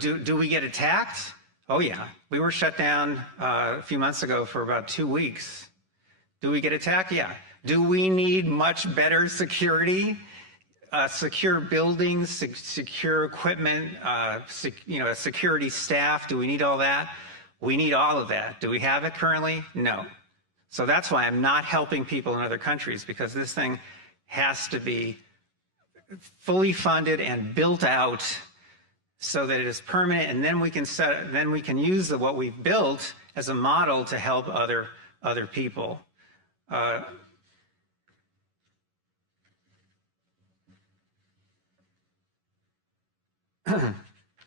Do we get attacked? Oh, yeah. We were shut down a few months ago for about 2 weeks. Do we get attacked? Yeah. Do we need much better security? Secure buildings, secure equipment, a security staff? Do we need all that? We need all of that. Do we have it currently? No. So that's why I'm not helping people in other countries, because this thing has to be fully funded and built out so that it is permanent, and then we can use what we've built as a model to help other people.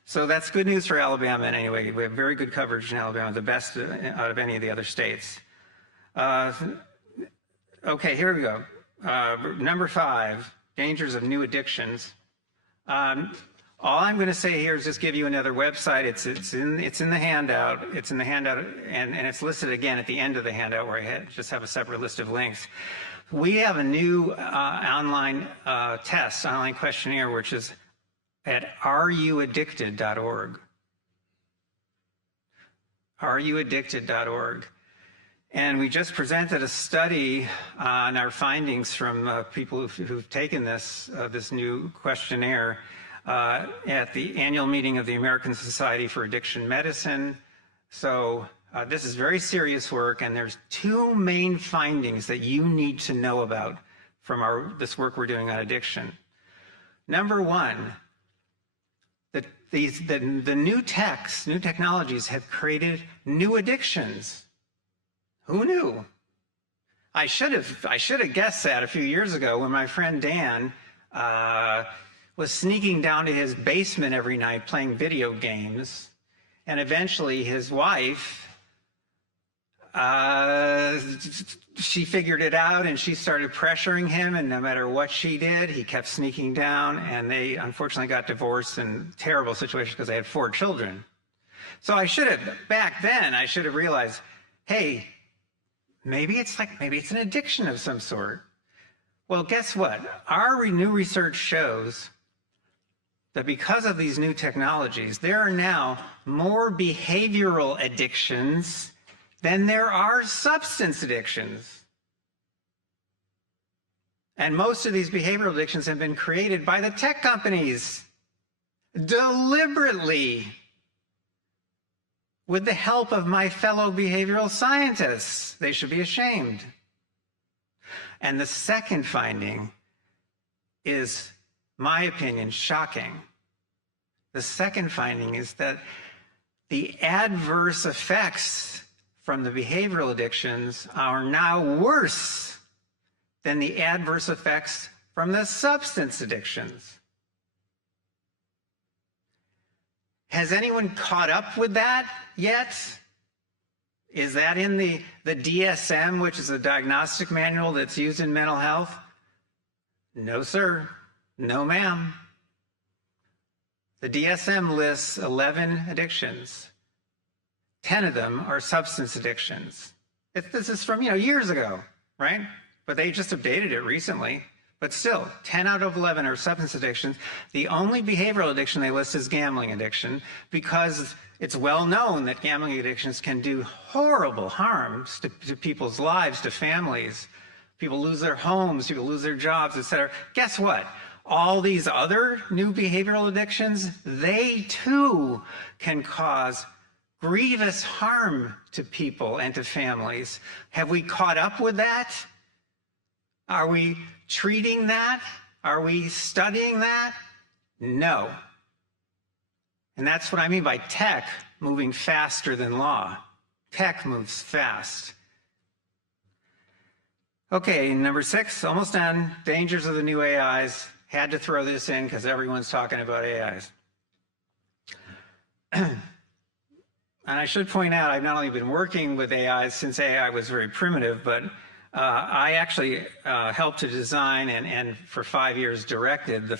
So that's good news for Alabama. And anyway, we have very good coverage in Alabama, the best out of any of the other states. Okay, here we go. Number 5, dangers of new addictions. All I'm going to say here is just give you another website. It's in the handout. It's in the handout, and it's listed again at the end of the handout, where I just have a separate list of links. We have a new online online questionnaire, which is at areyouaddicted.org. areyouaddicted.org. And we just presented a study on our findings from people who've taken this new questionnaire at the annual meeting of the American Society for Addiction Medicine. So this is very serious work, and there's 2 main findings that you need to know about from this work we're doing on addiction. Number 1, that the new technologies have created new addictions. Who knew? I should have guessed that a few years ago when my friend Dan was sneaking down to his basement every night playing video games, and eventually his wife, she figured it out, and she started pressuring him, and no matter what she did, he kept sneaking down, and they unfortunately got divorced in terrible situations because they had 4 children. So back then I should have realized, hey, maybe it's an addiction of some sort. Well, guess what? Our new research shows that because of these new technologies, there are now more behavioral addictions than there are substance addictions. And most of these behavioral addictions have been created by the tech companies deliberately, with the help of my fellow behavioral scientists. They should be ashamed. And the second finding is, my opinion, shocking. The second finding is that the adverse effects from the behavioral addictions are now worse than the adverse effects from the substance addictions. Has anyone caught up with that yet? Is that in the DSM, which is a diagnostic manual that's used in mental health? No, sir. No, ma'am. The DSM lists 11 addictions. 10 of them are substance addictions. This is from, years ago, right? But they just updated it recently. But still, 10 out of 11 are substance addictions. The only behavioral addiction they list is gambling addiction, because it's well known that gambling addictions can do horrible harms to people's lives, to families. People lose their homes, people lose their jobs, etc. Guess what? All these other new behavioral addictions, they too can cause grievous harm to people and to families. Have we caught up with that? Are we treating that? Are we studying that? No. And that's what I mean by tech moving faster than law. Tech moves fast. Okay, number 6, almost done. Dangers of the new AIs. Had to throw this in because everyone's talking about AIs. And I should point out, I've not only been working with AIs since AI was very primitive, but I actually helped to design and for 5 years directed the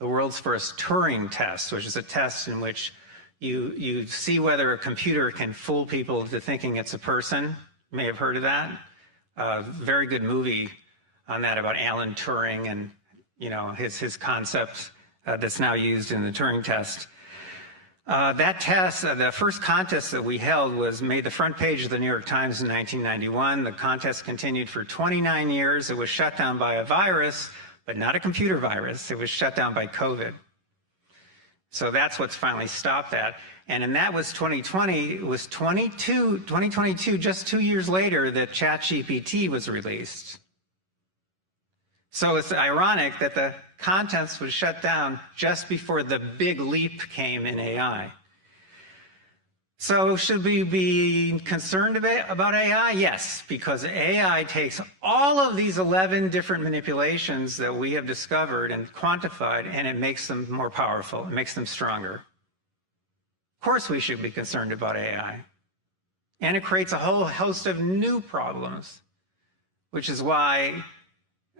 world's first Turing test, which is a test in which you see whether a computer can fool people into thinking it's a person. You may have heard of that. Very good movie on that about Alan Turing and his concept that's now used in the Turing test. That test, the first contest that we held made the front page of the New York Times in 1991. The contest continued for 29 years. It was shut down by a virus, but not a computer virus. It was shut down by COVID. So that's what's finally stopped that. And that was 2020. It was 2022, just 2 years later, that ChatGPT was released. So it's ironic that the contest was shut down just before the big leap came in AI. So should we be concerned about AI? Yes, because AI takes all of these 11 different manipulations that we have discovered and quantified, and it makes them more powerful. It makes them stronger. Of course we should be concerned about AI. And it creates a whole host of new problems, which is why,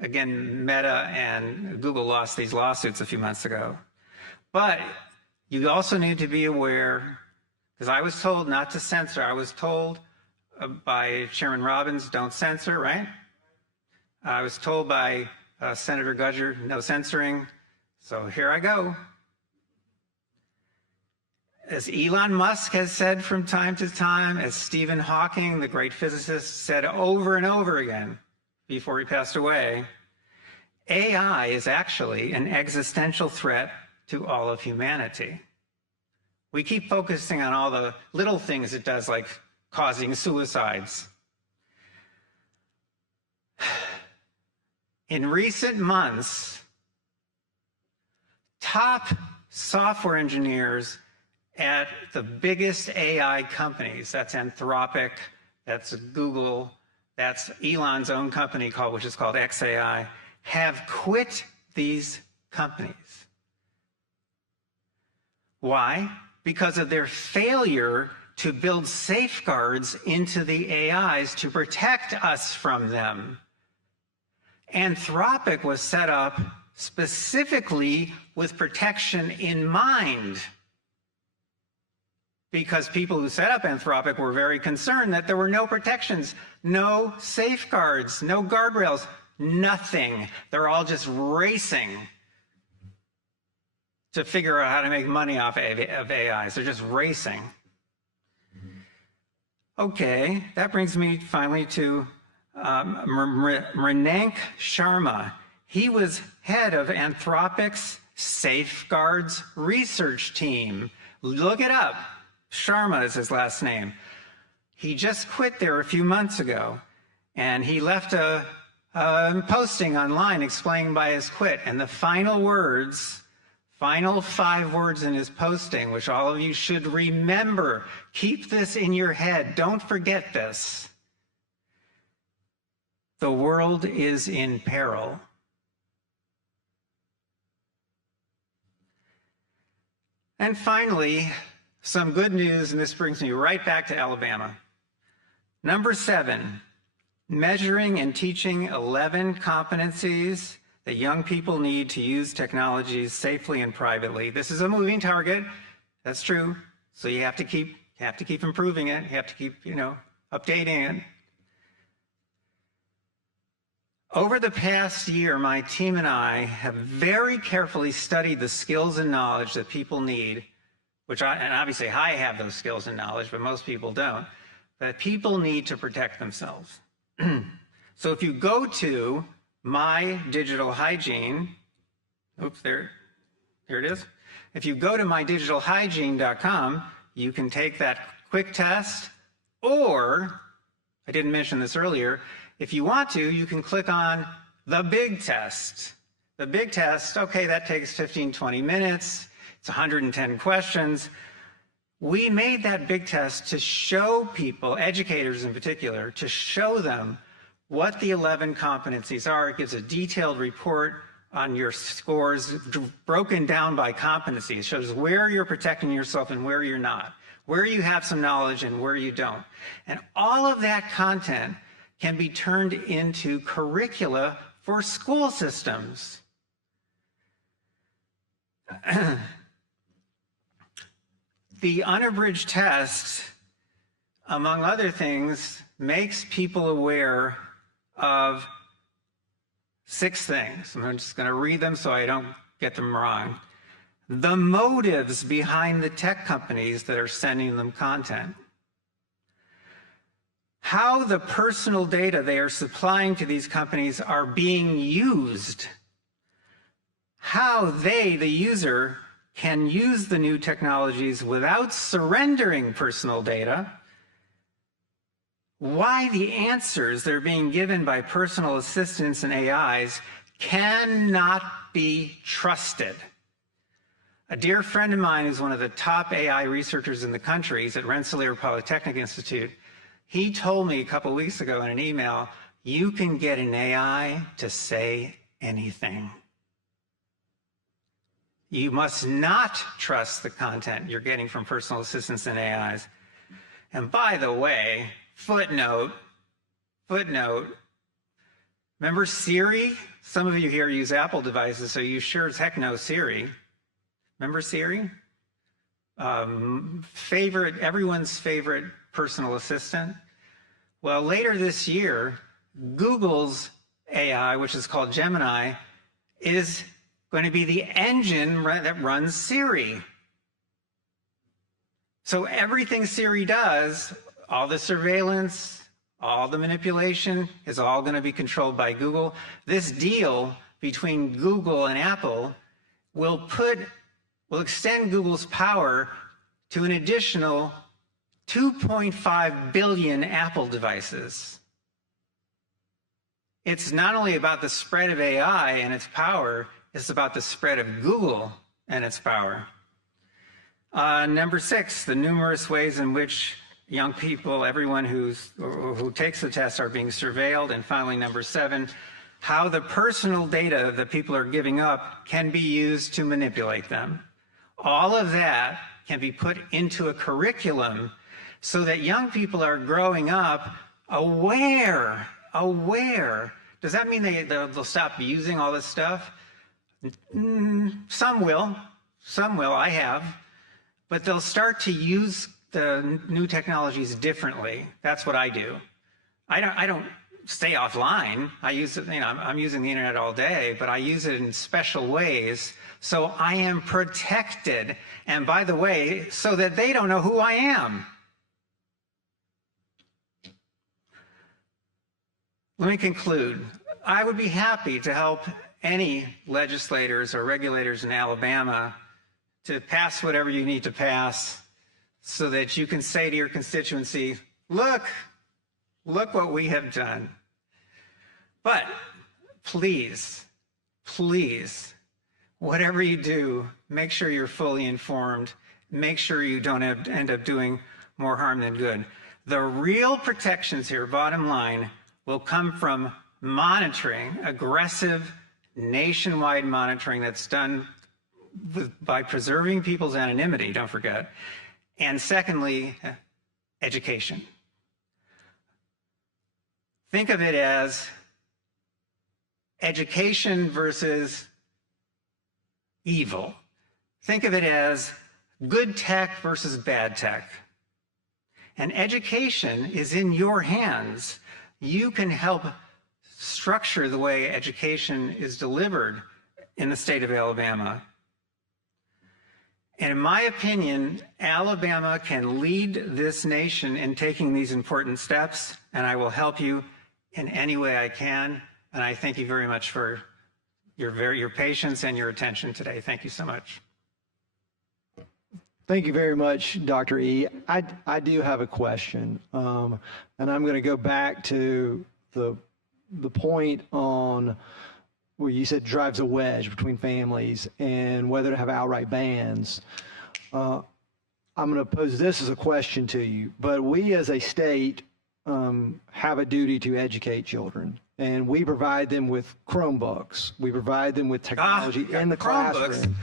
again, Meta and Google lost these lawsuits a few months ago. But you also need to be aware, because I was told not to censor. I was told by Chairman Robbins, don't censor, right? I was told by Senator Gudger, no censoring. So here I go. As Elon Musk has said from time to time, as Stephen Hawking, the great physicist, said over and over again before he passed away, AI is actually an existential threat to all of humanity. We keep focusing on all the little things it does, like causing suicides. In recent months, top software engineers at the biggest AI companies, that's Anthropic, that's Google, that's Elon's own company which is called xAI, have quit these companies. Why? Because of their failure to build safeguards into the AIs to protect us from them. Anthropic was set up specifically with protection in mind, because people who set up Anthropic were very concerned that there were no protections, no safeguards, no guardrails, nothing. They're all just racing to figure out how to make money off of AIs. They're just racing. Okay, that brings me finally to Mayank Sharma. He was head of Anthropic's Safeguards research team. Look it up. Sharma is his last name. He just quit there a few months ago, and he left a posting online explaining why his quit. And the final 5 words in his posting, which all of you should remember, keep this in your head, don't forget this. The world is in peril. And finally, some good news, and this brings me right back to Alabama. Number 7, measuring and teaching 11 competencies that young people need to use technologies safely and privately. This is a moving target. That's true. So you have to keep improving it. You have to keep, updating it. Over the past year, my team and I have very carefully studied the skills and knowledge that people need, and obviously I have those skills and knowledge, but most people don't, that people need to protect themselves. So if you go to My Digital Hygiene, there it is. If you go to mydigitalhygiene.com, you can take that quick test, or, I didn't mention this earlier, if you want to, you can click on the big test. The big test, okay, that takes 15, 20 minutes. It's 110 questions. We made that big test to show people, educators in particular, to show them what the 11 competencies are. It gives a detailed report on your scores broken down by competency. It shows where you're protecting yourself and where you're not, where you have some knowledge and where you don't. And all of that content can be turned into curricula for school systems. The unabridged test, among other things, makes people aware of 6 things. I'm just going to read them so I don't get them wrong. The motives behind the tech companies that are sending them content. How the personal data they are supplying to these companies are being used. How they, the user, can use the new technologies without surrendering personal data. Why the answers that are being given by personal assistants and AIs cannot be trusted. A dear friend of mine who's one of the top AI researchers in the country, he's at Rensselaer Polytechnic Institute, he told me a couple weeks ago in an email, you can get an AI to say anything. You must not trust the content you're getting from personal assistants and AIs. And by the way, footnote, remember Siri? Some of you here use Apple devices, so you sure as heck know Siri. Remember Siri? Everyone's favorite personal assistant. Well, later this year, Google's AI, which is called Gemini, is going to be the engine that runs Siri. So everything Siri does, all the surveillance, all the manipulation, is all going to be controlled by Google. This deal between Google and Apple will extend Google's power to an additional 2.5 billion Apple devices. It's not only about the spread of AI and its power, it's about the spread of Google and its power. Number 6, the numerous ways in which young people, everyone who takes the test, are being surveilled. And finally, number 7, how the personal data that people are giving up can be used to manipulate them. All of that can be put into a curriculum so that young people are growing up aware. Does that mean they'll stop using all this stuff? Some will, I have. But they'll start to use the new technologies differently. That's what I do. I don't stay offline. I use it, I'm using the internet all day, but I use it in special ways so I am protected. And by the way, so that they don't know who I am. Let me conclude. I would be happy to help any legislators or regulators in Alabama to pass whatever you need to pass so that you can say to your constituency, look what we have done. But please, whatever you do, make sure you're fully informed. Make sure you don't end up doing more harm than good. The real protections here, bottom line, will come from monitoring, aggressive nationwide monitoring that's done by preserving people's anonymity, don't forget. And secondly, education. Think of it as education versus evil. Think of it as good tech versus bad tech. And education is in your hands. You can help structure the way education is delivered in the state of Alabama. And in my opinion, Alabama can lead this nation in taking these important steps, and I will help you in any way I can. And I thank you very much for your patience and your attention today. Thank you so much. Thank you very much, Dr. E. I do have a question, and I'm going to go back to the point on where you said drives a wedge between families and whether to have outright bans. I'm going to pose this as a question to you, but we as a state have a duty to educate children, and we provide them with Chromebooks. We provide them with technology in the classroom.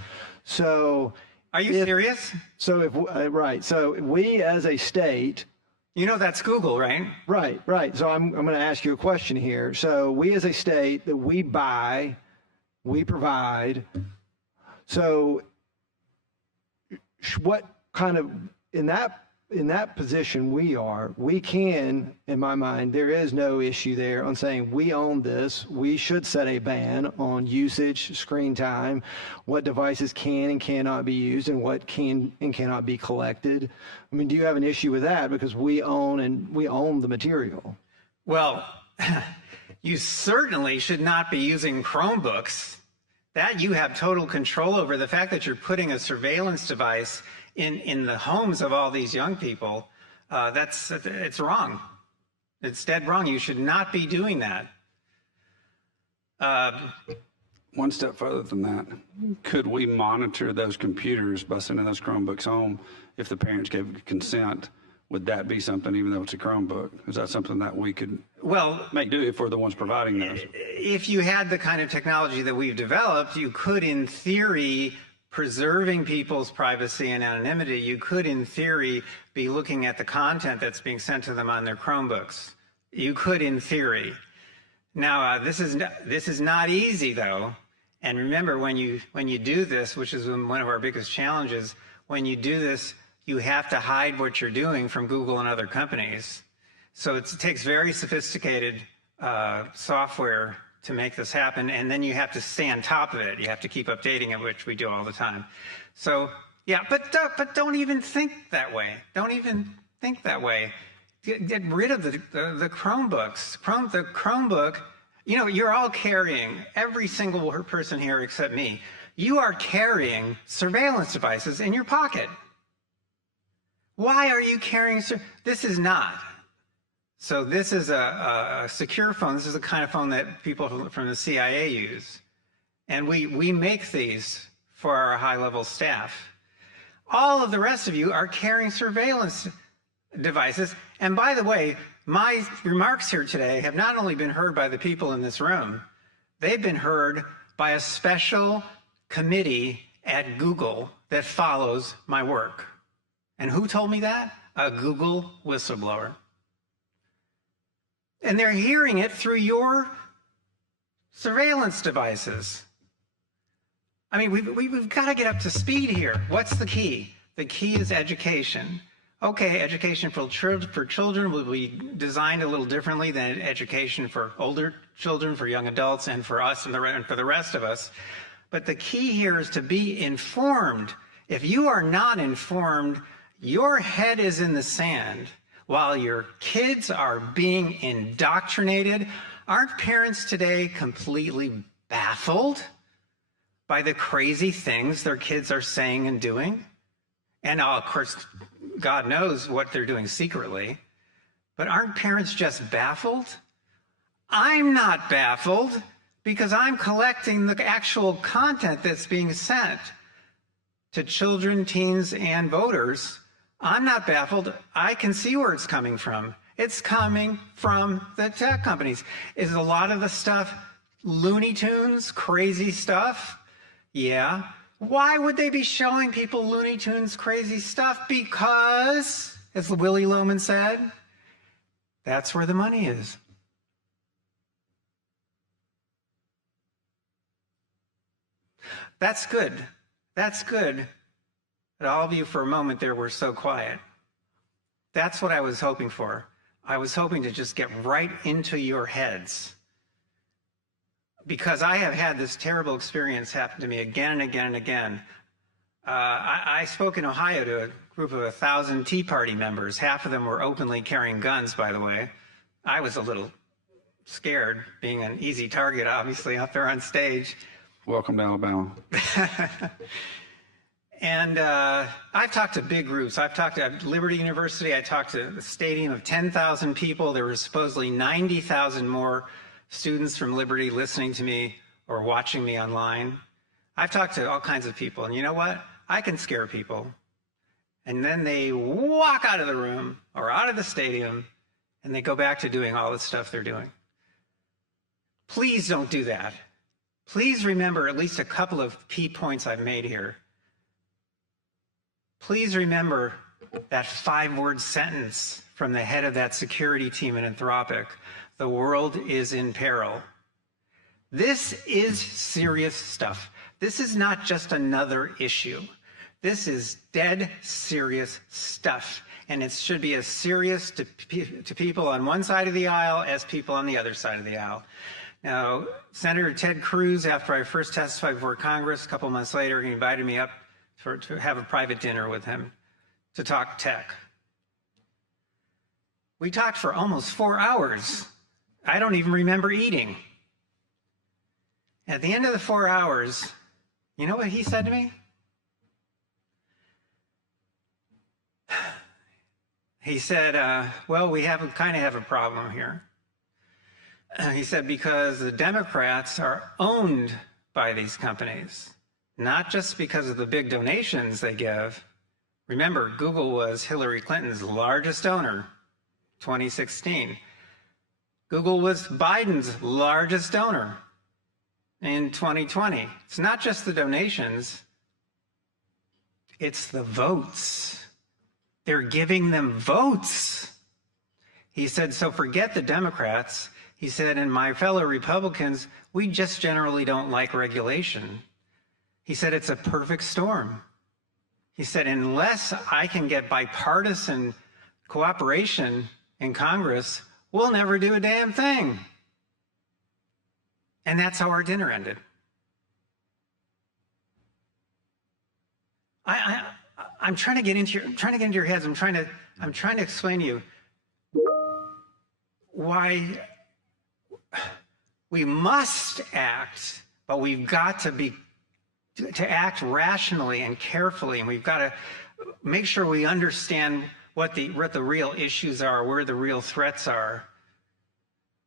So, are you serious? So right. So we as a state, you know that's Google, right? Right. So I'm going to ask you a question here. So we as a state that we buy, we provide. So what kind of in that position we can, in my mind, there is no issue there on saying we own this. We should set a ban on usage, screen time, what devices can and cannot be used, and what can and cannot be collected. I mean, do you have an issue with that? Because we own the material. Well, you certainly should not be using Chromebooks. That you have total control over. The fact that you're putting a surveillance device in the homes of all these young people, it's wrong. It's dead wrong. You should not be doing that. One step further than that, could we monitor those computers by sending those Chromebooks home if the parents gave consent? Would that be something, even though it's a Chromebook? Is that something that we could make do if we're the ones providing those? If you had the kind of technology that we've developed, you could, in theory, preserving people's privacy and anonymity, you could, in theory, be looking at the content that's being sent to them on their Chromebooks. You could, in theory. Now, this is not easy, though. And remember, when you do this, which is one of our biggest challenges, when you do this, you have to hide what you're doing from Google and other companies. So it takes very sophisticated software to make this happen, and then you have to stay on top of it. You have to keep updating it, which we do all the time. So yeah, but don't even think that way. Don't even think that way. Get rid of the Chromebooks. The Chromebook, you know, you're all carrying, every single person here except me, you are carrying surveillance devices in your pocket. Why are you carrying? This is not. So this is a secure phone. This is the kind of phone that people from the CIA use. And we make these for our high-level staff. All of the rest of you are carrying surveillance devices. And by the way, my remarks here today have not only been heard by the people in this room, they've been heard by a special committee at Google that follows my work. And who told me that? A Google whistleblower. And they're hearing it through your surveillance devices. I mean, we've got to get up to speed here. What's the key? The key is education. Okay, education for children will be designed a little differently than education for older children, for young adults, and for us and for the rest of us. But the key here is to be informed. If you are not informed, your head is in the sand while your kids are being indoctrinated. Aren't parents today completely baffled by the crazy things their kids are saying and doing? And of course, God knows what they're doing secretly. But aren't parents just baffled? I'm not baffled because I'm collecting the actual content that's being sent to children, teens, and voters. I'm not baffled. I can see where it's coming from. It's coming from the tech companies. Is a lot of the stuff Looney Tunes, crazy stuff? Yeah. Why would they be showing people Looney Tunes crazy stuff? Because, as Willie Loman said, that's where the money is. That's good. That's good. But all of you for a moment there were so quiet. That's what I was hoping for. I was hoping to just get right into your heads. Because I have had this terrible experience happen to me again and again and again. I spoke in Ohio to a group of 1,000 Tea Party members. Half of them were openly carrying guns, by the way. I was a little scared, being an easy target, obviously, up there on stage. Welcome to Alabama. And I've talked to big groups. I've talked to Liberty University. I talked to a stadium of 10,000 people. There were supposedly 90,000 more students from Liberty listening to me or watching me online. I've talked to all kinds of people, and you know what? I can scare people. And then they walk out of the room or out of the stadium, and they go back to doing all the stuff they're doing. Please don't do that. Please remember at least a couple of key points I've made here. Please remember that 5-word sentence from the head of that security team in Anthropic. The world is in peril. This is serious stuff. This is not just another issue. This is dead serious stuff. And it should be as serious to people on one side of the aisle as people on the other side of the aisle. Now, Senator Ted Cruz, after I first testified before Congress, a couple months later, he invited me up to have a private dinner with him to talk tech. We talked for almost 4 hours. I don't even remember eating. At the end of the 4 hours, you know what he said to me? He said, well, we kind of have a problem here. He said, because the Democrats are owned by these companies, not just because of the big donations they give. Remember, Google was Hillary Clinton's largest owner, 2016. Google was Biden's largest donor in 2020. It's not just the donations, it's the votes. They're giving them votes. He said, so forget the Democrats. He said, and my fellow Republicans, we just generally don't like regulation. He said, it's a perfect storm. He said, unless I can get bipartisan cooperation in Congress, we'll never do a damn thing. And that's how our dinner ended. I'm trying to get into your heads. I'm trying to explain to you why we must act, but we've got to act rationally and carefully, and we've got to make sure we understand what the real issues are, where the real threats are.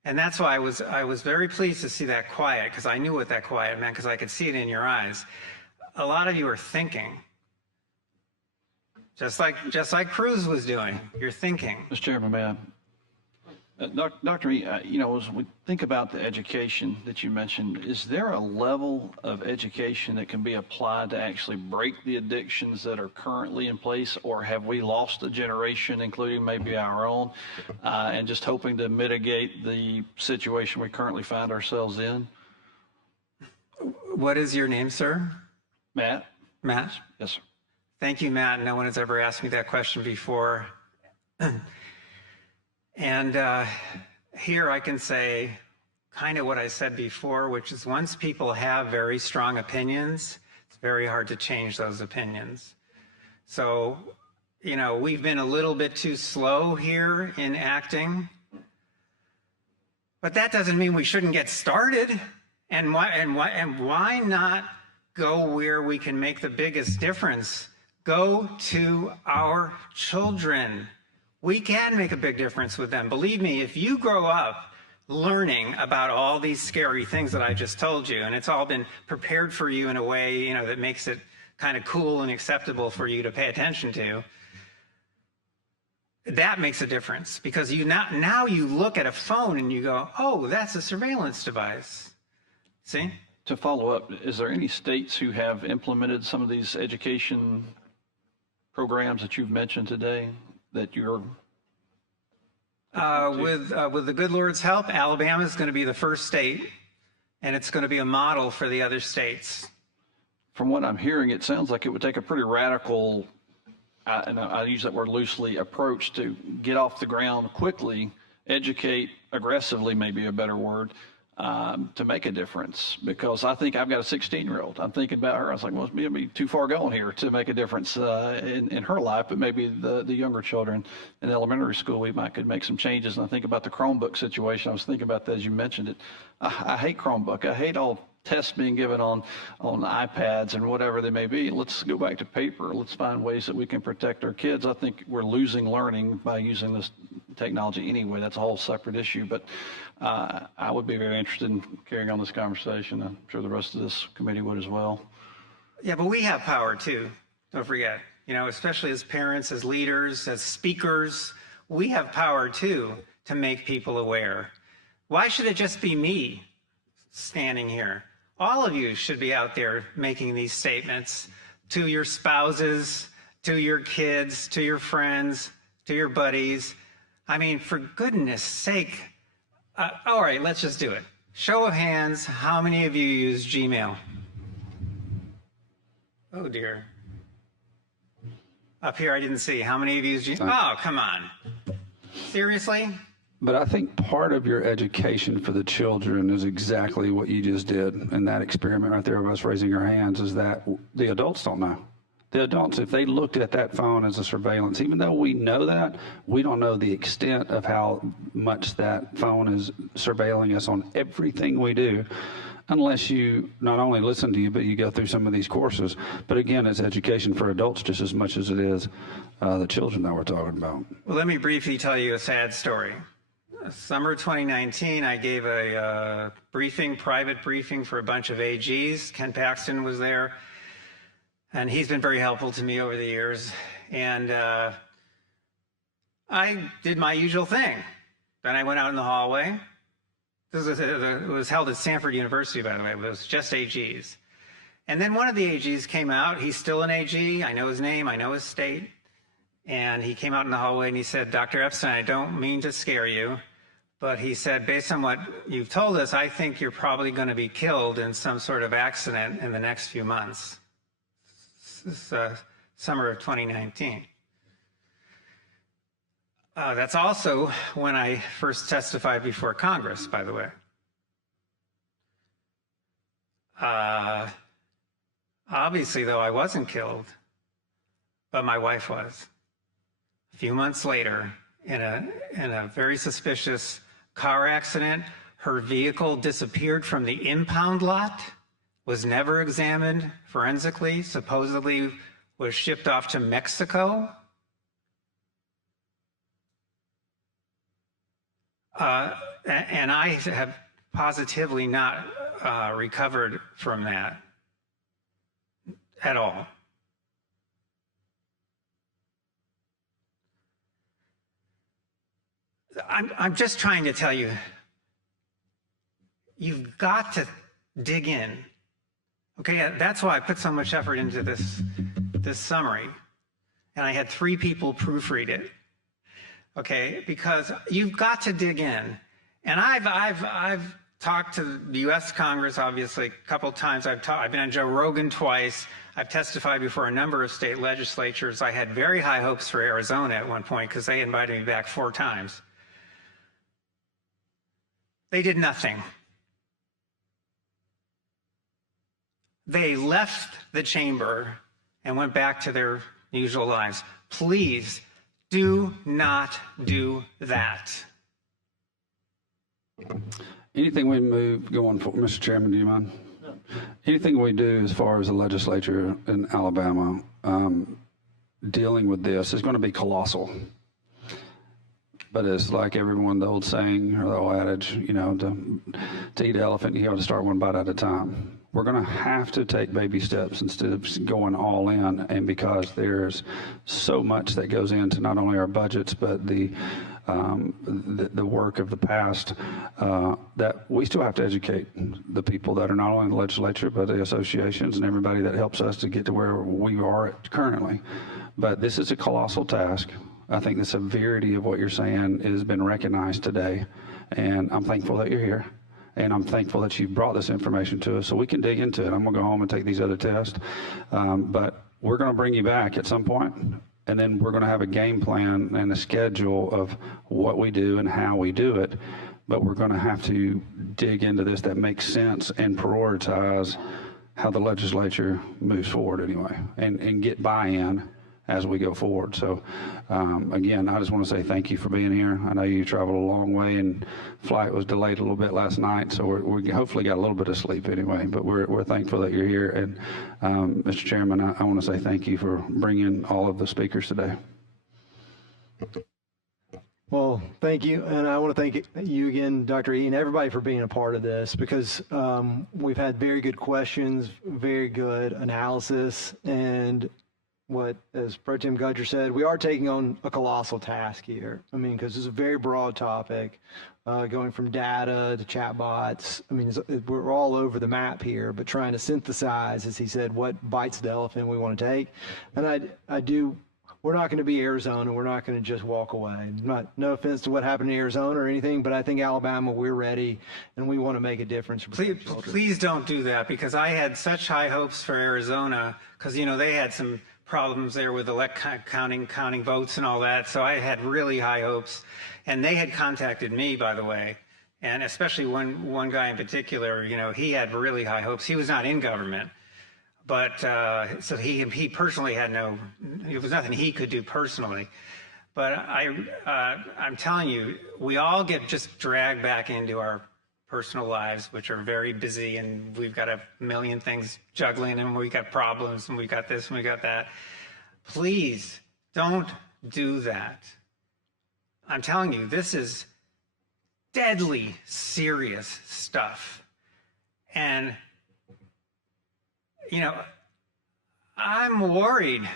And that's why I was very pleased to see that quiet, because I knew what that quiet meant, because I could see it in your eyes. A lot of you are thinking, just like Cruz was doing. You're thinking. Mr. Chairman, may I? Dr. E, as we think about the education that you mentioned, is there a level of education that can be applied to actually break the addictions that are currently in place, or have we lost a generation, including maybe our own, and just hoping to mitigate the situation we currently find ourselves in? What is your name, sir? Matt? Matt? Yes, sir. Thank you, Matt. No one has ever asked me that question before. And here I can say kind of what I said before, which is once people have very strong opinions, it's very hard to change those opinions. So, you know, we've been a little bit too slow here in acting, but that doesn't mean we shouldn't get started. And why not go where we can make the biggest difference? Go to our children. We can make a big difference with them. Believe me, if you grow up learning about all these scary things that I just told you, and it's all been prepared for you in a way, you know, that makes it kind of cool and acceptable for you to pay attention to, that makes a difference, because now you look at a phone and you go, oh, that's a surveillance device. See? To follow up, is there any states who have implemented some of these education programs that you've mentioned today that you're with the good Lord's help, Alabama is going to be the first state, and it's going to be a model for the other states. From what I'm hearing, it sounds like it would take a pretty radical, and I use that word loosely, approach to get off the ground quickly, educate aggressively, maybe a better word, to make a difference. Because I think I've got a 16-year-old. I'm thinking about her. I was like, well, it's going to be too far going here to make a difference in her life, but maybe the younger children in elementary school, could make some changes. And I think about the Chromebook situation. I was thinking about that as you mentioned it. I hate Chromebook. I hate all tests being given on iPads and whatever they may be. Let's go back to paper. Let's find ways that we can protect our kids. I think we're losing learning by using this technology anyway. That's a whole separate issue. But I would be very interested in carrying on this conversation. I'm sure the rest of this committee would as well. Yeah, but we have power too. Don't forget, you know, especially as parents, as leaders, as speakers, we have power too to make people aware. Why should it just be me standing here? All of you should be out there making these statements to your spouses, to your kids, to your friends, to your buddies. I mean, for goodness sake. All right, let's just do it. Show of hands, how many of you use Gmail? Oh dear. Up here I didn't see. How many of you use Gmail? Oh, come on. Seriously? But I think part of your education for the children is exactly what you just did in that experiment right there of us raising our hands, is that the adults don't know. The adults, if they looked at that phone as a surveillance, even though we know that, we don't know the extent of how much that phone is surveilling us on everything we do, unless you not only listen to you, but you go through some of these courses. But again, it's education for adults just as much as it is the children that we're talking about. Well, let me briefly tell you a sad story. Summer 2019, I gave a private briefing for a bunch of AGs. Ken Paxton was there, and he's been very helpful to me over the years. And I did my usual thing. Then I went out in the hallway. It was held at Stanford University, by the way. It was just AGs. And then one of the AGs came out. He's still an AG. I know his name. I know his state. And he came out in the hallway and he said, Dr. Epstein, I don't mean to scare you, but he said, based on what you've told us, I think you're probably going to be killed in some sort of accident in the next few months. This is summer of 2019. That's also when I first testified before Congress, by the way. Obviously, though, I wasn't killed, but my wife was. A few months later, in a very suspicious car accident, her vehicle disappeared from the impound lot, was never examined forensically, supposedly was shipped off to Mexico. And I have positively not recovered from that at all. I'm just trying to tell you, you've got to dig in. Okay, that's why I put so much effort into this summary. And I had 3 people proofread it. Okay, because you've got to dig in. And I've talked to the U.S. Congress, obviously, a couple times. I've been on Joe Rogan twice. I've testified before a number of state legislatures. I had very high hopes for Arizona at one point because they invited me back 4 times. They did nothing. They left the chamber and went back to their usual lives. Please do not do that. Anything we move going forward, Mr. Chairman, do you mind? No. Anything we do as far as the legislature in Alabama dealing with this is going to be colossal. But it's like everyone, the old saying or the old adage, you know, to eat an elephant, you have to start one bite at a time. We're going to have to take baby steps instead of going all in, and because there's so much that goes into not only our budgets but the work of the past, that we still have to educate the people that are not only in the legislature but the associations and everybody that helps us to get to where we are currently. But this is a colossal task. I think the severity of what you're saying has been recognized today, and I'm thankful that you're here. And I'm thankful that you brought this information to us so we can dig into it. I'm going to go home and take these other tests. But we're going to bring you back at some point, and then we're going to have a game plan and a schedule of what we do and how we do it. But we're going to have to dig into this that makes sense and prioritize how the legislature moves forward anyway, and get buy-in as we go forward. So again, I just want to say thank you for being here. I know you traveled a long way and flight was delayed a little bit last night, so we hopefully got a little bit of sleep anyway, but we're thankful that you're here. And Mr. Chairman, I want to say thank you for bringing all of the speakers today. Well, thank you. And I want to thank you again, Dr. E, and everybody for being a part of this, because we've had very good questions, very good analysis, and what, as Pro Tem Gudger said, we are taking on a colossal task here. I mean, because it's a very broad topic, going from data to chatbots. I mean, we're all over the map here, but trying to synthesize, as he said, what bites the elephant we want to take. And we're not going to be Arizona. We're not going to just walk away. No offense to what happened in Arizona or anything, but I think Alabama, we're ready, and we want to make a difference. Please don't do that, because I had such high hopes for Arizona, because, you know, they had some problems there with counting votes and all that. So I had really high hopes, and they had contacted me, by the way, and especially one guy in particular. You know, he had really high hopes. He was not in government, but so he personally had it was nothing he could do personally. But I'm telling you, we all get just dragged back into our personal lives, which are very busy, and we've got a million things juggling, and we've got problems, and we've got this, and we got that. Please don't do that. I'm telling you, this is deadly serious stuff. And, you know, I'm worried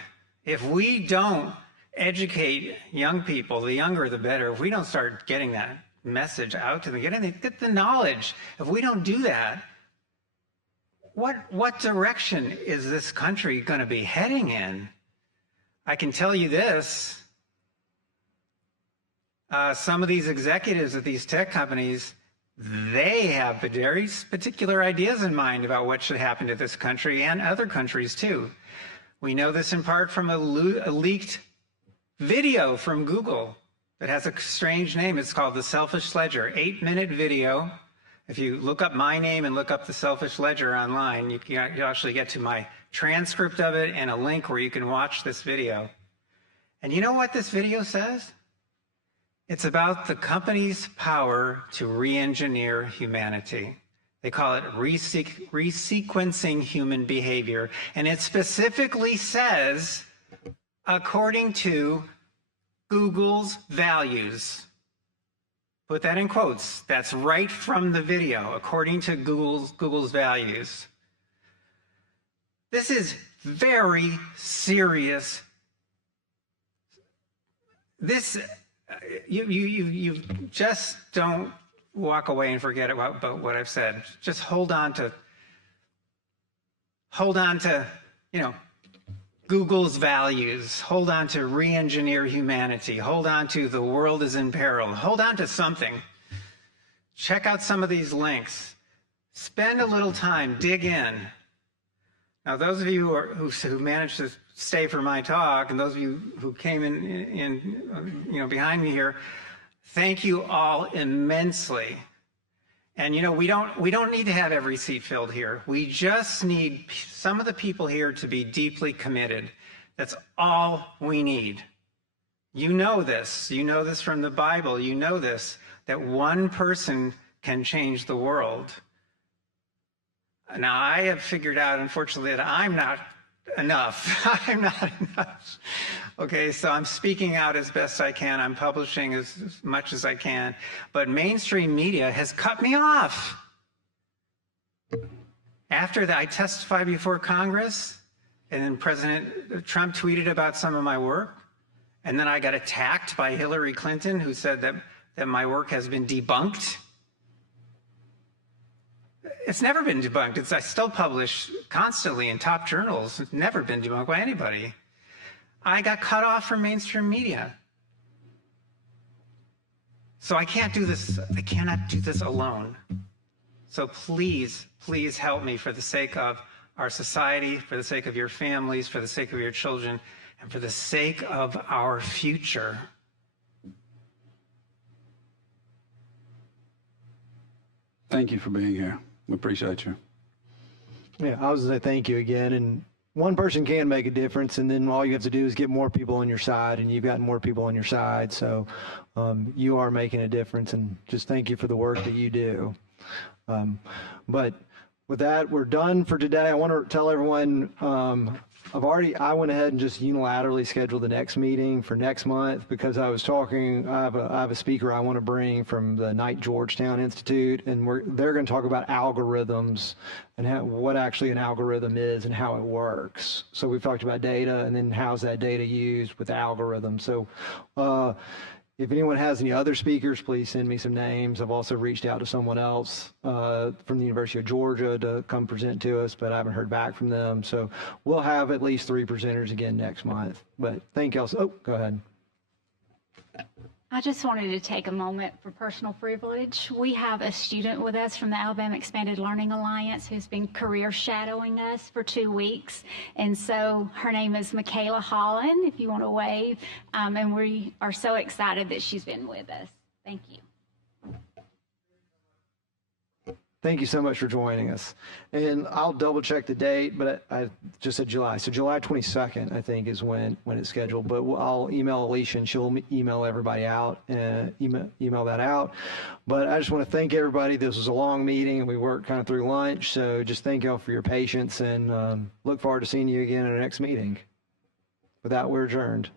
if we don't educate young people, the younger the better, if we don't start getting that message out to them, get the knowledge. If we don't do that, what direction is this country going to be heading in? I can tell you this. Some of these executives at these tech companies, they have very particular ideas in mind about what should happen to this country and other countries too. We know this in part from a leaked video from Google. It has a strange name. It's called The Selfish Ledger, 8-minute video. If you look up my name and look up The Selfish Ledger online, you actually get to my transcript of it and a link where you can watch this video. And you know what this video says? It's about the company's power to re-engineer humanity. They call it resequencing human behavior. And it specifically says, according to Google's values. Put that in quotes. That's right from the video, according to Google's values. This is very serious. This, you just don't walk away and forget about what I've said. Just hold on to, you know, Google's values. Hold on to re-engineer humanity. Hold on to the world is in peril. Hold on to something. check out some of these links. Spend a little time, dig in. Now, those of you who managed to stay for my talk, and those of you who came in behind me here, thank you all immensely. And we don't need to have every seat filled here. We just need some of the people here to be deeply committed. That's all we need. You know this. You know this from the Bible. You know this, that one person can change the world. Now, I have figured out, unfortunately, that I'm not enough. I'm not enough. Okay, so I'm speaking out as best I can. I'm publishing as much as I can. But mainstream media has cut me off. After that, I testified before Congress, and then President Trump tweeted about some of my work. And then I got attacked by Hillary Clinton, who said that my work has been debunked. It's never been debunked. I still publish constantly in top journals. It's never been debunked by anybody. I got cut off from mainstream media. So I can't do this. I cannot do this alone. So please, please help me for the sake of our society, for the sake of your families, for the sake of your children, and for the sake of our future. Thank you for being here. We appreciate you. Yeah, I was going to say thank you again. And one person can make a difference, and then all you have to do is get more people on your side, and you've got more people on your side. So you are making a difference, and just thank you for the work that you do. But with that, we're done for today. I want to tell everyone I went ahead and just unilaterally scheduled the next meeting for next month because I was talking, I have a speaker I want to bring from the Knight Georgetown Institute, and they're going to talk about algorithms and what actually an algorithm is and how it works. So we've talked about data, and then how's that data used with algorithms. So if anyone has any other speakers, please send me some names. I've also reached out to someone else from the University of Georgia to come present to us, but I haven't heard back from them. So we'll have at least 3 presenters again next month. But thank y'all. Oh, go ahead. I just wanted to take a moment for personal privilege. We have a student with us from the Alabama Expanded Learning Alliance who's been career shadowing us for 2 weeks. And so her name is Michaela Holland, if you want to wave. And we are so excited that she's been with us. Thank you. Thank you so much for joining us. And I'll double check the date, but I just said July. So July 22nd, I think, is when it's scheduled. But I'll email Alicia, and she'll email everybody out and email that out. But I just want to thank everybody. This was a long meeting, and we worked kind of through lunch. So just thank y'all for your patience, and look forward to seeing you again in our next meeting. With that, we're adjourned.